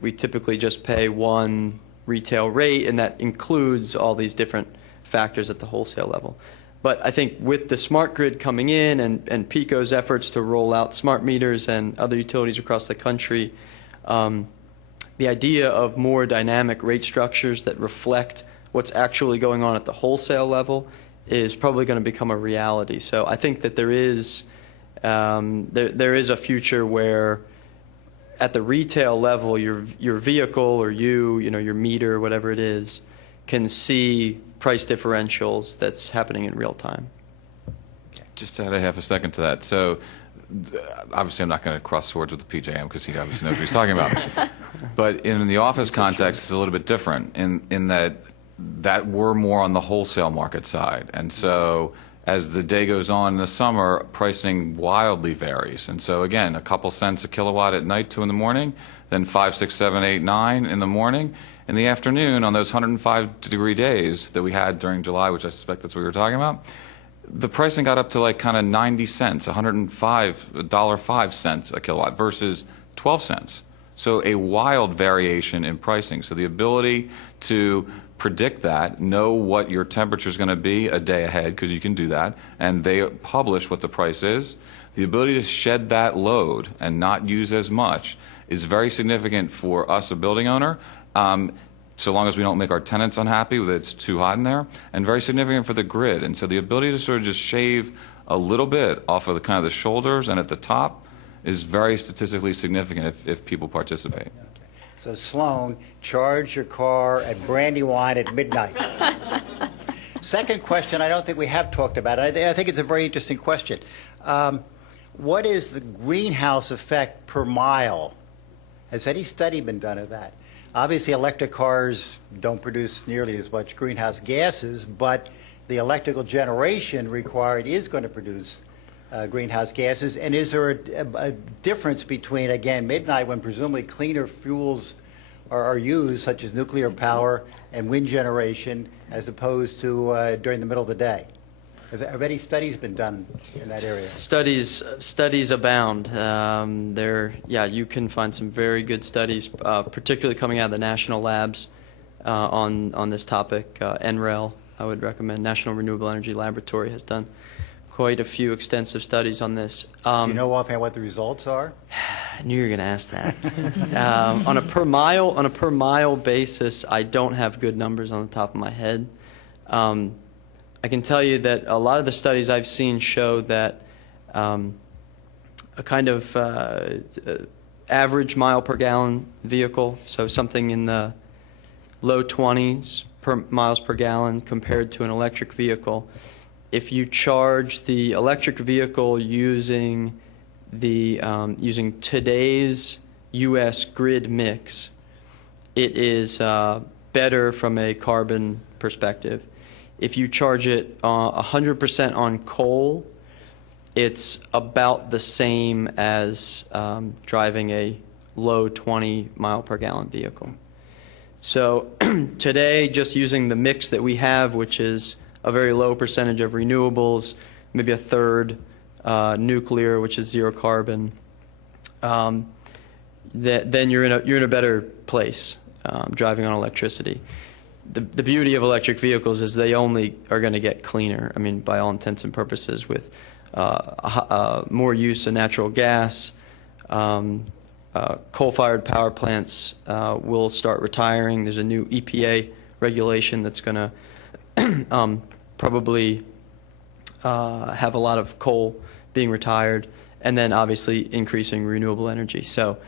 We typically just pay one retail rate, and that includes all these different factors at the wholesale level. But I think with the smart grid coming in and PECO's efforts to roll out smart meters and other utilities across the country, the idea of more dynamic rate structures that reflect what's actually going on at the wholesale level is probably going to become a reality. So I think that there is a future where at the retail level, your vehicle or your meter, whatever it is, can see price differentials that's happening in real time. Just to add a half a second to that. So obviously I'm not going to cross swords with the PJM because he obviously knows what he's talking about. But in the office context, it's a little bit different in that we're more on the wholesale market side. And so as the day goes on in the summer, pricing wildly varies. And so again, a couple cents a kilowatt at night, 2 in the morning, then 5, 6, 7, 8, 9 in the morning. In the afternoon, on those 105-degree days that we had during July, which I suspect that's what we were talking about, the pricing got up to like kind of 90 cents, $105.05 a kilowatt versus 12 cents. So a wild variation in pricing. So the ability to predict that, know what your temperature is going to be a day ahead, because you can do that, and they publish what the price is. The ability to shed that load and not use as much is very significant for us, a building owner, so long as we don't make our tenants unhappy that it's too hot in there, and very significant for the grid. And so the ability to sort of just shave a little bit off of the kind of the shoulders and at the top is very statistically significant if people participate. So Sloan, charge your car at Brandywine at midnight. Second question, I don't think we have talked about it. I think it's a very interesting question. What is the greenhouse effect per mile? Has any study been done of that? Obviously, electric cars don't produce nearly as much greenhouse gases, but the electrical generation required is going to produce greenhouse gases. And is there a difference between, again, midnight, when presumably cleaner fuels are used, such as nuclear power and wind generation, as opposed to during the middle of the day? Have any studies been done in that area? Studies abound. You can find some very good studies, particularly coming out of the national labs on this topic. NREL, I would recommend. National Renewable Energy Laboratory has done quite a few extensive studies on this. Do you know offhand what the results are? I knew you were going to ask that. On a per mile basis, I don't have good numbers on the top of my head. I can tell you that a lot of the studies I've seen show that a kind of average mile per gallon vehicle, so something in the low 20s miles per gallon compared to an electric vehicle. If you charge the electric vehicle using today's U.S. grid mix, it is better from a carbon perspective. If you charge it 100% on coal, it's about the same as driving a low 20 mile per gallon vehicle. So today, just using the mix that we have, which is a very low percentage of renewables, maybe a third nuclear, which is zero carbon, then you're in a better place driving on electricity. The beauty of electric vehicles is they only are going to get cleaner. I mean, by all intents and purposes, with more use of natural gas, coal-fired power plants will start retiring. There's a new EPA regulation that's going to probably have a lot of coal being retired, and then obviously increasing renewable energy. So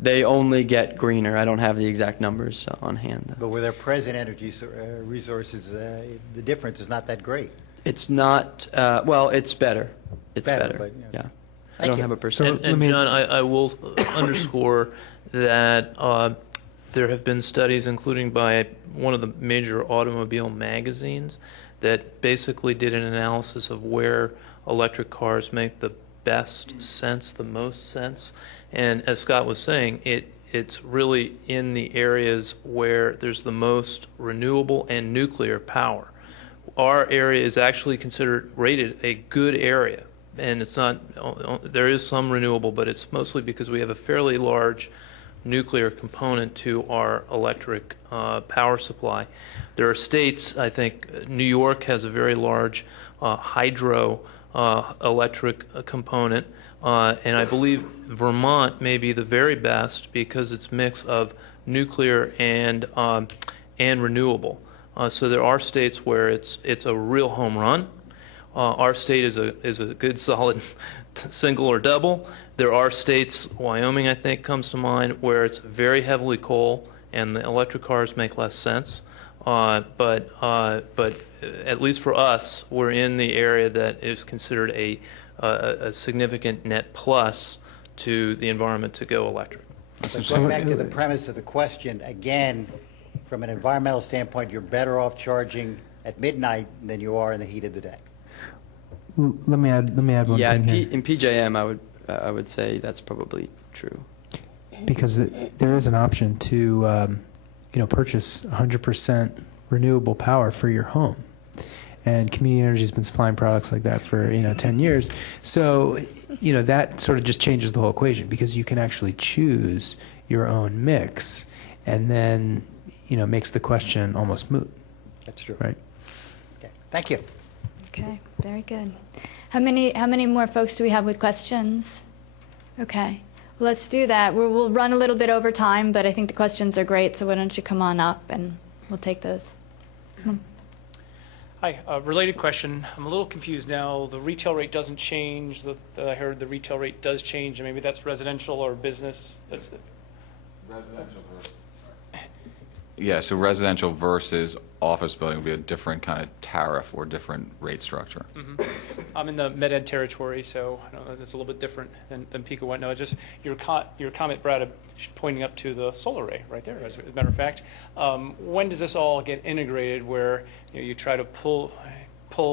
they only get greener. I don't have the exact numbers on hand, though. But with our present energy resources, the difference is not that great. It's not, well, it's better. It's better, but, yeah. I Thank don't you. have a percent. And John, I will underscore that there have been studies, including by one of the major automobile magazines, that basically did an analysis of where electric cars make the best sense, the most sense. And as Scott was saying, it's really in the areas where there's the most renewable and nuclear power. Our area is actually rated a good area. And it's not, there is some renewable, but it's mostly because we have a fairly large nuclear component to our electric power supply. There are states, I think New York has a very large hydro electric component, and I believe Vermont may be the very best because it's a mix of nuclear and renewable. So there are states where it's a real home run. Our state is a good solid single or double. There are states, Wyoming I think comes to mind, where it's very heavily coal and the electric cars make less sense. But at least for us, we're in the area that is considered a significant net plus to the environment to go electric. But going back to the premise of the question, again, from an environmental standpoint, you're better off charging at midnight than you are in the heat of the day. Let me add one Yeah, thing here. in PJM, I would say that's probably true. Because there is an option to, purchase 100% renewable power for your home. And Community Energy has been supplying products like that for, 10 years. So, that sort of just changes the whole equation because you can actually choose your own mix and then, makes the question almost moot. That's true. Right. Okay. Thank you. Okay, very good. How many more folks do we have with questions? Okay, well, let's do that. We'll run a little bit over time, but I think the questions are great, so why don't you come on up and we'll take those. Hi, related question. I'm a little confused now. The retail rate doesn't change. I heard the retail rate does change, and maybe that's residential or business. That's it. Residential versus. Yeah, so residential versus office building would be a different kind of tariff or different rate structure. Mm-hmm. I'm in the Med-Ed territory, so I don't know, that's a little bit different than Pico went. No, just your comment, Brad, pointing up to the solar array right there, as a matter of fact. When does this all get integrated where you try to pull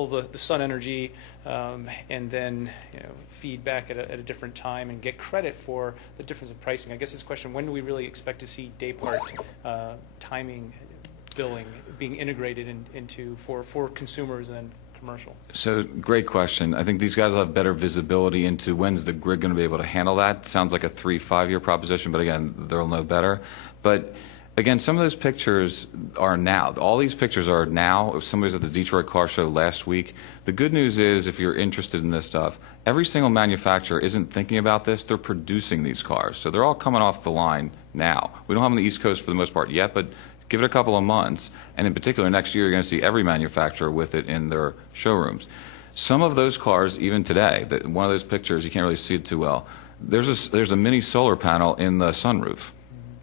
the sun energy and then feed back at a different time and get credit for the difference in pricing? I guess this question, when do we really expect to see day part timing billing being integrated into for consumers and commercial? So great question. I think these guys will have better visibility into when's the grid going to be able to handle that. Sounds like a 3-5 year proposition, but again, they'll know better. But again, some of those pictures are now. All these pictures are now. If somebody was at the Detroit Car Show last week, the good news is if you're interested in this stuff, every single manufacturer isn't thinking about this. They're producing these cars. So they're all coming off the line now. We don't have them on the East Coast for the most part yet, but give it a couple of months. And in particular, next year, you're going to see every manufacturer with it in their showrooms. Some of those cars, even today, one of those pictures, you can't really see it too well, there's a mini solar panel in the sunroof.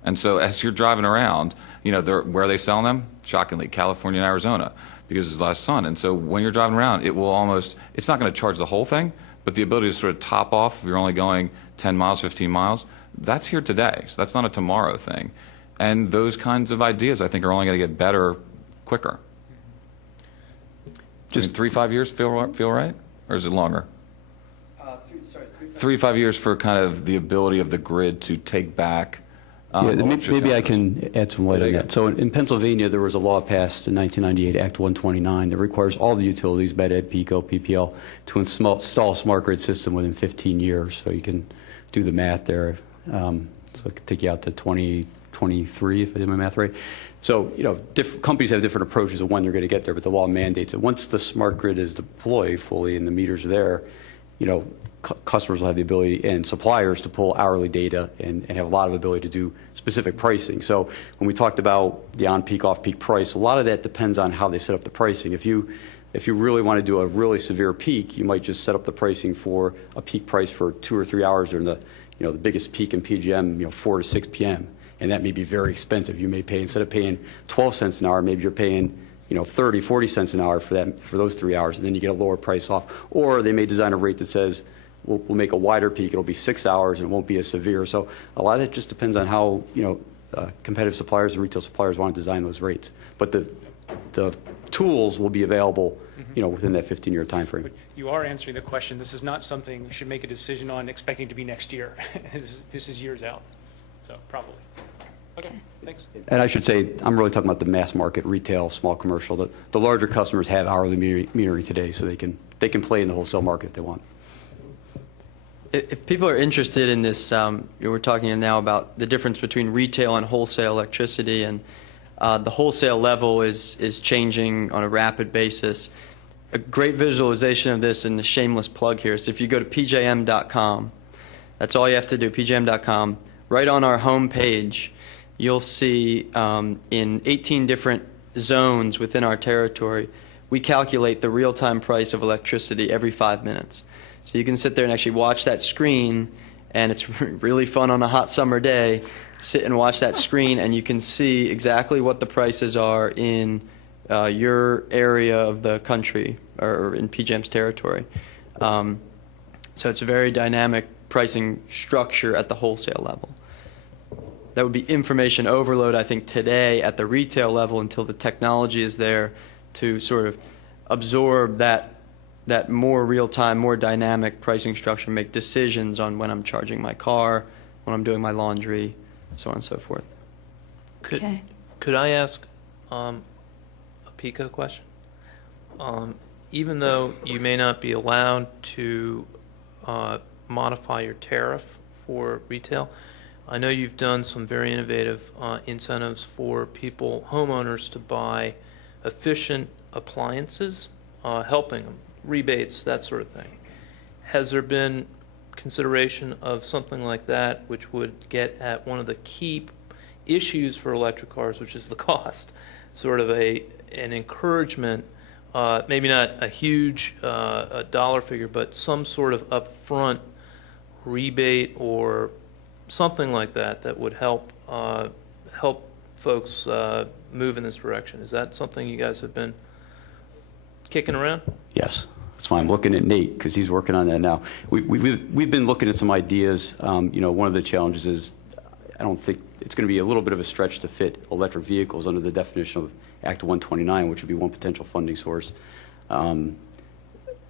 And so as you're driving around, where are they selling them? Shockingly, California and Arizona, because there's a lot of sun. And so when you're driving around, it's not going to charge the whole thing, but the ability to sort of top off if you're only going 10 miles, 15 miles, that's here today. So that's not a tomorrow thing. And those kinds of ideas, I think, are only going to get better quicker. Just 3-5 years feel right? Or is it longer? 3 to 5 years for kind of the ability of the grid to take back. Maybe I can add some light on that. So in Pennsylvania, there was a law passed in 1998, Act 129, that requires all the utilities, BED, PECO, PPL, to install a smart grid system within 15 years. So you can do the math there. So it could take you out to 2023, if I did my math right. So, companies have different approaches of when they're going to get there, but the law mandates it. Once the smart grid is deployed fully and the meters are there, customers will have the ability and suppliers to pull hourly data and have a lot of ability to do specific pricing. So when we talked about the on-peak, off-peak price, a lot of that depends on how they set up the pricing. If you really want to do a really severe peak, you might just set up the pricing for a peak price for 2 or 3 hours during the biggest peak in PJM, 4 to 6 p.m. And that may be very expensive. You may pay, instead of paying 12 cents an hour, maybe you're paying 30, 40 cents an hour for those 3 hours, and then you get a lower price off. Or they may design a rate that says, we'll make a wider peak. It'll be 6 hours and it won't be as severe. So a lot of it just depends on how competitive suppliers and retail suppliers want to design those rates. But the tools will be available, within that 15-year time frame. But you are answering the question. This is not something we should make a decision on expecting to be next year. This is years out, so probably. Okay, thanks. And I should say, I'm really talking about the mass market, retail, small commercial. The larger customers have hourly metering today, so they can play in the wholesale market if they want. If people are interested in this, we're talking now about the difference between retail and wholesale electricity, and the wholesale level is changing on a rapid basis. A great visualization of this, and the shameless plug here, is if you go to pjm.com, that's all you have to do, pjm.com. Right on our home page, you'll see in 18 different zones within our territory, we calculate the real-time price of electricity every 5 minutes. So you can sit there and actually watch that screen, and it's really fun on a hot summer day. Sit and watch that screen, and you can see exactly what the prices are in your area of the country or in PJM's territory. So it's a very dynamic pricing structure at the wholesale level. That would be information overload, I think, today at the retail level until the technology is there to sort of absorb that more real-time, more dynamic pricing structure, make decisions on when I'm charging my car, when I'm doing my laundry, so on and so forth. Could I ask a PICO question? Even though you may not be allowed to modify your tariff for retail, I know you've done some very innovative incentives for homeowners to buy efficient appliances, helping them, rebates, that sort of thing. Has there been consideration of something like that which would get at one of the key issues for electric cars, which is the cost? Sort of an encouragement, maybe not a huge a dollar figure, but some sort of upfront rebate or something like that would help folks move in this direction. Is that something you guys have been kicking around? Yes. That's why I'm looking at Nate, because he's working on that now. We've been looking at some ideas. One of the challenges is I don't think it's going to be a little bit of a stretch to fit electric vehicles under the definition of Act 129, which would be one potential funding source.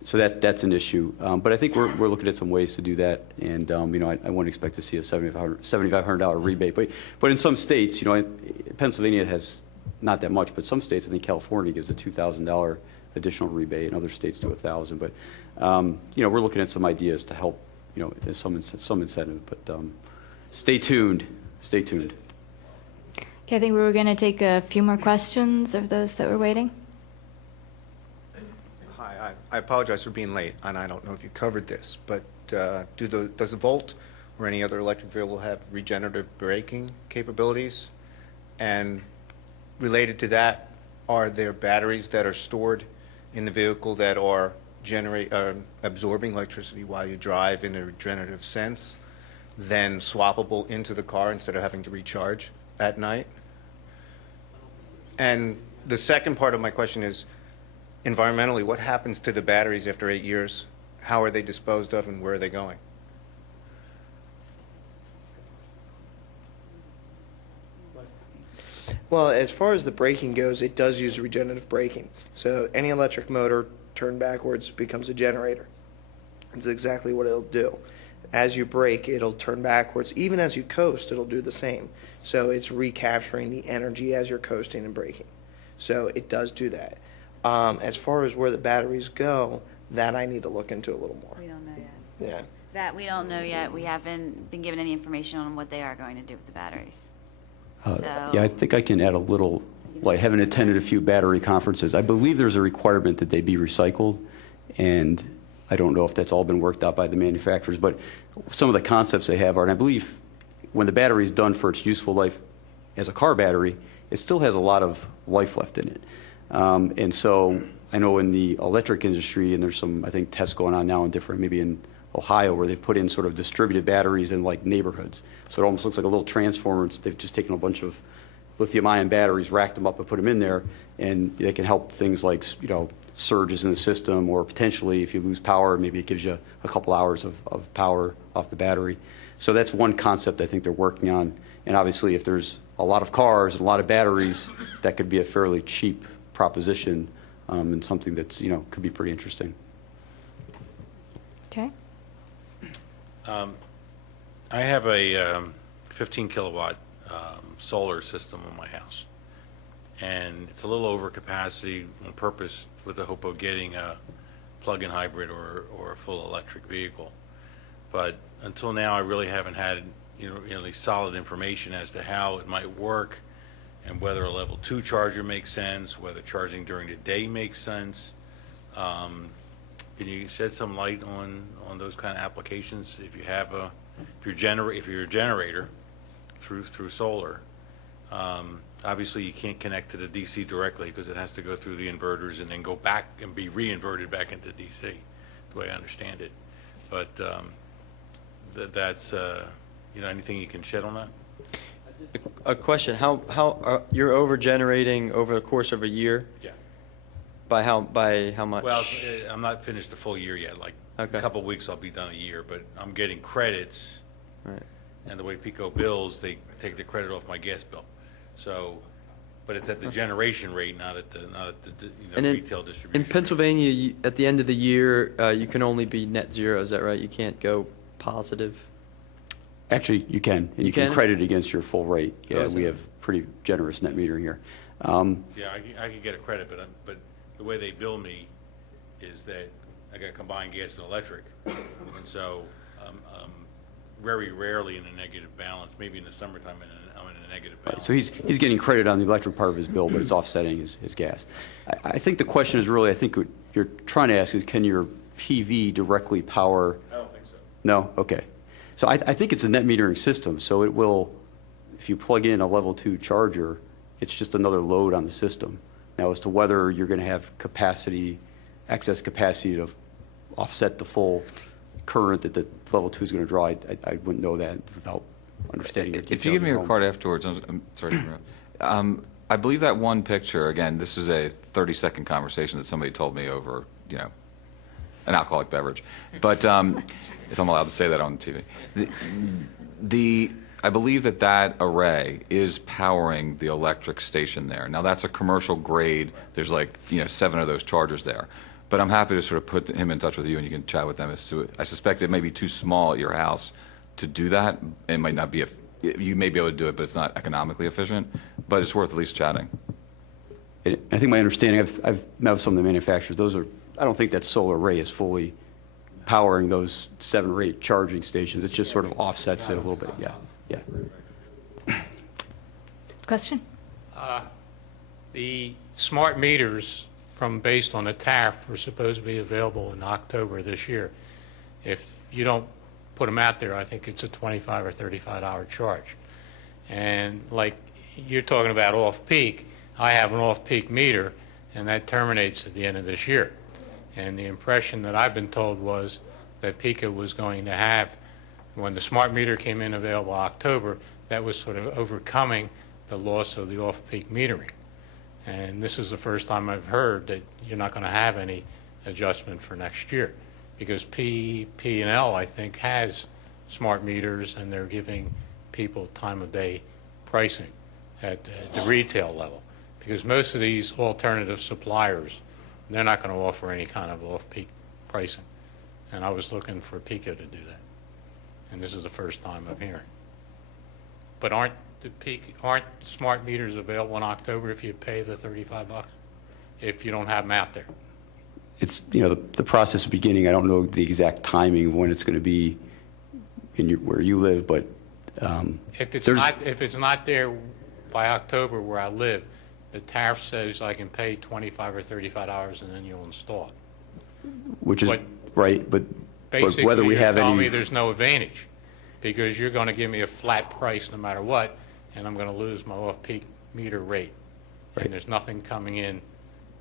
So that's an issue. But I think we're looking at some ways to do that. And, I wouldn't expect to see a $7,500 rebate. But in some states, Pennsylvania has not that much, but some states, I think California gives a $2,000 additional rebate, and other states do $1,000. But, we're looking at some ideas to help, as some incentive. But stay tuned. Stay tuned. Okay, I think we were going to take a few more questions of those that were waiting. Hi, I apologize for being late, and I don't know if you covered this, but does the Volt or any other electric vehicle have regenerative braking capabilities? And related to that, are there batteries that are stored in the vehicle that are absorbing electricity while you drive in a regenerative sense, then swappable into the car instead of having to recharge at night? And the second part of my question is, environmentally, what happens to the batteries after 8 years? How are they disposed of, and where are they going? Well, as far as the braking goes, it does use regenerative braking. So any electric motor turned backwards becomes a generator. It's exactly what it'll do. As you brake, it'll turn backwards. Even as you coast, it'll do the same. So it's recapturing the energy as you're coasting and braking. So it does do that. As far as where the batteries go, that I need to look into a little more. We don't know yet. Yeah. That we don't know yet. We haven't been given any information on what they are going to do with the batteries. Yeah, I think I can add a little. Well, I haven't attended a few battery conferences. I believe there's a requirement that they be recycled, and I don't know if that's all been worked out by the manufacturers, but some of the concepts they have are, and I believe when the battery is done for its useful life as a car battery, it still has a lot of life left in it. And so I know in the electric industry, and there's some, I think, tests going on now in different, maybe in Ohio, where they've put in sort of distributed batteries in like neighborhoods. So it almost looks like a little transformer. They've just taken a bunch of lithium-ion batteries, racked them up, and put them in there, and they can help things like, you know, surges in the system, or potentially if you lose power, maybe it gives you a couple hours of power off the battery. So that's one concept I think they're working on. And obviously, if there's a lot of cars and a lot of batteries, that could be a fairly cheap proposition, and something that's, you know, could be pretty interesting. Okay. I have a 15 kilowatt solar system on my house, and it's a little over capacity on purpose with the hope of getting a plug-in hybrid or a full electric vehicle. But until now, I really haven't had any solid information as to how it might work, and whether a level 2 charger makes sense, whether charging during the day makes sense. Can you shed some light on those kind of applications? If you have if you're a generator through solar, obviously you can't connect to the DC directly because it has to go through the inverters and then go back and be re-inverted back into DC, the way I understand it. But that's anything you can shed on that? A question: How you're over generating over the course of a year? Yeah. By how much? Well, I'm not finished the full year yet. Like a couple of weeks, I'll be done a year. But I'm getting credits, right. And the way Pico bills, they take the credit off my gas bill. So, but it's at the generation rate, not at the retail distribution. In Pennsylvania, at the end of the year, you can only be net zero. Is that right? You can't go positive. Actually, you can, and you can credit against your full rate. Yeah, we have pretty generous net metering here. Yeah, I could get a credit, but the way they bill me is that I got combined gas and electric, and so very rarely in a negative balance. Maybe in the summertime I'm in a negative balance. Right, so he's getting credit on the electric part of his bill, but it's offsetting his gas. I think the question is really, I think what you're trying to ask is, can your PV directly power? I don't think so. No? Okay. So I think it's a net metering system, so it will, if you plug in a level 2 charger, it's just another load on the system. Now, as to whether you're going to have capacity, excess capacity to offset the full current that the level 2 is going to draw, I wouldn't know that without understanding your details. If you give me your card afterwards, I'm sorry to interrupt. I believe that one picture, again, this is a 30-second conversation that somebody told me over, an alcoholic beverage. But if I'm allowed to say that on TV. I believe that array is powering the electric station there. Now, that's a commercial grade. There's 7 of those chargers there. But I'm happy to sort of put him in touch with you, and you can chat with them as to it. I suspect it may be too small at your house to do that. It might not be, you may be able to do it, but it's not economically efficient. But it's worth at least chatting. I think my understanding, I've met with some of the manufacturers, I don't think that solar array is fully powering those 7 or 8 charging stations. It just sort of offsets it a little bit. Yeah. Question? The smart meters based on the tariff were supposed to be available in October this year. If you don't put them out there, I think it's a $25 or $35 charge. And like you're talking about off-peak, I have an off-peak meter, and that terminates at the end of this year. And the impression that I've been told was that PICO was going to have, when the smart meter came in available in October, that was sort of overcoming the loss of the off-peak metering. And this is the first time I've heard that you're not going to have any adjustment for next year, because P&L, I think, has smart meters, and they're giving people time-of-day pricing at the retail level, because most of these alternative suppliers, they're not going to offer any kind of off-peak pricing. And I was looking for PECO to do that. And this is the first time I'm hearing. But aren't smart meters available in October if you pay the $35 if you don't have them out there? It's, the process is beginning. I don't know the exact timing of when it's going to be where you live, but if it's not there by October where I live, the tariff says I can pay $25 or $35 and then you'll install it. Which is right, but basically whether we have you're telling any, me there's no advantage because you're going to give me a flat price no matter what, and I'm going to lose my off-peak meter rate. Right. And there's nothing coming in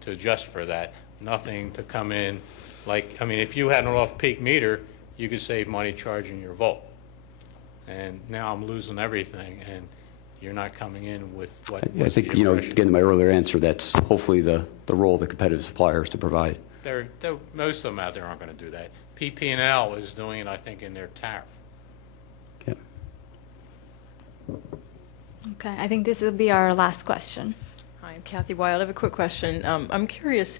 to adjust for that. Nothing to come in if you had an off-peak meter, you could save money charging your volt. And now I'm losing everything, and you're not coming in with what I think, again, to my earlier answer, that's hopefully the role of the competitive suppliers to provide. Most of them out there aren't going to do that. PP&L is doing it, I think, in their tariff. Yeah. Okay, I think this will be our last question. Hi, I'm Kathy Wild. I have a quick question. I'm curious,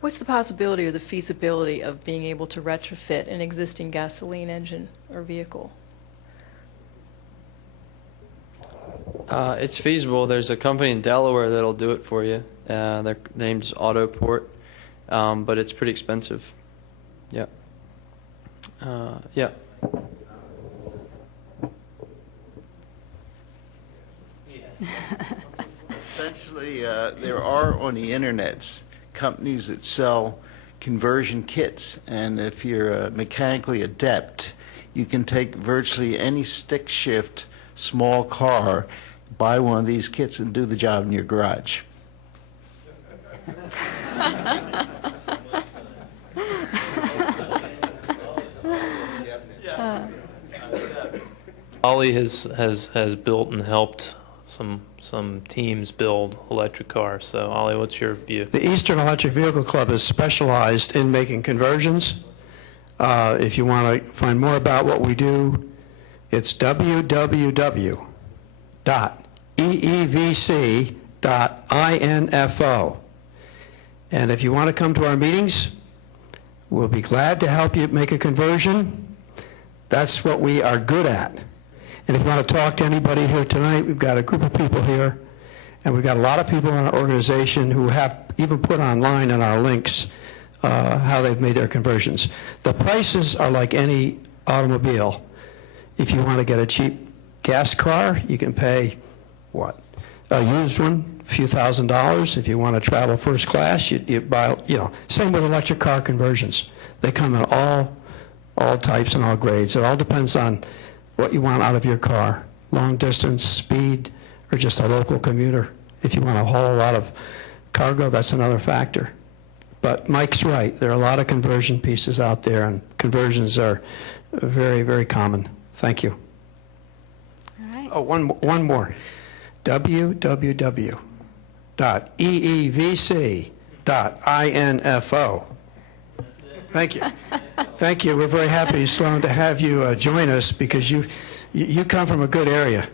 what's the possibility or the feasibility of being able to retrofit an existing gasoline engine or vehicle? It's feasible. There's a company in Delaware that'll do it for you. Their name's Autoport, but it's pretty expensive. Yeah. Yeah. Essentially, there are on the internet companies that sell conversion kits, and if you're mechanically adept, you can take virtually any stick shift small car, buy one of these kits, and do the job in your garage. Ollie has built and helped some teams build electric cars. So, Ollie, what's your view? The Eastern Electric Vehicle Club is specialized in making conversions. If you want to find more about what we do, it's www.eevc.info. And if you want to come to our meetings, we'll be glad to help you make a conversion. That's what we are good at. And if you want to talk to anybody here tonight, we've got a group of people here, and we've got a lot of people in our organization who have even put online in our links how they've made their conversions. The prices are like any automobile. If you want to get a cheap gas car, you can pay, a used one, a few $1,000s. If you want to travel first class, you buy, same with electric car conversions. They come in all types and all grades. It all depends on what you want out of your car, long distance, speed, or just a local commuter. If you want to haul a lot of cargo, that's another factor. But Mike's right. There are a lot of conversion pieces out there, and conversions are very, very common. Thank you. All right. Oh, one more. www.eevc.info. Thank you. Thank you. We're very happy, Sloan, to have you join us because you come from a good area.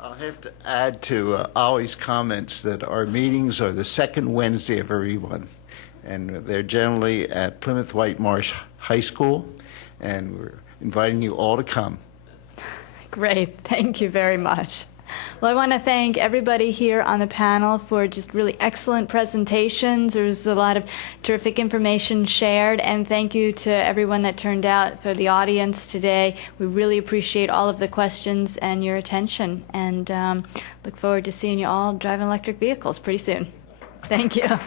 I'll have to add to Ollie's comments that our meetings are the second Wednesday of every month, and they're generally at Plymouth White Marsh High School, and we're inviting you all to come. Great. Thank you very much. Well, I want to thank everybody here on the panel for just really excellent presentations. There was a lot of terrific information shared, and thank you to everyone that turned out for the audience today. We really appreciate all of the questions and your attention, and look forward to seeing you all driving electric vehicles pretty soon. Thank you.